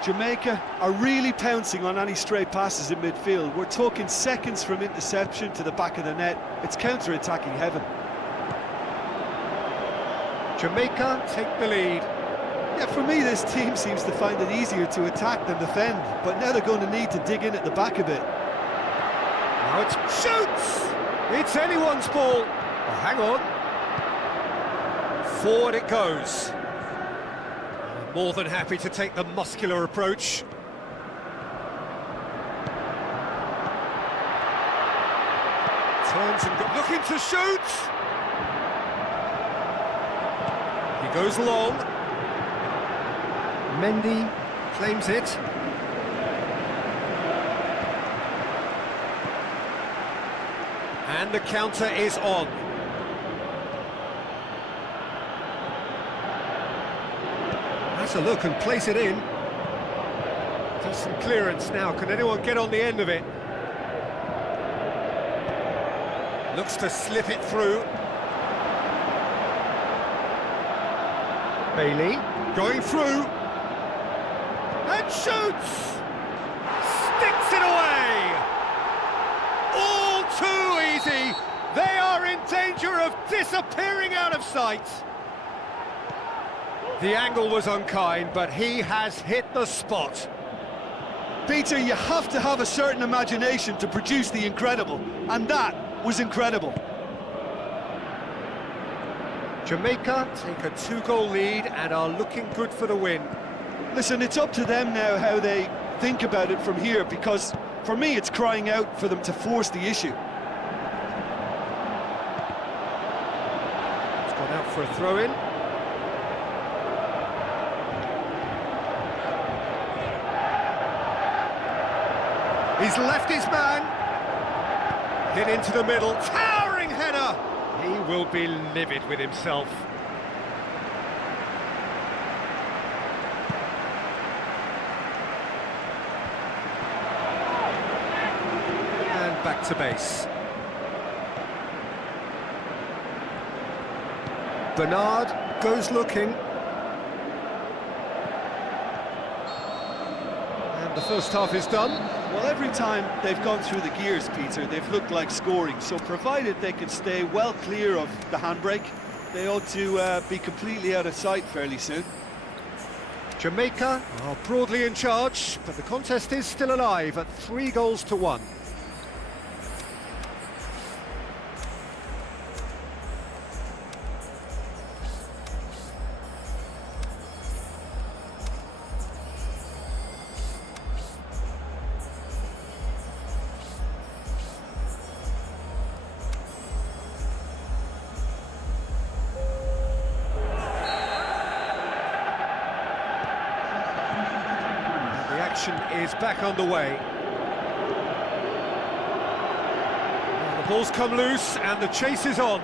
Jamaica are really pouncing on any stray passes in midfield. We're talking seconds from interception to the back of the net. It's counter-attacking heaven. Jamaica take the lead. Yeah, for me, this team seems to find it easier to attack than defend, but now they're going to need to dig in at the back a bit. Now it's shoots! It's anyone's ball. Oh, hang on. Forward it goes. More than happy to take the muscular approach. Turns and looking to shoot. He goes long. Mendy. Claims it. And the counter is on. Has a look and place it in. Does some clearance now. Can anyone get on the end of it? Looks to slip it through. Bailey. Going through. And shoots! Sticks it away! All too easy! They are in danger of disappearing out of sight! The angle was unkind, but he has hit the spot. Peter, you have to have a certain imagination to produce the incredible, and that was incredible. Jamaica take a 2-goal lead and are looking good for the win. Listen, it's up to them now how they think about it from here, because for me it's crying out for them to force the issue. It's gone out for a throw-in. He's left his man. Hit into the middle. Towering header. He will be livid with himself. And back to base. Bernard goes looking. And the first half is done. Well, every time they've gone through the gears, Peter, they've looked like scoring. So provided they can stay well clear of the handbrake, they ought to be completely out of sight fairly soon. Jamaica are broadly in charge, but the contest is still alive at 3-1. Is back on the way. Well, the ball's come loose and the chase is on.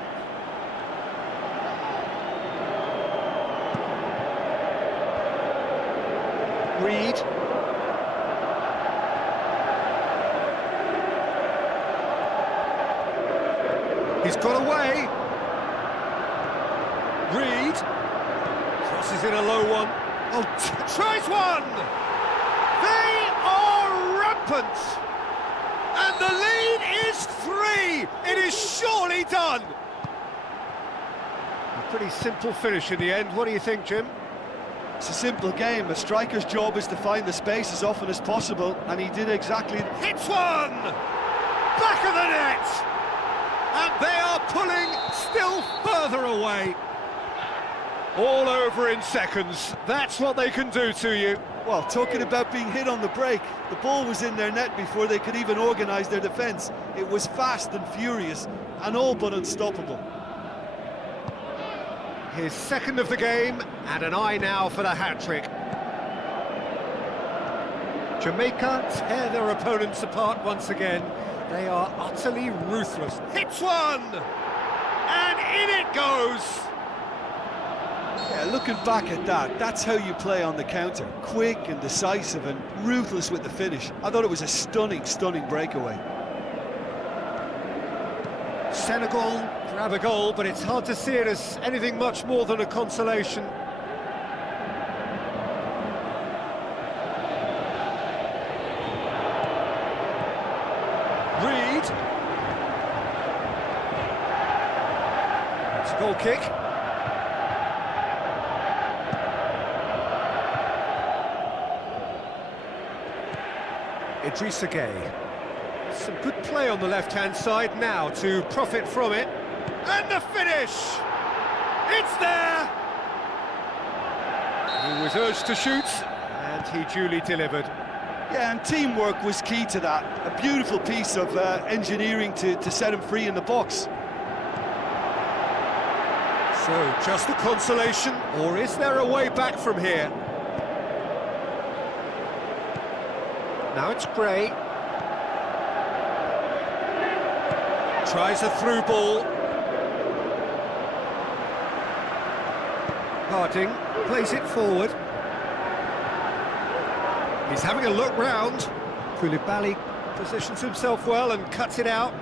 Reed. He's got away. Reed crosses in a low one. Oh, tries one. They are rampant! And the lead is 3! It is surely done! A pretty simple finish in the end. What do you think, Jim? It's a simple game. A striker's job is to find the space as often as possible, and he did exactly... Hits one! Back of the net! And they are pulling still further away. All over in seconds. That's what they can do to you. Well, talking about being hit on the break, the ball was in their net before they could even organise their defence. It was fast and furious, and all but unstoppable. His second of the game, and an eye now for the hat-trick. Jamaica tear their opponents apart once again. They are utterly ruthless. Hits one! And in it goes! Yeah, looking back at that, that's how you play on the counter. Quick and decisive and ruthless with the finish. I thought it was a stunning, stunning breakaway. Senegal grab a goal, but it's hard to see it as anything much more than a consolation. Reed. It's a goal kick. Idrissa Gueye. Some good play on the left-hand side now to profit from it. And the finish! It's there! He was urged to shoot, and he duly delivered. Yeah, and teamwork was key to that. A beautiful piece of engineering to set him free in the box. So, just a consolation, or is there a way back from here? Now it's Gray. Tries a through ball. Harding plays it forward. He's having a look round. Koulibaly positions himself well and cuts it out.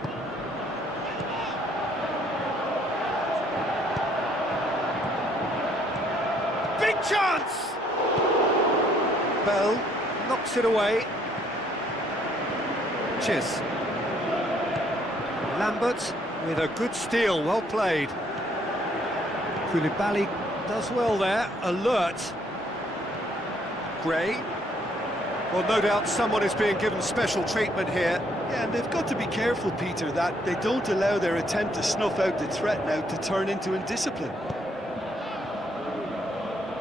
Big chance! Bell knocks it away. Cheers. Lambert with a good steal, well played. Koulibaly does well there, alert. Gray. Well, no doubt someone is being given special treatment here. Yeah, and they've got to be careful, Peter, that they don't allow their attempt to snuff out the threat now to turn into indiscipline.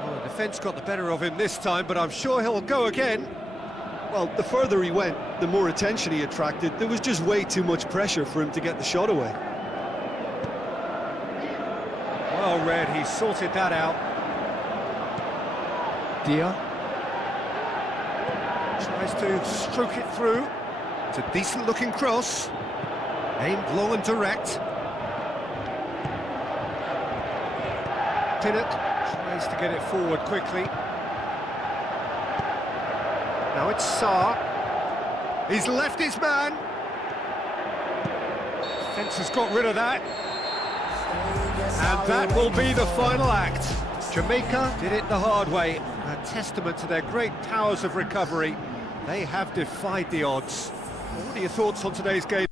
Well, the defence got the better of him this time, but I'm sure he'll go again. Well, the further he went, the more attention he attracted. There was just way too much pressure for him to get the shot away. Well read, he sorted that out. Dia. Tries to stroke it through. It's a decent-looking cross. Aimed long and direct. Pinnock tries to get it forward quickly. Now it's Saar. He's left his man. Fence has got rid of that. And that will be the final act. Jamaica did it the hard way. A testament to their great powers of recovery. They have defied the odds. What are your thoughts on today's game?